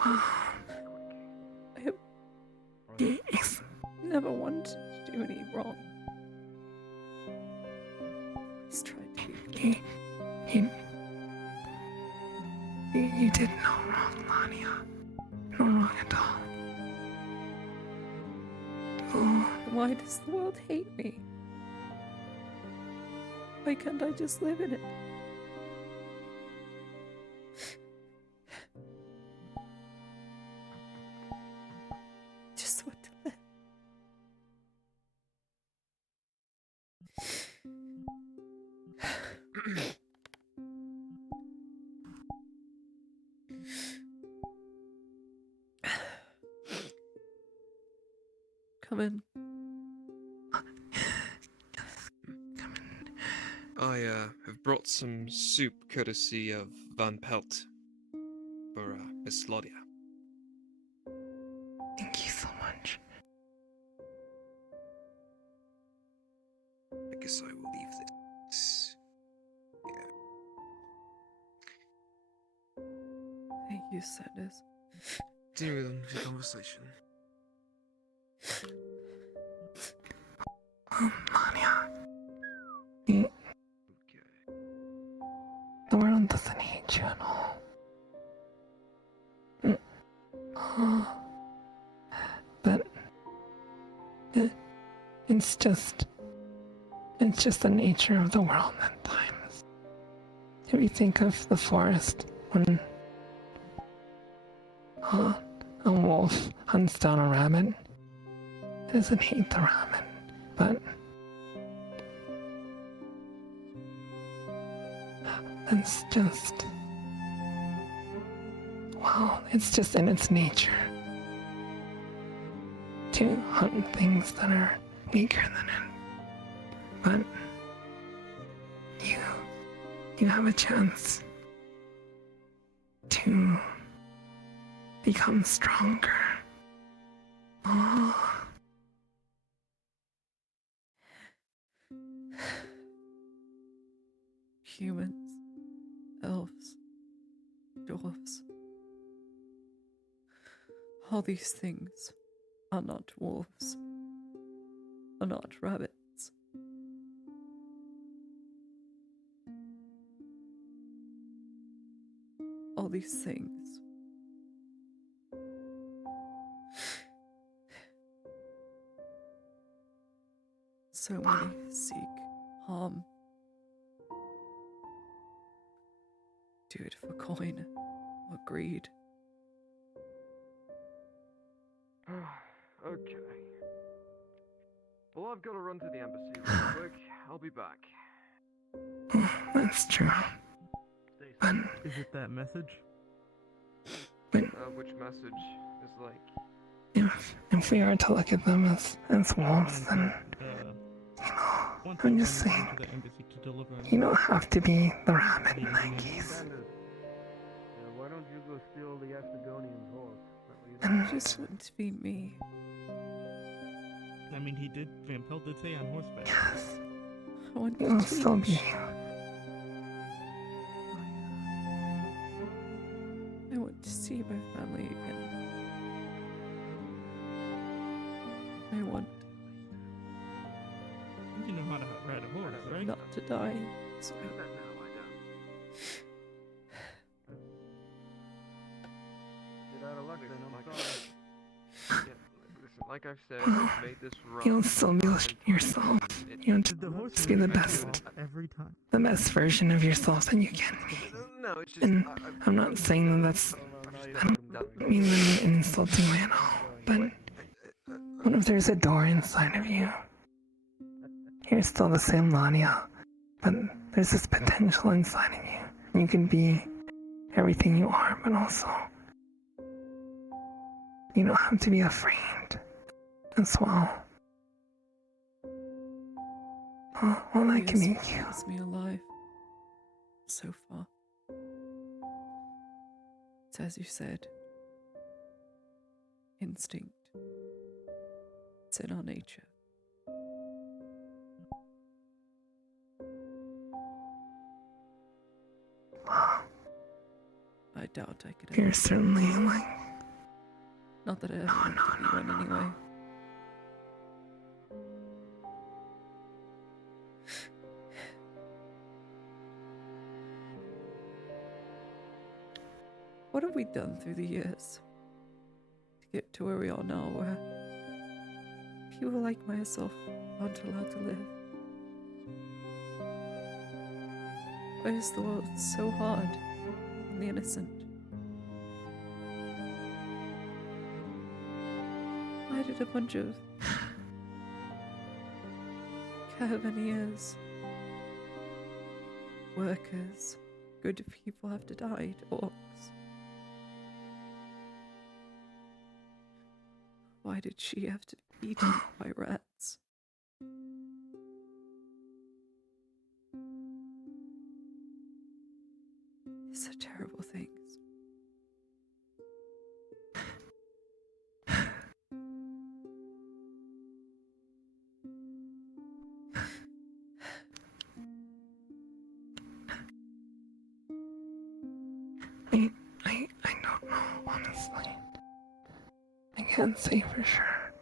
I have never wanted to do any wrong. He's tried to be good. you did no wrong, Lania. No wrong at all. Oh. Why does the world hate me? Why can't I just live in it? Just want to live. Come in. I have brought some soup courtesy of Van Pelt for Miss Claudia. Thank you so much. I guess I will leave this. Thank you, Sanders. Continue with the conversation. Mania. The world doesn't hate you at all. But it's just the nature of the world at times. If you think of the forest when a wolf hunts down a rabbit, it doesn't hate the rabbit, but it's just, well, it's just in its nature to hunt things that are weaker than it. But you have a chance to become stronger. Oh. Humans, elves, dwarves. All these things are not wolves, are not rabbits. All these things so many seek harm. Do it for coin or greed. Okay. Well, I've got to run to the embassy real quick. I'll be back. That's true. But Is it that message? Which message is like? if we are to look at them as wolves, then I'm just saying, you don't have to be the rabbit in that case. Why don't you go steal the Astagonian's horse? I just want to be me. I mean, Van Pelt did say on horseback. Yes. I want You'll to still be teach. you. I want to see my family again. I want You know how to ride a horse, right? not to die. So Get out of luck, then I'm sorry. Listen, like I've said, I've made this run. You'll still be yourself. You'll just be the best. Every time. The best version of yourself that you can be. No, it's just, And I'm not saying that that's. I don't mean that in an insulting way at all. But what if there's a door inside of you? You're still the same Lania, but there's this potential inside of you. You can be everything you are, but also you don't have to be afraid as well. Well, that can make you. keeps me alive so far. It's as you said, instinct. It's in our nature. I doubt I could ever. You're certainly like. Not that I ever want to be one anyway. What have we done through the years to get to where we are now, where people like myself aren't allowed to live? Why is the world so hard on the innocent? Why did a bunch of caravaniers workers, good people have to die to orcs. Why did she have to be eaten by rats? These are terrible things. I don't know, honestly. I can't say for sure.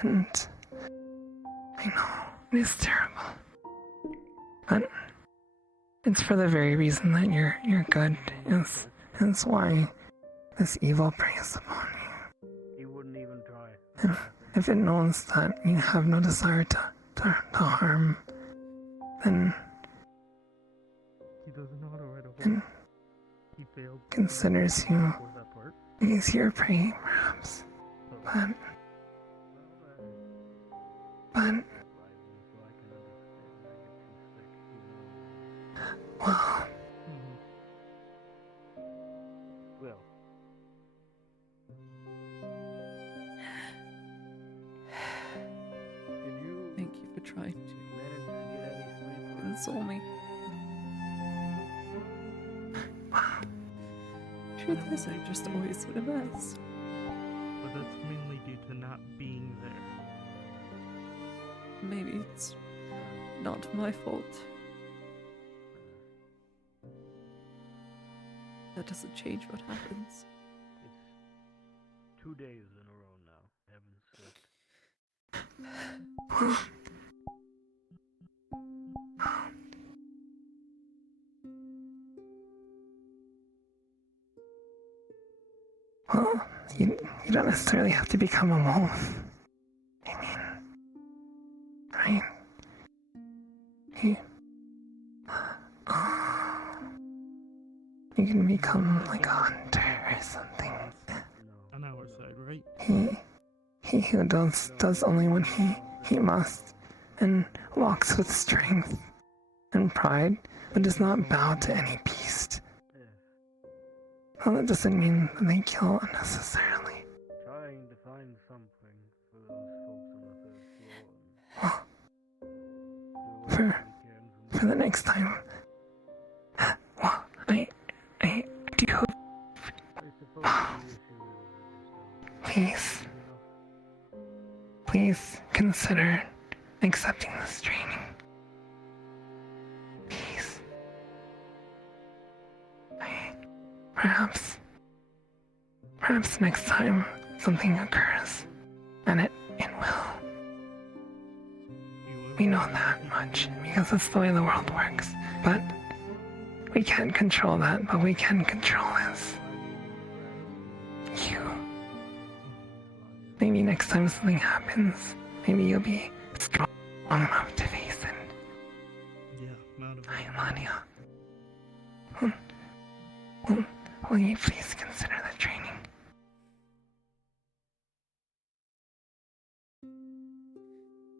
And I know it is terrible. But it's for the very reason that you're good is why this evil preys upon you. He wouldn't even try. If it knows that you have no desire to harm, then He doesn't know how to ride a and horse. He failed. considers you For that part. easier prey, perhaps. But well, Well, Thank you for trying to console me. Truth is, I've just always been a mess. But that's mainly due to not being there. Maybe it's not my fault. That doesn't change what happens. it's 2 days in a row now. Haven't slept. well, you don't necessarily have to become a wolf. I mean, right? You can become like a hunter or something. On our side, right? He who does only what he must, and walks with strength and pride, but does not bow to any beast. Well, that doesn't mean that they kill unnecessarily. Trying to find something for those folks on the 3rd floor. For the next time. Well, I do hope. Please consider accepting this training. Please. Perhaps next time something occurs, and it will. We know that much because it's the way the world works. But we can't control that, but we can control this. You. Maybe next time something happens, maybe you'll be strong enough to face it. Yeah, out of Lania. Will you please consider the training?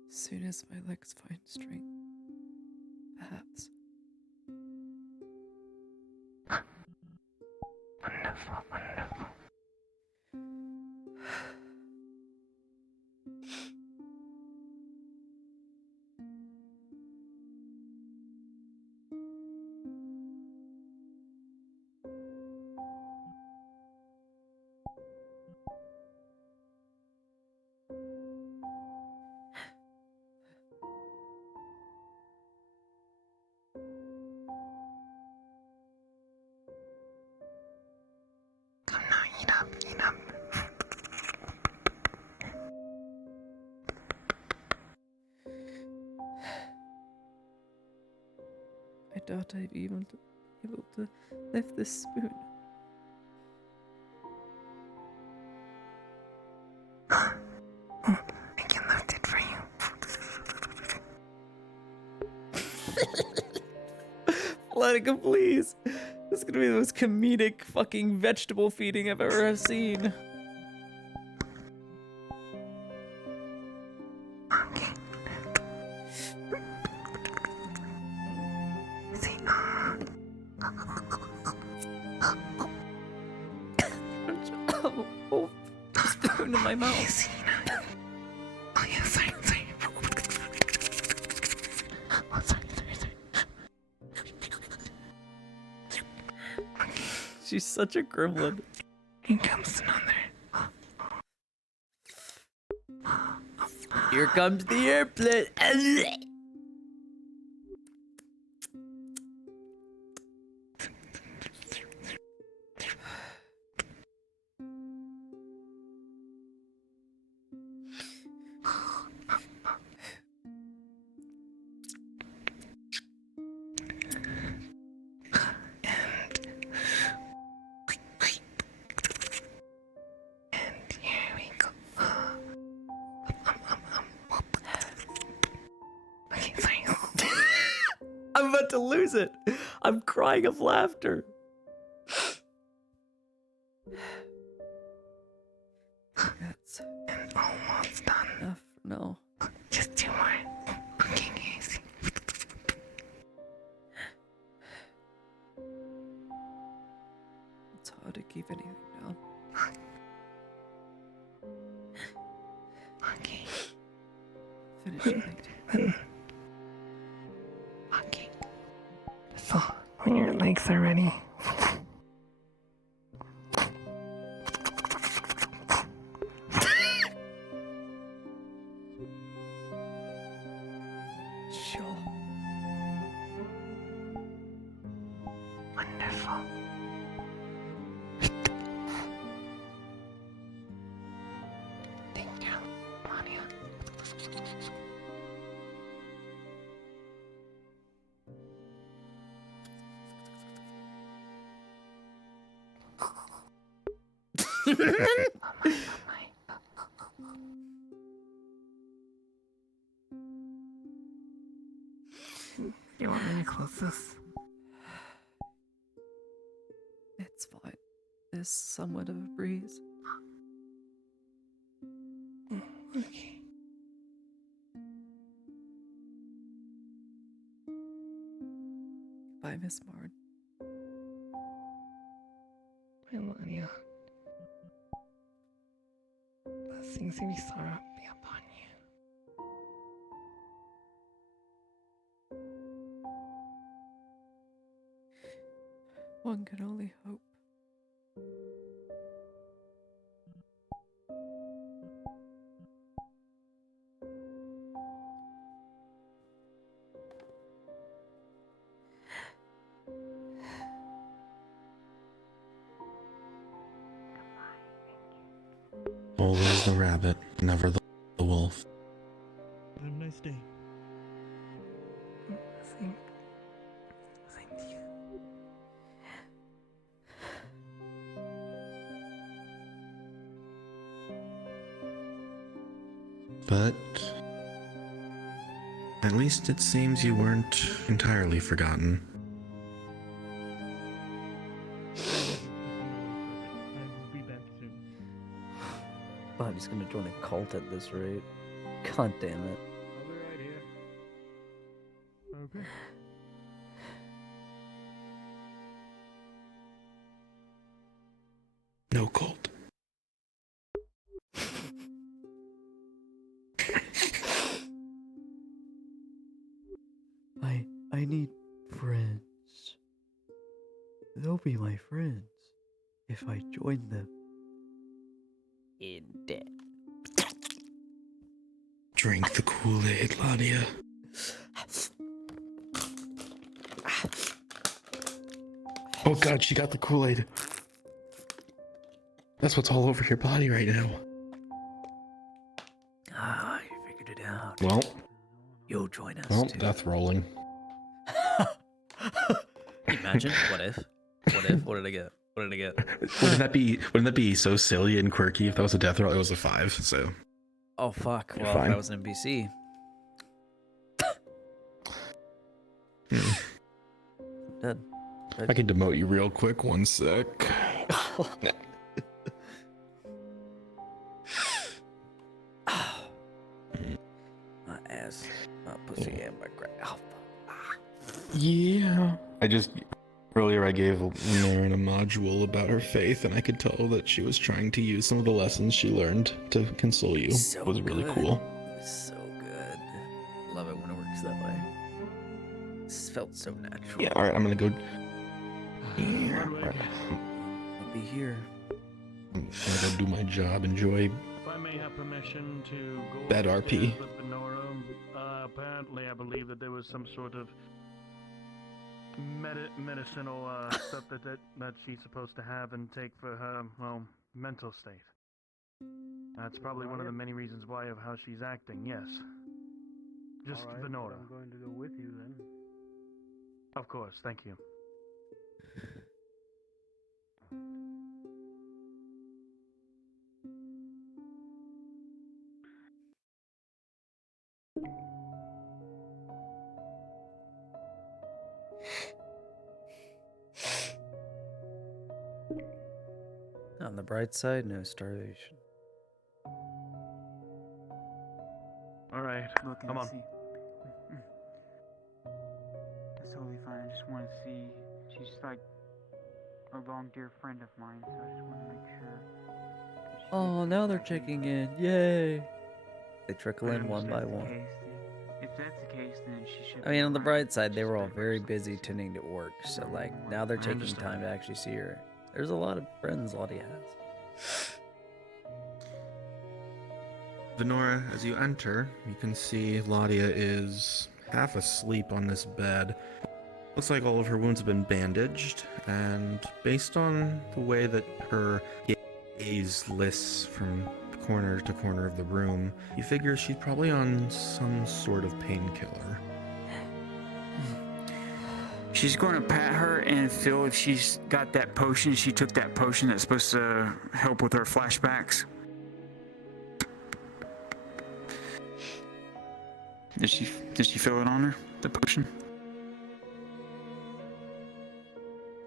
As soon as my legs find strength, perhaps. Wonderful, wonderful. Come now, eat up, eat up. I doubt I'd even be able to lift this spoon. I can lift it for you. Flatica, please. This is gonna be the most comedic fucking vegetable feeding I've ever seen. See, Oh, spoon in my mouth. Oh yeah, sorry. Oh, sorry. She's such a gremlin. Here comes another. Here comes the airplane. Here we go. Okay, sorry. I'm about to lose it. I'm crying of laughter. That's almost done. enough. No. Just 2 more. Okay, guys. It's hard to keep anything down. Okay. Finish it later. Okay. So, when your legs are ready. Sure. Wonderful. Thank you, Anya. You want me to close this? It's fine. There's somewhat of a breeze. Okay. Bye, Miss Marn. Melania. Blessings and sorrow be upon you. One can only hope. Always the rabbit, never the wolf. Have a nice day. Same to you. But at least it seems you weren't entirely forgotten. I will be back soon. Bobby's gonna join a cult at this rate. God damn it. I'll be right here. Okay. No cult. I need friends. They'll be my friends if I join them. In debt. Drink the Kool-Aid, Ladia. Oh god, she got the Kool-Aid. That's what's all over your body right now. Ah, you figured it out. Well, You'll join us well, too. death rolling. Imagine, what if? What if? What did I get? What did I get? Wouldn't that be so silly and quirky if that was a death roll? It was a 5, so. Oh fuck, You're well fine. if I was an NPC. Dead. I can demote you real quick, 1 sec. My ass, my pussy, and my crack. Oh, Yeah. I just Earlier I gave Lauren a module about her faith, and I could tell that she was trying to use some of the lessons she learned to console you. So It was really good. cool. So good. Love it when it works that way. This felt so natural. Yeah, alright, I'm gonna go... I'll be here. I'm gonna go do my job. Enjoy If I may have permission to go bed RP. upstairs with Benora, apparently I believe that there was some sort of medicinal stuff that she's supposed to have and take for her, well, mental state. That's probably one of the many reasons why of how she's acting, yes. Just All right, Benora. I'm going to go with you then. Of course, thank you. On the bright side, no starvation. All right, Look and come on. see. That's totally fine. I just want to see. She's like a long dear friend of mine, so I just want to make sure. Oh, now they're checking in. Yay! They trickle in one by one. If that's the case, then she should. I mean, on the bright side, they were all very busy tending to work, so like now they're taking time to actually see her. There's a lot of friends Lottie has. Venora, as you enter, you can see Ladia is half asleep on this bed. Looks like all of her wounds have been bandaged, and based on the way that her gaze lists from corner to corner of the room, you figure she's probably on some sort of painkiller. She's going to pat her and feel if she's got that potion. She took that potion that's supposed to help with her flashbacks. Did she feel it on her? The potion?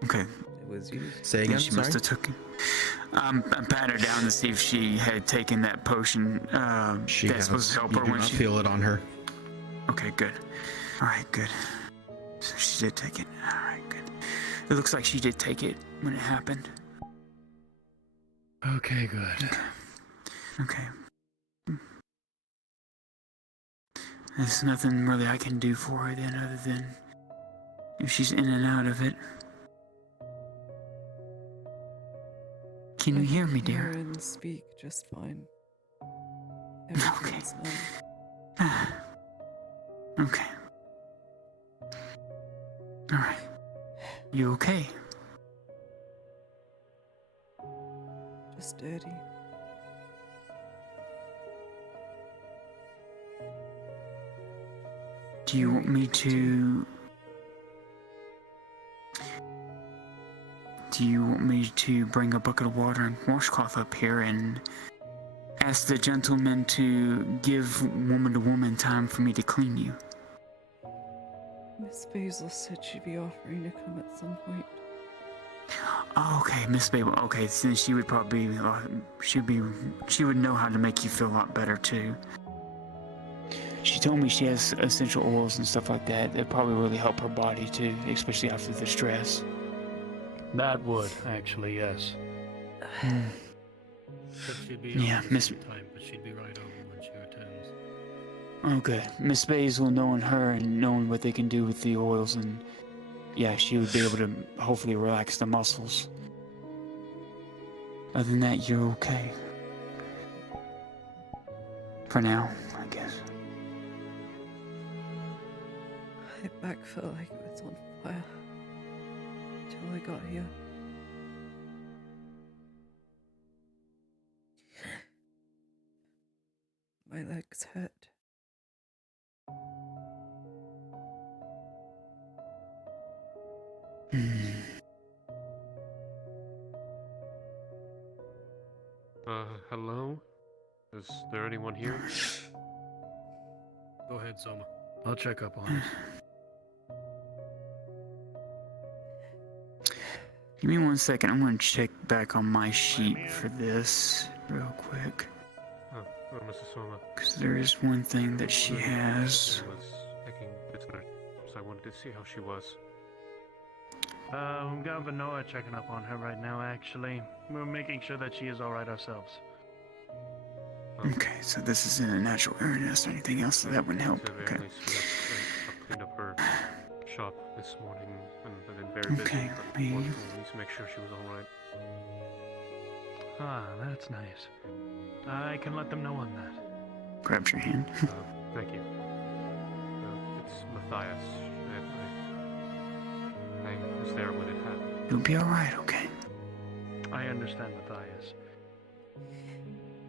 Okay. It was used. Say again, She must have took it. I patted her down to see if she had taken that potion. She that's has. supposed to help You her do when not she. feel it on her. Okay, good. All right, good. So she did take it. All right, good. It looks like she did take it when it happened. Okay, good. Okay. There's nothing really I can do for her then, other than if she's in and out of it. Can you hear me, Hear dear? and speak just fine. Everything's fine. Okay. All right. You okay? Just dirty. Do you want me to... Do you want me to bring a bucket of water and washcloth up here and ask the gentleman to give woman to woman time for me to clean you? Miss Basil said she'd be offering to come at some point. Oh, okay, Miss Babel. Okay, then she would probably she would know how to make you feel a lot better too. She told me she has essential oils and stuff like that that probably really help her body too, especially after the stress. That would, actually, yes. But she'd be Yeah, on Miss. time, but she'd be right over when she returns. Okay, Miss Basil knowing her and knowing what they can do with the oils, and yeah, she would be able to hopefully relax the muscles. Other than that, you're okay. For now, I guess. My back felt like it was on fire until I got here. My legs hurt. Hello? Is there anyone here? Go ahead, Soma. I'll check up on her. Give me 1 second. I'm gonna check back on my sheet for this real quick. Oh, Mrs. Soma. Because there is one thing that she has. I was taking visitors, so I wanted to see how she was. Governor Noah checking up on her right now, actually. We're making sure that she is alright ourselves. Okay, so this isn't a natural illness or anything else, so that wouldn't help. Okay. I cleaned up her shop this morning, and I've been very busy. Okay, But wanted to make sure she was all right. Ah, that's nice. I can let them know on that. Grabs your hand. Thank you. It's Matthias. I was there when it happened. You'll be alright, okay? I understand, Matthias.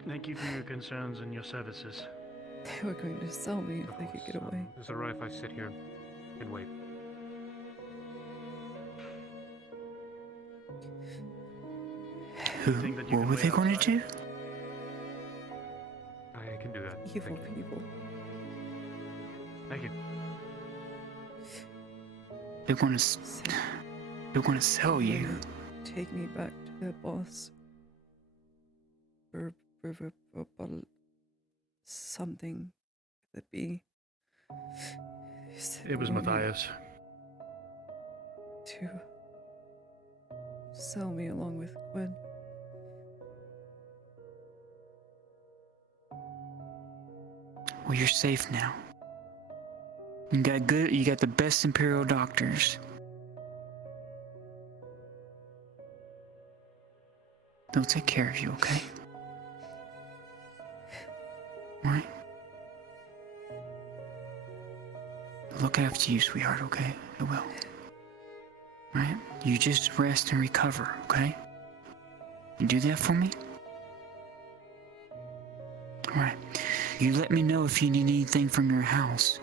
Thank you for your concerns and your services. They were going to sell me if they could get away. Is it alright if I sit here and wait? What were they going to do? I can do that. Evil people. Thank you. They're going to sell you. Take me back to their boss. Something with a B. It was Matthias. To sell me along with Gwen. Well, you're safe now. You got the best Imperial doctors. They'll take care of you, okay? Alright? Look after you, sweetheart, okay? I will. Alright? You just rest and recover, okay? You do that for me? Alright. You let me know if you need anything from your house,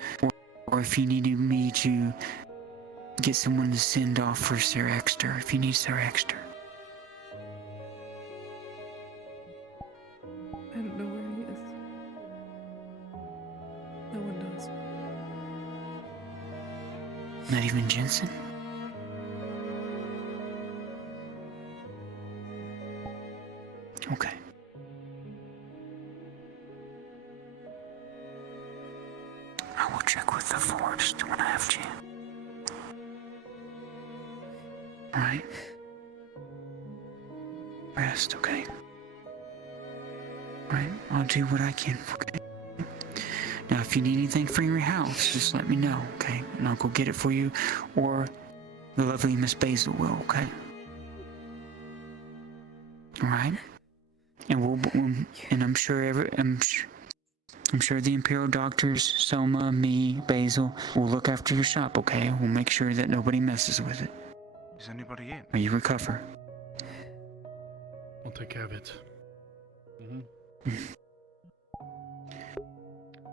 or if you needed me to get someone to send off for Sir Exeter, if you need Sir Exeter. I don't know where he is. No one knows. Not even Jensen? Okay. I will check with the forest when I have chance. Alright? Rest, okay? Alright, I'll do what I can, okay? Now, if you need anything from your house, just let me know, okay? And I'll go get it for you, or the lovely Miss Basil will, okay? Alright? And and I'm sure I'm sure the Imperial doctors, Soma, me, Basil, will look after your shop, okay? We'll make sure that nobody messes with it. Is anybody in? Or you recover. I'll take care of it.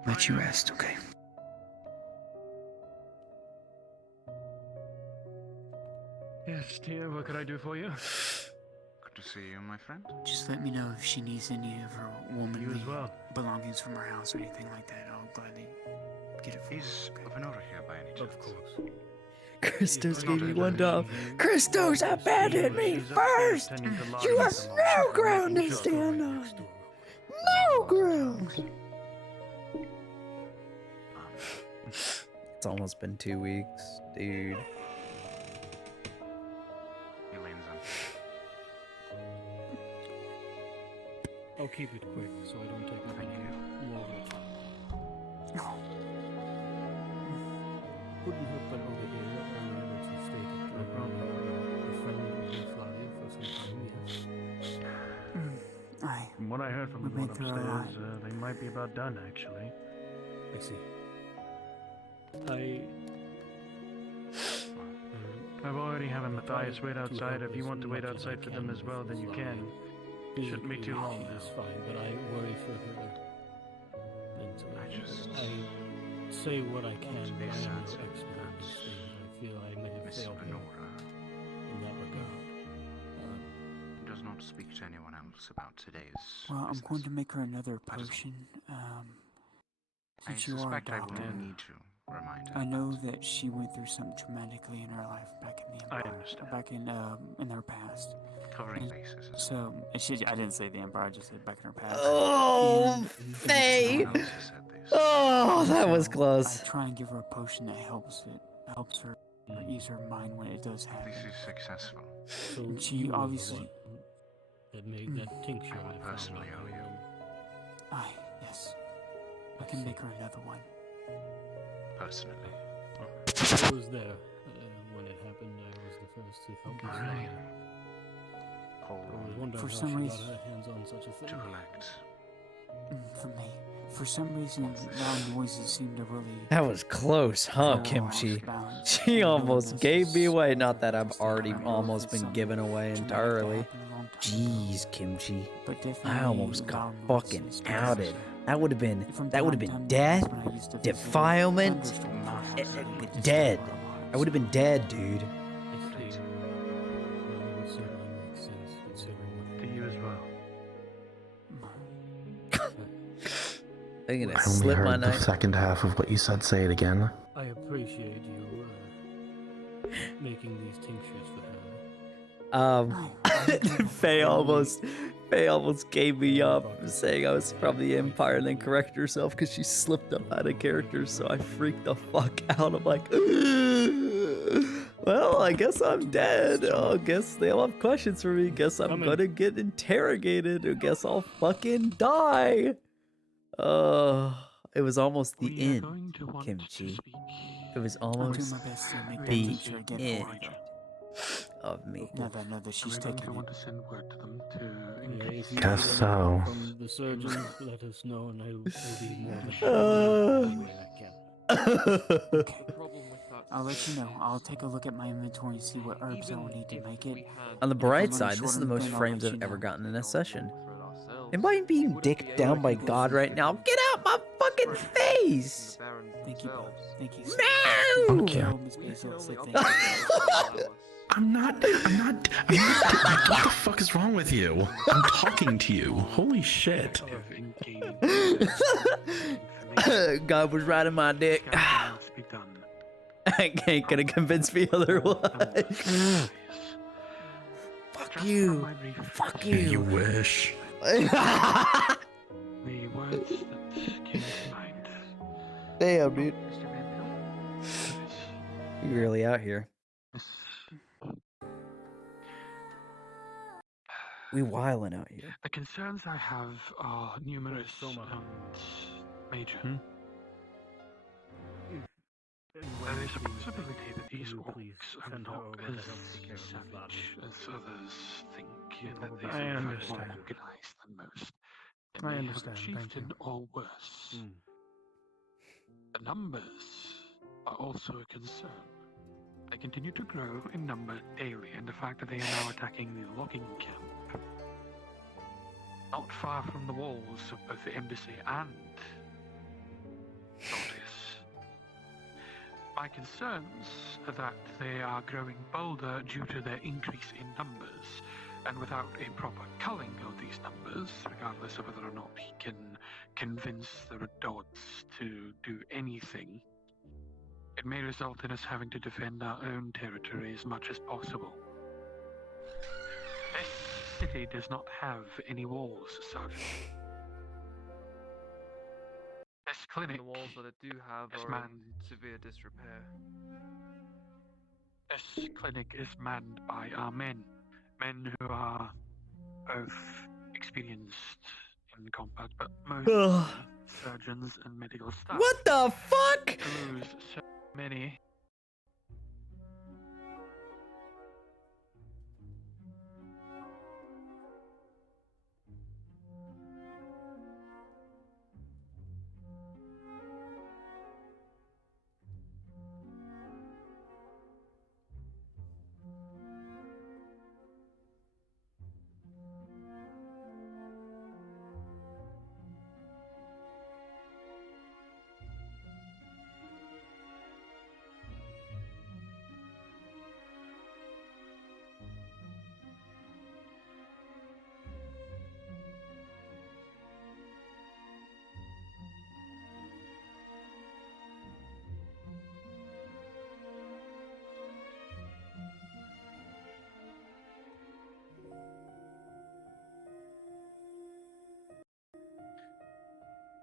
Let you rest, okay? Yes, dear, what could I do for you? Good to see you, my friend. Just let me know if she needs any of her womanly well. belongings from her house or anything like that. I'll gladly get it for you. Is Venora here by any chance? Of course. Christos gave me $1. Christos abandoned me first! You have no ground to stand on! No ground! It's almost been 2 weeks, dude. He leans in. I'll keep it quick so I don't take up any more of it. Couldn't help but overhear earlier that you stated you were a friend of your Flavia for some time, yes? From what I heard from the We've one been through a lot. upstairs, they might be about done, actually. I see. I've already having Matthias wait outside. If you want to wait outside for them as well, then you can. Shouldn't be too long It's now. fine, but I worry for her. And I say what I can, but I am no expert in these things. I feel I may have Miss failed her Venora in that regard. does not speak to anyone else about today's Well, I'm business. going to make her another potion. I Since you are a suspect I doctor, will need to remind her. I know that she went through something traumatically in her life back in the I Empire. understand. Back in her past. Covering And bases. So, I didn't say the Empire, I just said back in her past. Oh, Faye! Someone else has said this. Oh, that was So, close. I try and give her a potion that helps her or ease her mind when it does happen. This is successful. So And she you were the obviously. one that made that tincture I will I found personally on owe her, you. Aye, yes. I can make her another one. Personally. I was there when it happened. I was the first to help you stop it. I was wondering For how some she reason. got her hands on such a thing. To collect. For me. For some reason, loud noises seem to really. That was close, huh, Kimchi? She almost gave me away. Not that I've already almost been given away entirely. Jeez, Kimchi. I almost got fucking outed. That would have been death, defilement, dead. I would have been dead, dude. That would certainly make sense considering what. To you as well. I'm gonna I only slip my heard the knife. second half of what you said. Say it again. I appreciate you making these tinctures for her. Faye almost gave me up, saying I was from the Empire, and then corrected herself because she slipped up out of character. So I freaked the fuck out. I'm like, well, I guess I'm dead. I guess they'll have questions for me. Guess I'm gonna get interrogated. I guess I'll fucking die. It was almost the end, Kimchi. It was almost the end of me. Now that I know that she's taking it. want to send word to them to If you Guess need so. anything from the surgeon, let us know, and I will be more than happy to do what I can. Okay. I'll let you know. I'll take a look at my inventory and see what herbs I will need to make it. On the bright side, this is the most frames I've ever gotten in a session. Am I being dicked down by God right now? Get out my fucking face! Thank you, Bill. Thank you. No! Thank you. Miss Basil said thank you. I'm not. What the fuck is wrong with you? I'm talking to you. Holy shit. God was riding my dick. I ain't gonna convince me otherwise. Fuck you. Fuck you. You wish. The words that came to mind. Damn, dude. You really out here. We wildin' out here. The concerns I have are numerous and major. There is a possibility that these orcs are not as savage as others think, that they I are more understand. organized than most. I They have a understand, thank chieftain you. or worse. The numbers are also a concern. They continue to grow in number daily, and the fact that they are now attacking the logging camp, not far from the walls of both the embassy and Nortis. My concerns are that they are growing bolder due to their increase in numbers, and without a proper culling of these numbers, regardless of whether or not he can convince the Redots to do anything, it may result in us having to defend our own territory as much as possible. This city does not have any walls, Sergeant. This clinic The walls that it do have is are manned. in severe disrepair. This clinic is manned by our men who are both experienced in combat, but mostly surgeons and medical staff. What the fuck? To lose so many.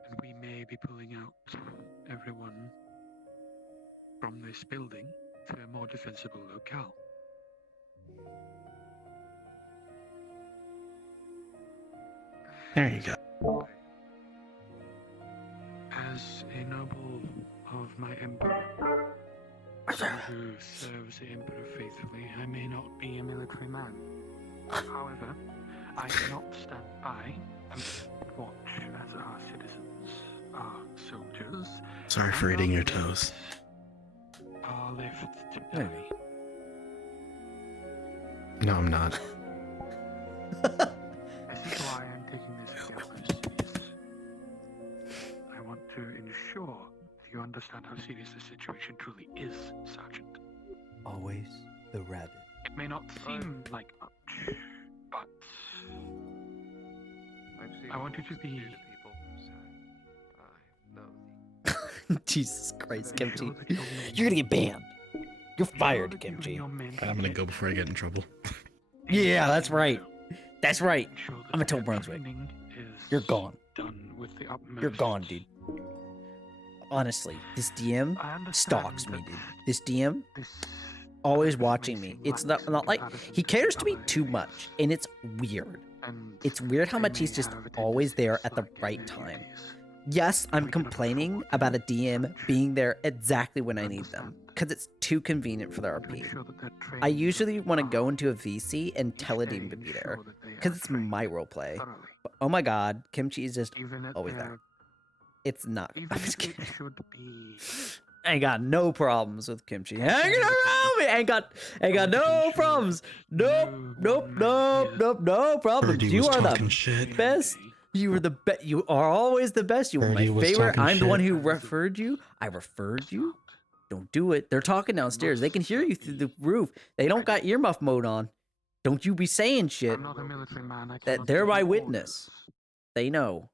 And we may be pulling out everyone from this building to a more defensible locale. There you go. As a noble of my emperor, who serves the emperor faithfully, I may not be a military man. However, I cannot stand by and watch as our citizens, our soldiers, Sorry for eating your toes. are left to die. No, I'm not. This is why I'm taking this seriously. I want to ensure that you understand how serious the situation truly is, Sergeant. Always the rabbit. It may not seem like much, but I want you to be. Jesus Christ, Kimchi. You're gonna get banned. You're fired, Kimchi. I'm gonna go before I get in trouble. Yeah, that's right. That's right. I'm a Toe Brunswick. You're gone. You're gone, dude. Honestly, this DM stalks me, dude. This DM always watching me. It's not like he caters to me too much, and it's weird. It's weird how much he's just always there at the right time. Yes, I'm complaining about a DM being there exactly when I need them, because it's too convenient for the RP. I usually want to go into a VC and tell a DM to be there, because it's my roleplay. But oh my god, Kimchi is just always there. It's not. I'm just kidding. I ain't got no problems with Kimchi. Hanging around me. Ain't got no problems. Nope, no problems. You are the best. You were the best. You are always the best. You were my favorite. I'm the one who referred you. I referred you. Don't do it. They're talking downstairs. They can hear you through the roof. They don't got earmuff mode on. Don't you be saying shit. I'm not a military man. I That cannot they're give my you witness. They know.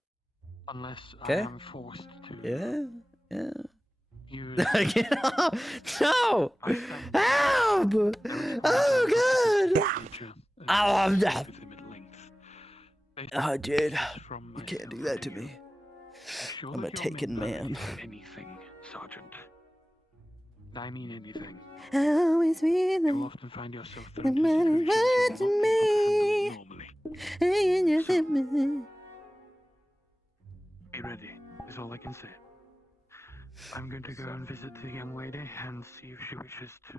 Unless I Okay? am forced to. Yeah. Use Get off! No! Help! Oh god! Oh, I'm dead. Oh, dude, you can't do that to me. I'm a taken man. Anything, Sergeant. I mean anything. Always with You'll often find yourself thrown into situations you won't be able to handle normally. Be ready, is all I can say. I'm going to go and visit the young lady and see if she wishes to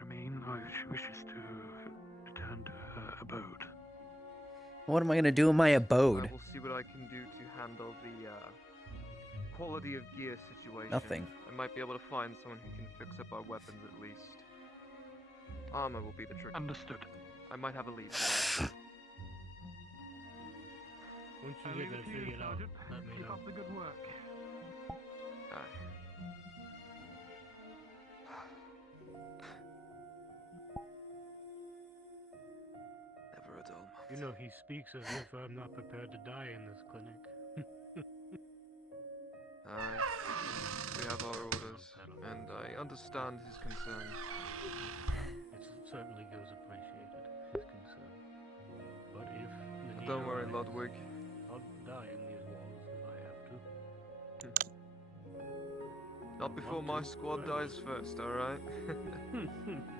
remain or if she wishes to return to her abode. What am I gonna do in my I abode? will see what I can do to handle the quality of gear situation. Nothing. I might be able to find someone who can fix up our weapons at least. Armor will be the trick. Understood. I might have a lead. Once you get that figured out, let me Keep know. up the good work. Never a dull moment. You know, he speaks as if I'm not prepared to die in this clinic. Aye. We have our orders, and I understand his concern. It certainly goes appreciated, his concern. But if the need Don't worry, arises, Ludwig. I'll die in these walls if I have to. Not before my squad dies first, alright?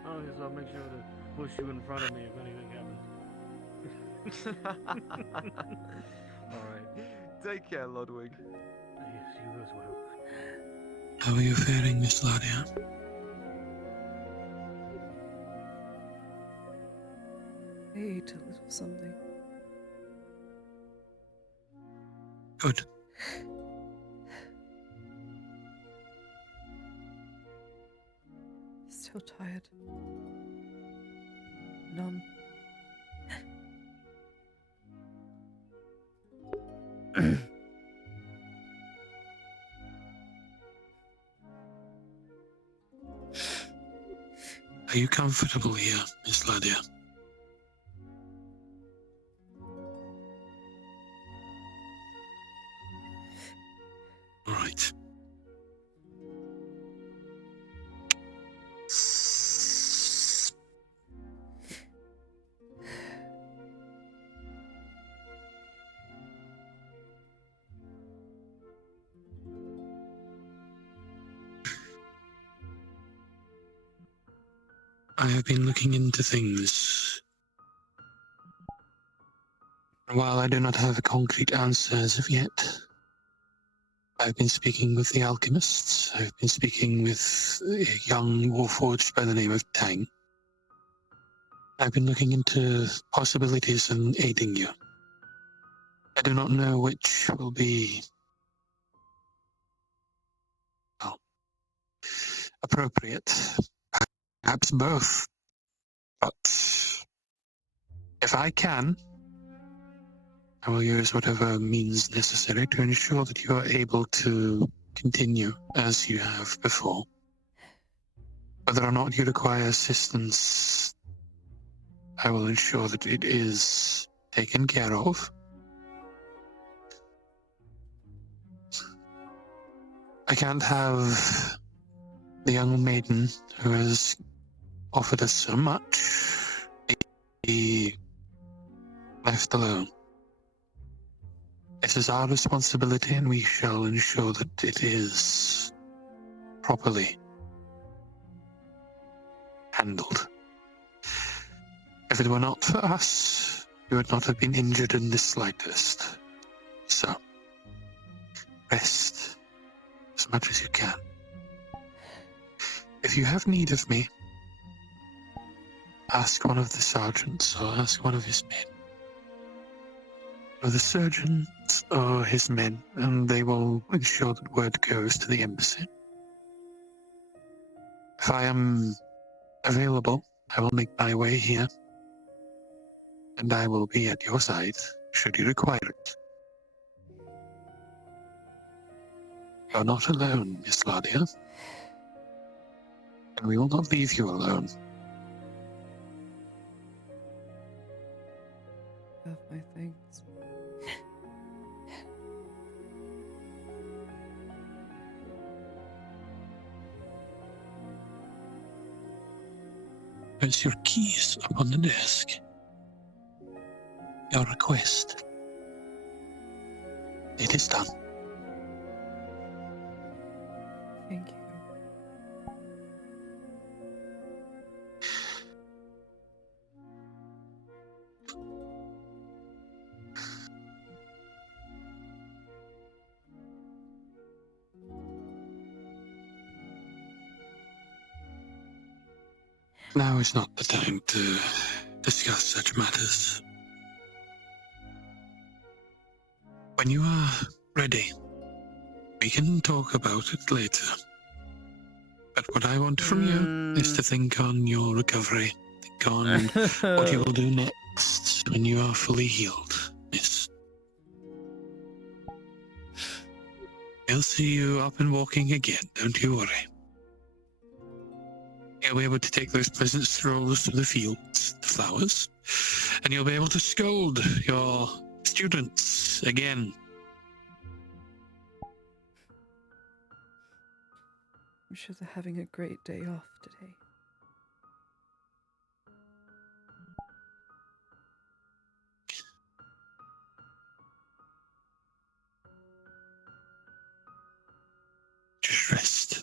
Oh, yes, I'll make sure to push you in front of me if anything happens. Alright. Take care, Ludwig. Yes, you as well. How are you faring, Miss Ladia? I ate a little something. Good. So tired. Numb. Are you comfortable here, Miss Ladia? All right. I have been looking into things. While I do not have a concrete answer as of yet, I've been speaking with the alchemists. I've been speaking with a young warforged by the name of Tang. I've been looking into possibilities in aiding you. I do not know which will be, well, appropriate. Perhaps both. But if I can, I will use whatever means necessary to ensure that you are able to continue as you have before. Whether or not you require assistance, I will ensure that it is taken care of. I can't have the young maiden who has offered us so much be left alone. This is our responsibility, and we shall ensure that it is properly handled. If it were not for us, you would not have been injured in the slightest. So, rest as much as you can. If you have need of me, ask one of the sergeants or ask one of his men. Or the surgeon or his men, and they will ensure that word goes to the embassy. If I am available, I will make my way here, and I will be at your side should you require it. You're not alone, Miss Ladia, and we will not leave you alone. Have my thanks. There's your keys upon the desk. Your request. It is done. Thank you. Now is not the time to discuss such matters. When you are ready, we can talk about it later. But what I want from you is to think on your recovery. Think on what you will do next when you are fully healed, miss. I'll see you up and walking again, don't you worry. You'll be able to take those pleasant strolls through the fields, the flowers, and you'll be able to scold your students again. I'm sure they're having a great day off today. Just rest.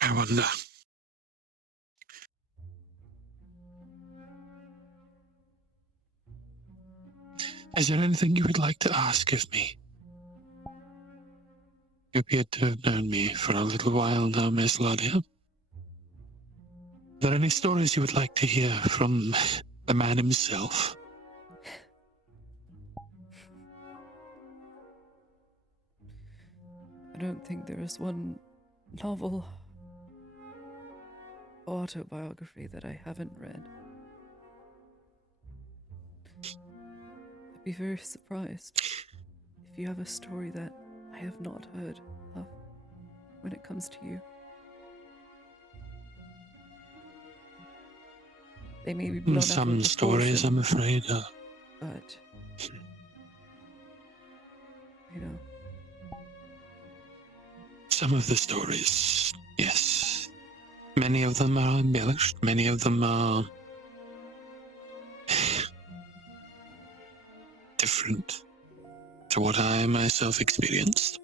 I wonder. Is there anything you would like to ask of me? You appear to have known me for a little while now, Miss Ladia. Are there any stories you would like to hear from the man himself? I don't think there is one novel autobiography that I haven't read. I'd be very surprised if you have a story that I have not heard of when it comes to you. They may be blown out Some of stories, proportion, I'm afraid, but you know. Some of the stories, yes. Many of them are embellished, many of them are different to what I myself experienced.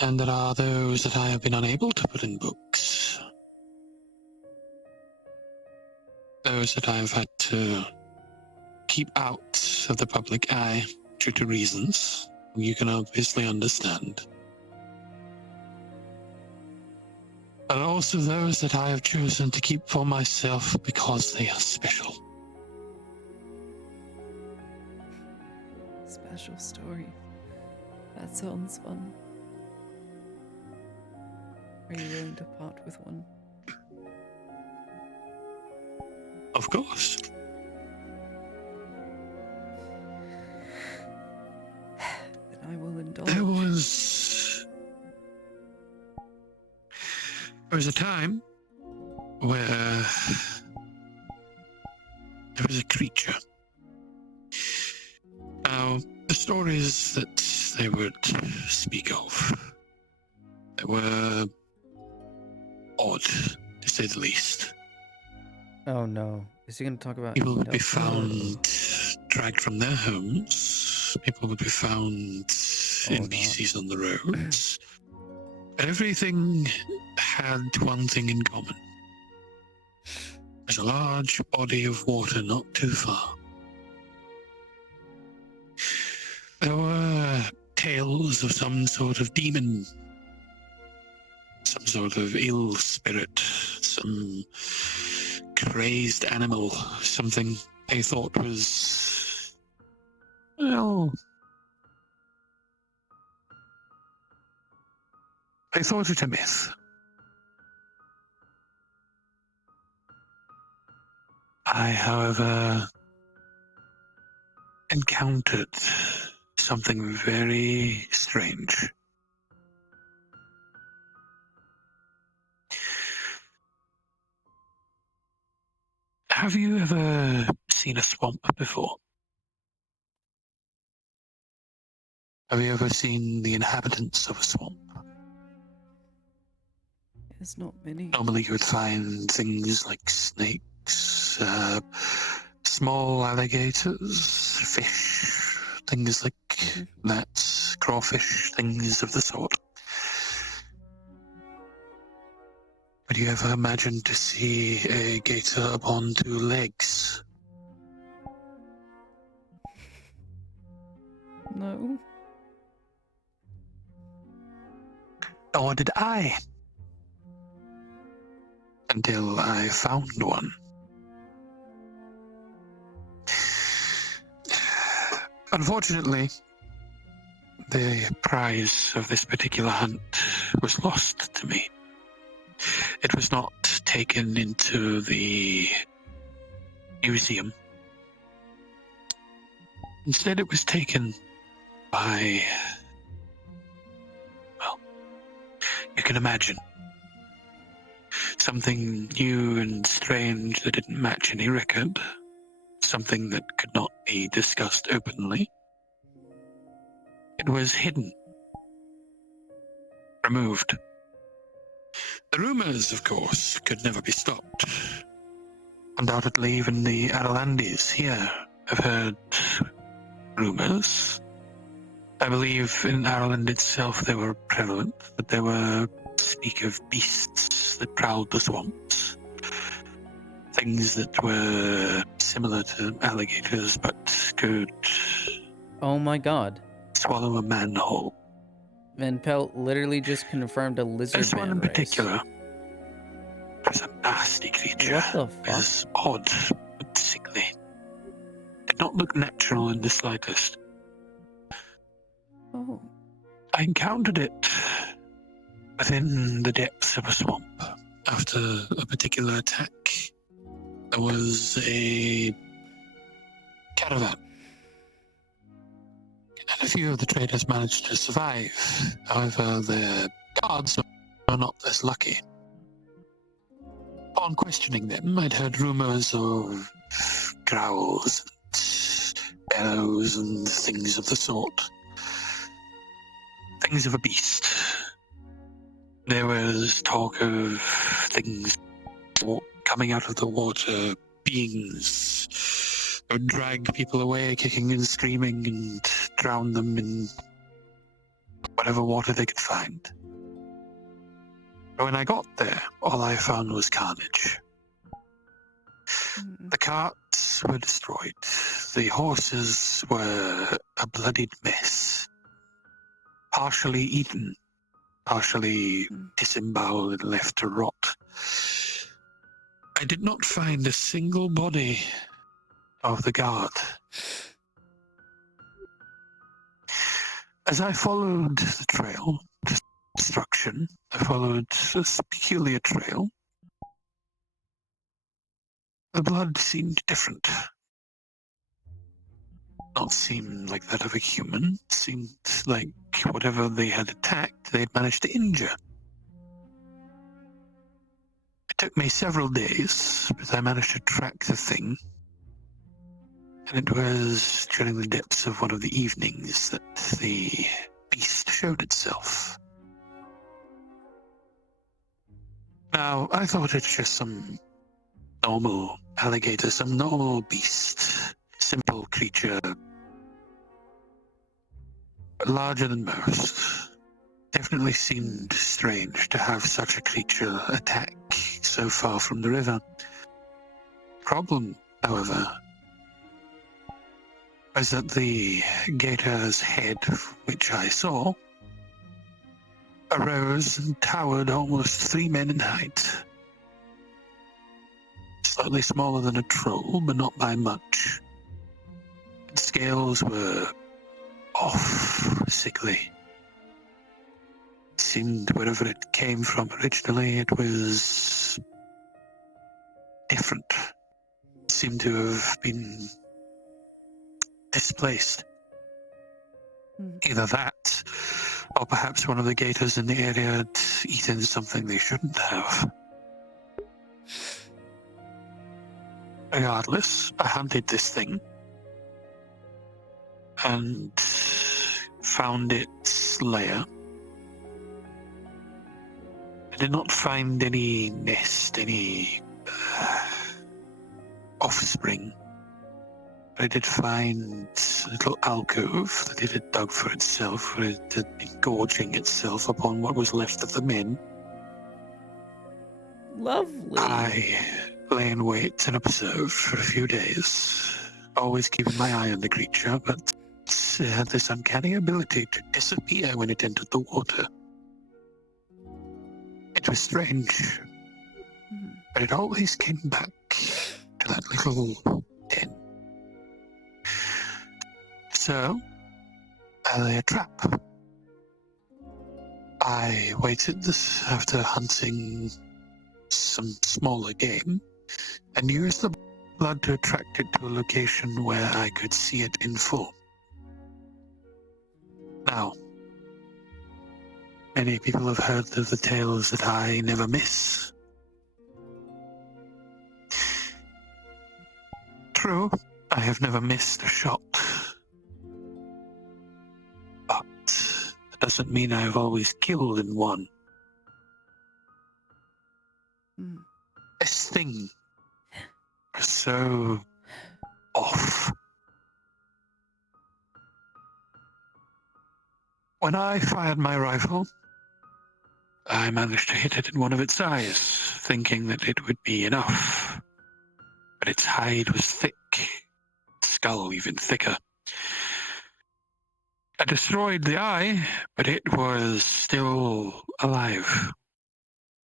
And there are those that I have been unable to put in books. Those that I've had to keep out of the public eye due to reasons you can obviously understand. But also those that I have chosen to keep for myself because they are special. Special story. That sounds fun. Are you willing to part with one? Of course. Then I will indulge. There was a time where there was a creature. Now, the stories that they would speak of, they were odd, to say the least. Oh no. Is he going to talk about People would be Nope. found dragged from their homes. People would be found NPCs on the roads. But everything had one thing in common. There's a large body of water not too far. There were tales of some sort of demon, some sort of ill spirit, some crazed animal, something they thought was, well, they thought it a myth. I, however, encountered something very strange. Have you ever seen a swamp before? Have you ever seen the inhabitants of a swamp? There's not many. Normally you would find things like snakes, small alligators, fish, things like that, crawfish, things of the sort. Would you ever imagine to see a gator upon two legs? No. Nor did I. Until I found one. Unfortunately, the prize of this particular hunt was lost to me. It was not taken into the museum. Instead, it was taken by, well, you can imagine. Something new and strange that didn't match any record. Something that could not be discussed openly. It was hidden. Removed. The rumors, of course, could never be stopped. Undoubtedly, even the Aralandis here have heard rumors. I believe in Ireland itself they were prevalent, but they were speak of beasts that prowled the swamps. Things that were similar to alligators, but could... Oh my god. swallow a man whole. Van Pelt literally just confirmed a lizard This one man in race. particular was a nasty creature. What the fuck? It was odd, but sickly. Did not look natural in the slightest. Oh. I encountered it within the depths of a swamp. After a particular attack, there was a caravan. And a few of the traders managed to survive. However, their guards were not as lucky. Upon questioning them, I'd heard rumors of growls and bellows and things of the sort. Things of a beast. There was talk of things coming out of the water, beings It would drag people away, kicking and screaming, and drown them in whatever water they could find. But when I got there, all I found was carnage. The carts were destroyed. The horses were a bloodied mess. Partially eaten, partially disemboweled and left to rot. I did not find a single body of the guard. As I followed the trail to destruction, I followed a peculiar trail. The blood seemed different. Not seemed like that of a human. Seemed like whatever they had attacked, they had managed to injure. It took me several days, but I managed to track the thing. And it was during the depths of one of the evenings that the beast showed itself. Now, I thought it's just some normal alligator, some normal beast, simple creature, but larger than most. Definitely seemed strange to have such a creature attack so far from the river. Problem, however, was that the gator's head, which I saw, arose and towered almost 3 men in height. Slightly smaller than a troll, but not by much. Its scales were off, sickly. It seemed wherever it came from originally, it was different. It seemed to have been displaced. Either that, or perhaps one of the gators in the area had eaten something they shouldn't have. Regardless, I hunted this thing and found its lair. I did not find any nest, any offspring. But I did find a little alcove that it had dug for itself, where it had been gorging itself upon what was left of the men. Lovely. I lay in wait and observed for a few days, always keeping my eye on the creature, but it had this uncanny ability to disappear when it entered the water. It was strange, but it always came back to that little den. So, I lay a trap. I waited after hunting some smaller game and used the blood to attract it to a location where I could see it in full. Now, many people have heard of the tales that I never miss. True, I have never missed a shot. But that doesn't mean I have always killed in one. This thing was so off. When I fired my rifle, I managed to hit it in one of its eyes, thinking that it would be enough. But its hide was thick, its skull even thicker. I destroyed the eye, but it was still alive.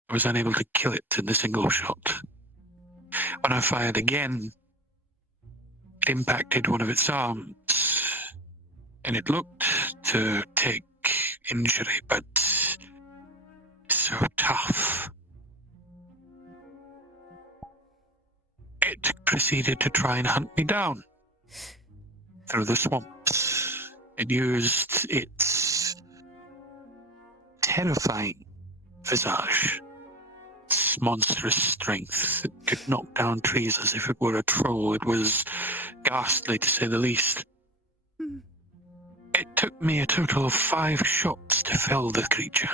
I was unable to kill it in a single shot. When I fired again, it impacted one of its arms, and it looked to take injury, but so tough. It proceeded to try and hunt me down through the swamps. It used its terrifying visage, its monstrous strength. It could knock down trees as if it were a troll. It was ghastly, to say the least. It took me a total of 5 shots to fell the creature.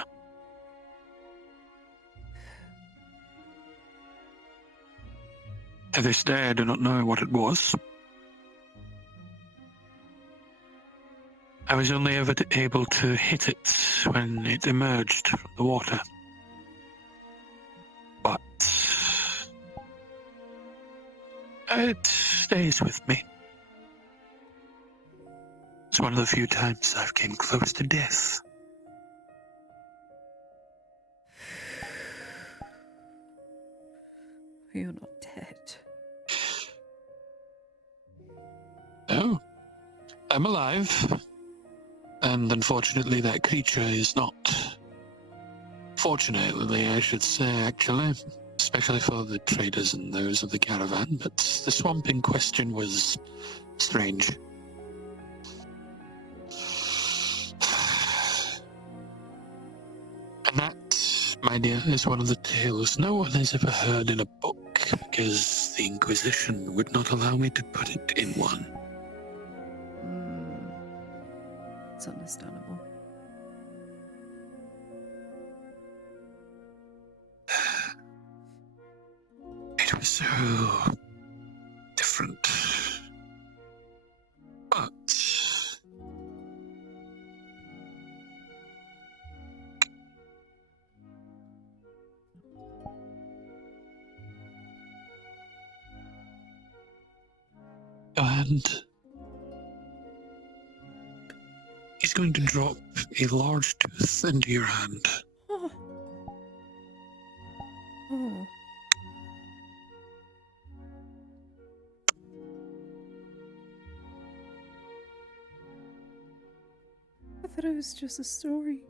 To this day, I do not know what it was. I was only ever able to hit it when it emerged from the water. But it stays with me. It's one of the few times I've came close to death. You're not dead. No, I'm alive. And unfortunately that creature is not. Fortunately, I should say, actually. Especially for the traders and those of the caravan. But the swamp in question was strange. And that, my dear, is one of the tales no one has ever heard in a book, because the Inquisition would not allow me to put it in one. It's understandable. It was so different. But and he's going to drop a large tooth into your hand. Oh. Oh. I thought it was just a story.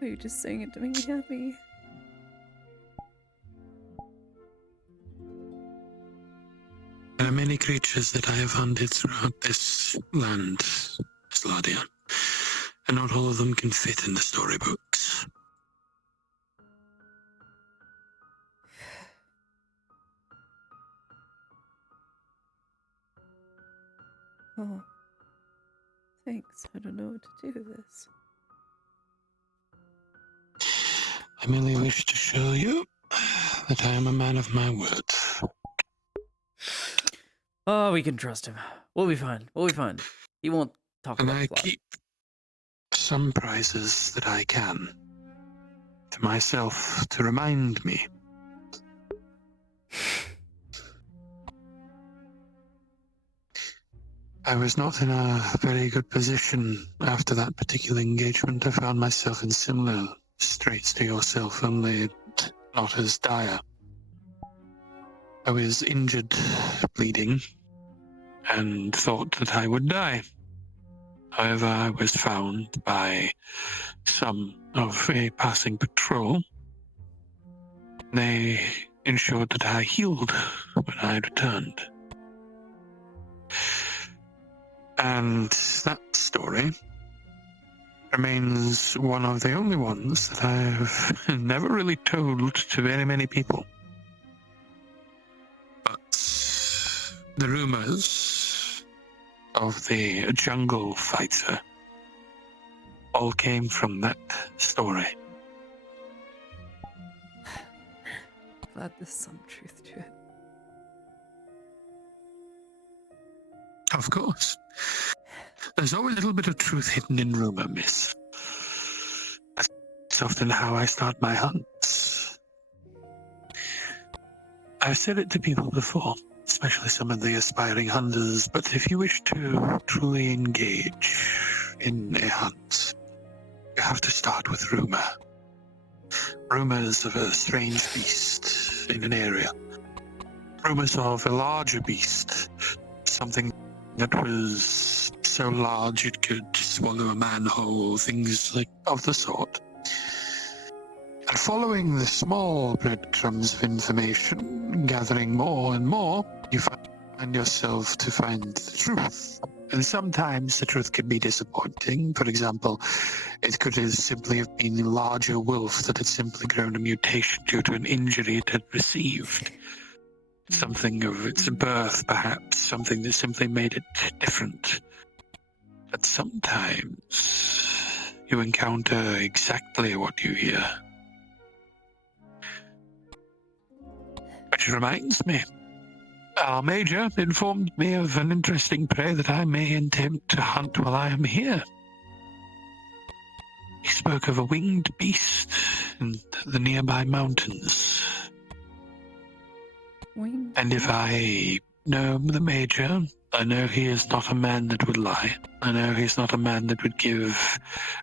Or you just saying it to make me happy. There are many creatures that I have hunted throughout this land, Sladia, and not all of them can fit in the storybooks. Oh. Thanks. I don't know what to do with this. I merely wish to show you that I am a man of my word. Oh, we can trust him. We'll be fine. We'll be fine. He won't talk And about I the plot. keep some prizes that I can to myself to remind me. I was not in a very good position after that particular engagement. I found myself in similar straits to yourself, only not as dire. I was injured, bleeding, and thought that I would die. However, I was found by some of a passing patrol. They ensured that I healed when I returned. And that story remains one of the only ones that I've never really told to very many people. But the rumors of the jungle fighter all came from that story. Glad there's some truth to it. Of course. There's always a little bit of truth hidden in rumor, miss. That's often how I start my hunts. I've said it to people before, especially some of the aspiring hunters, but if you wish to truly engage in a hunt, you have to start with rumor. Rumors of a strange beast in an area. Rumors of a larger beast, something that was so large it could swallow a man whole, things like of the sort. And following the small breadcrumbs of information, gathering more and more, you find yourself to find the truth. And sometimes the truth can be disappointing. For example, it could have simply have been a larger wolf that had simply grown a mutation due to an injury it had received. Something of its birth, perhaps, something that simply made it different. But sometimes you encounter exactly what you hear. Which reminds me, Our Major informed me of an interesting prey that I may attempt to hunt while I am here. He spoke of a winged beast in the nearby mountains. Winged And if I know the Major, I know he is not a man that would lie. I know he's not a man that would give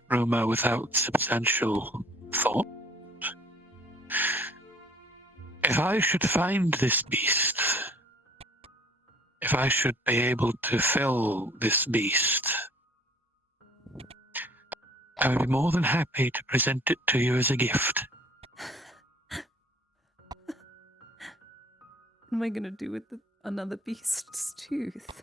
rumor without substantial thought. If I should find this beast, if I should be able to fell this beast, I would be more than happy to present it to you as a gift. What am I gonna do with another beast's tooth?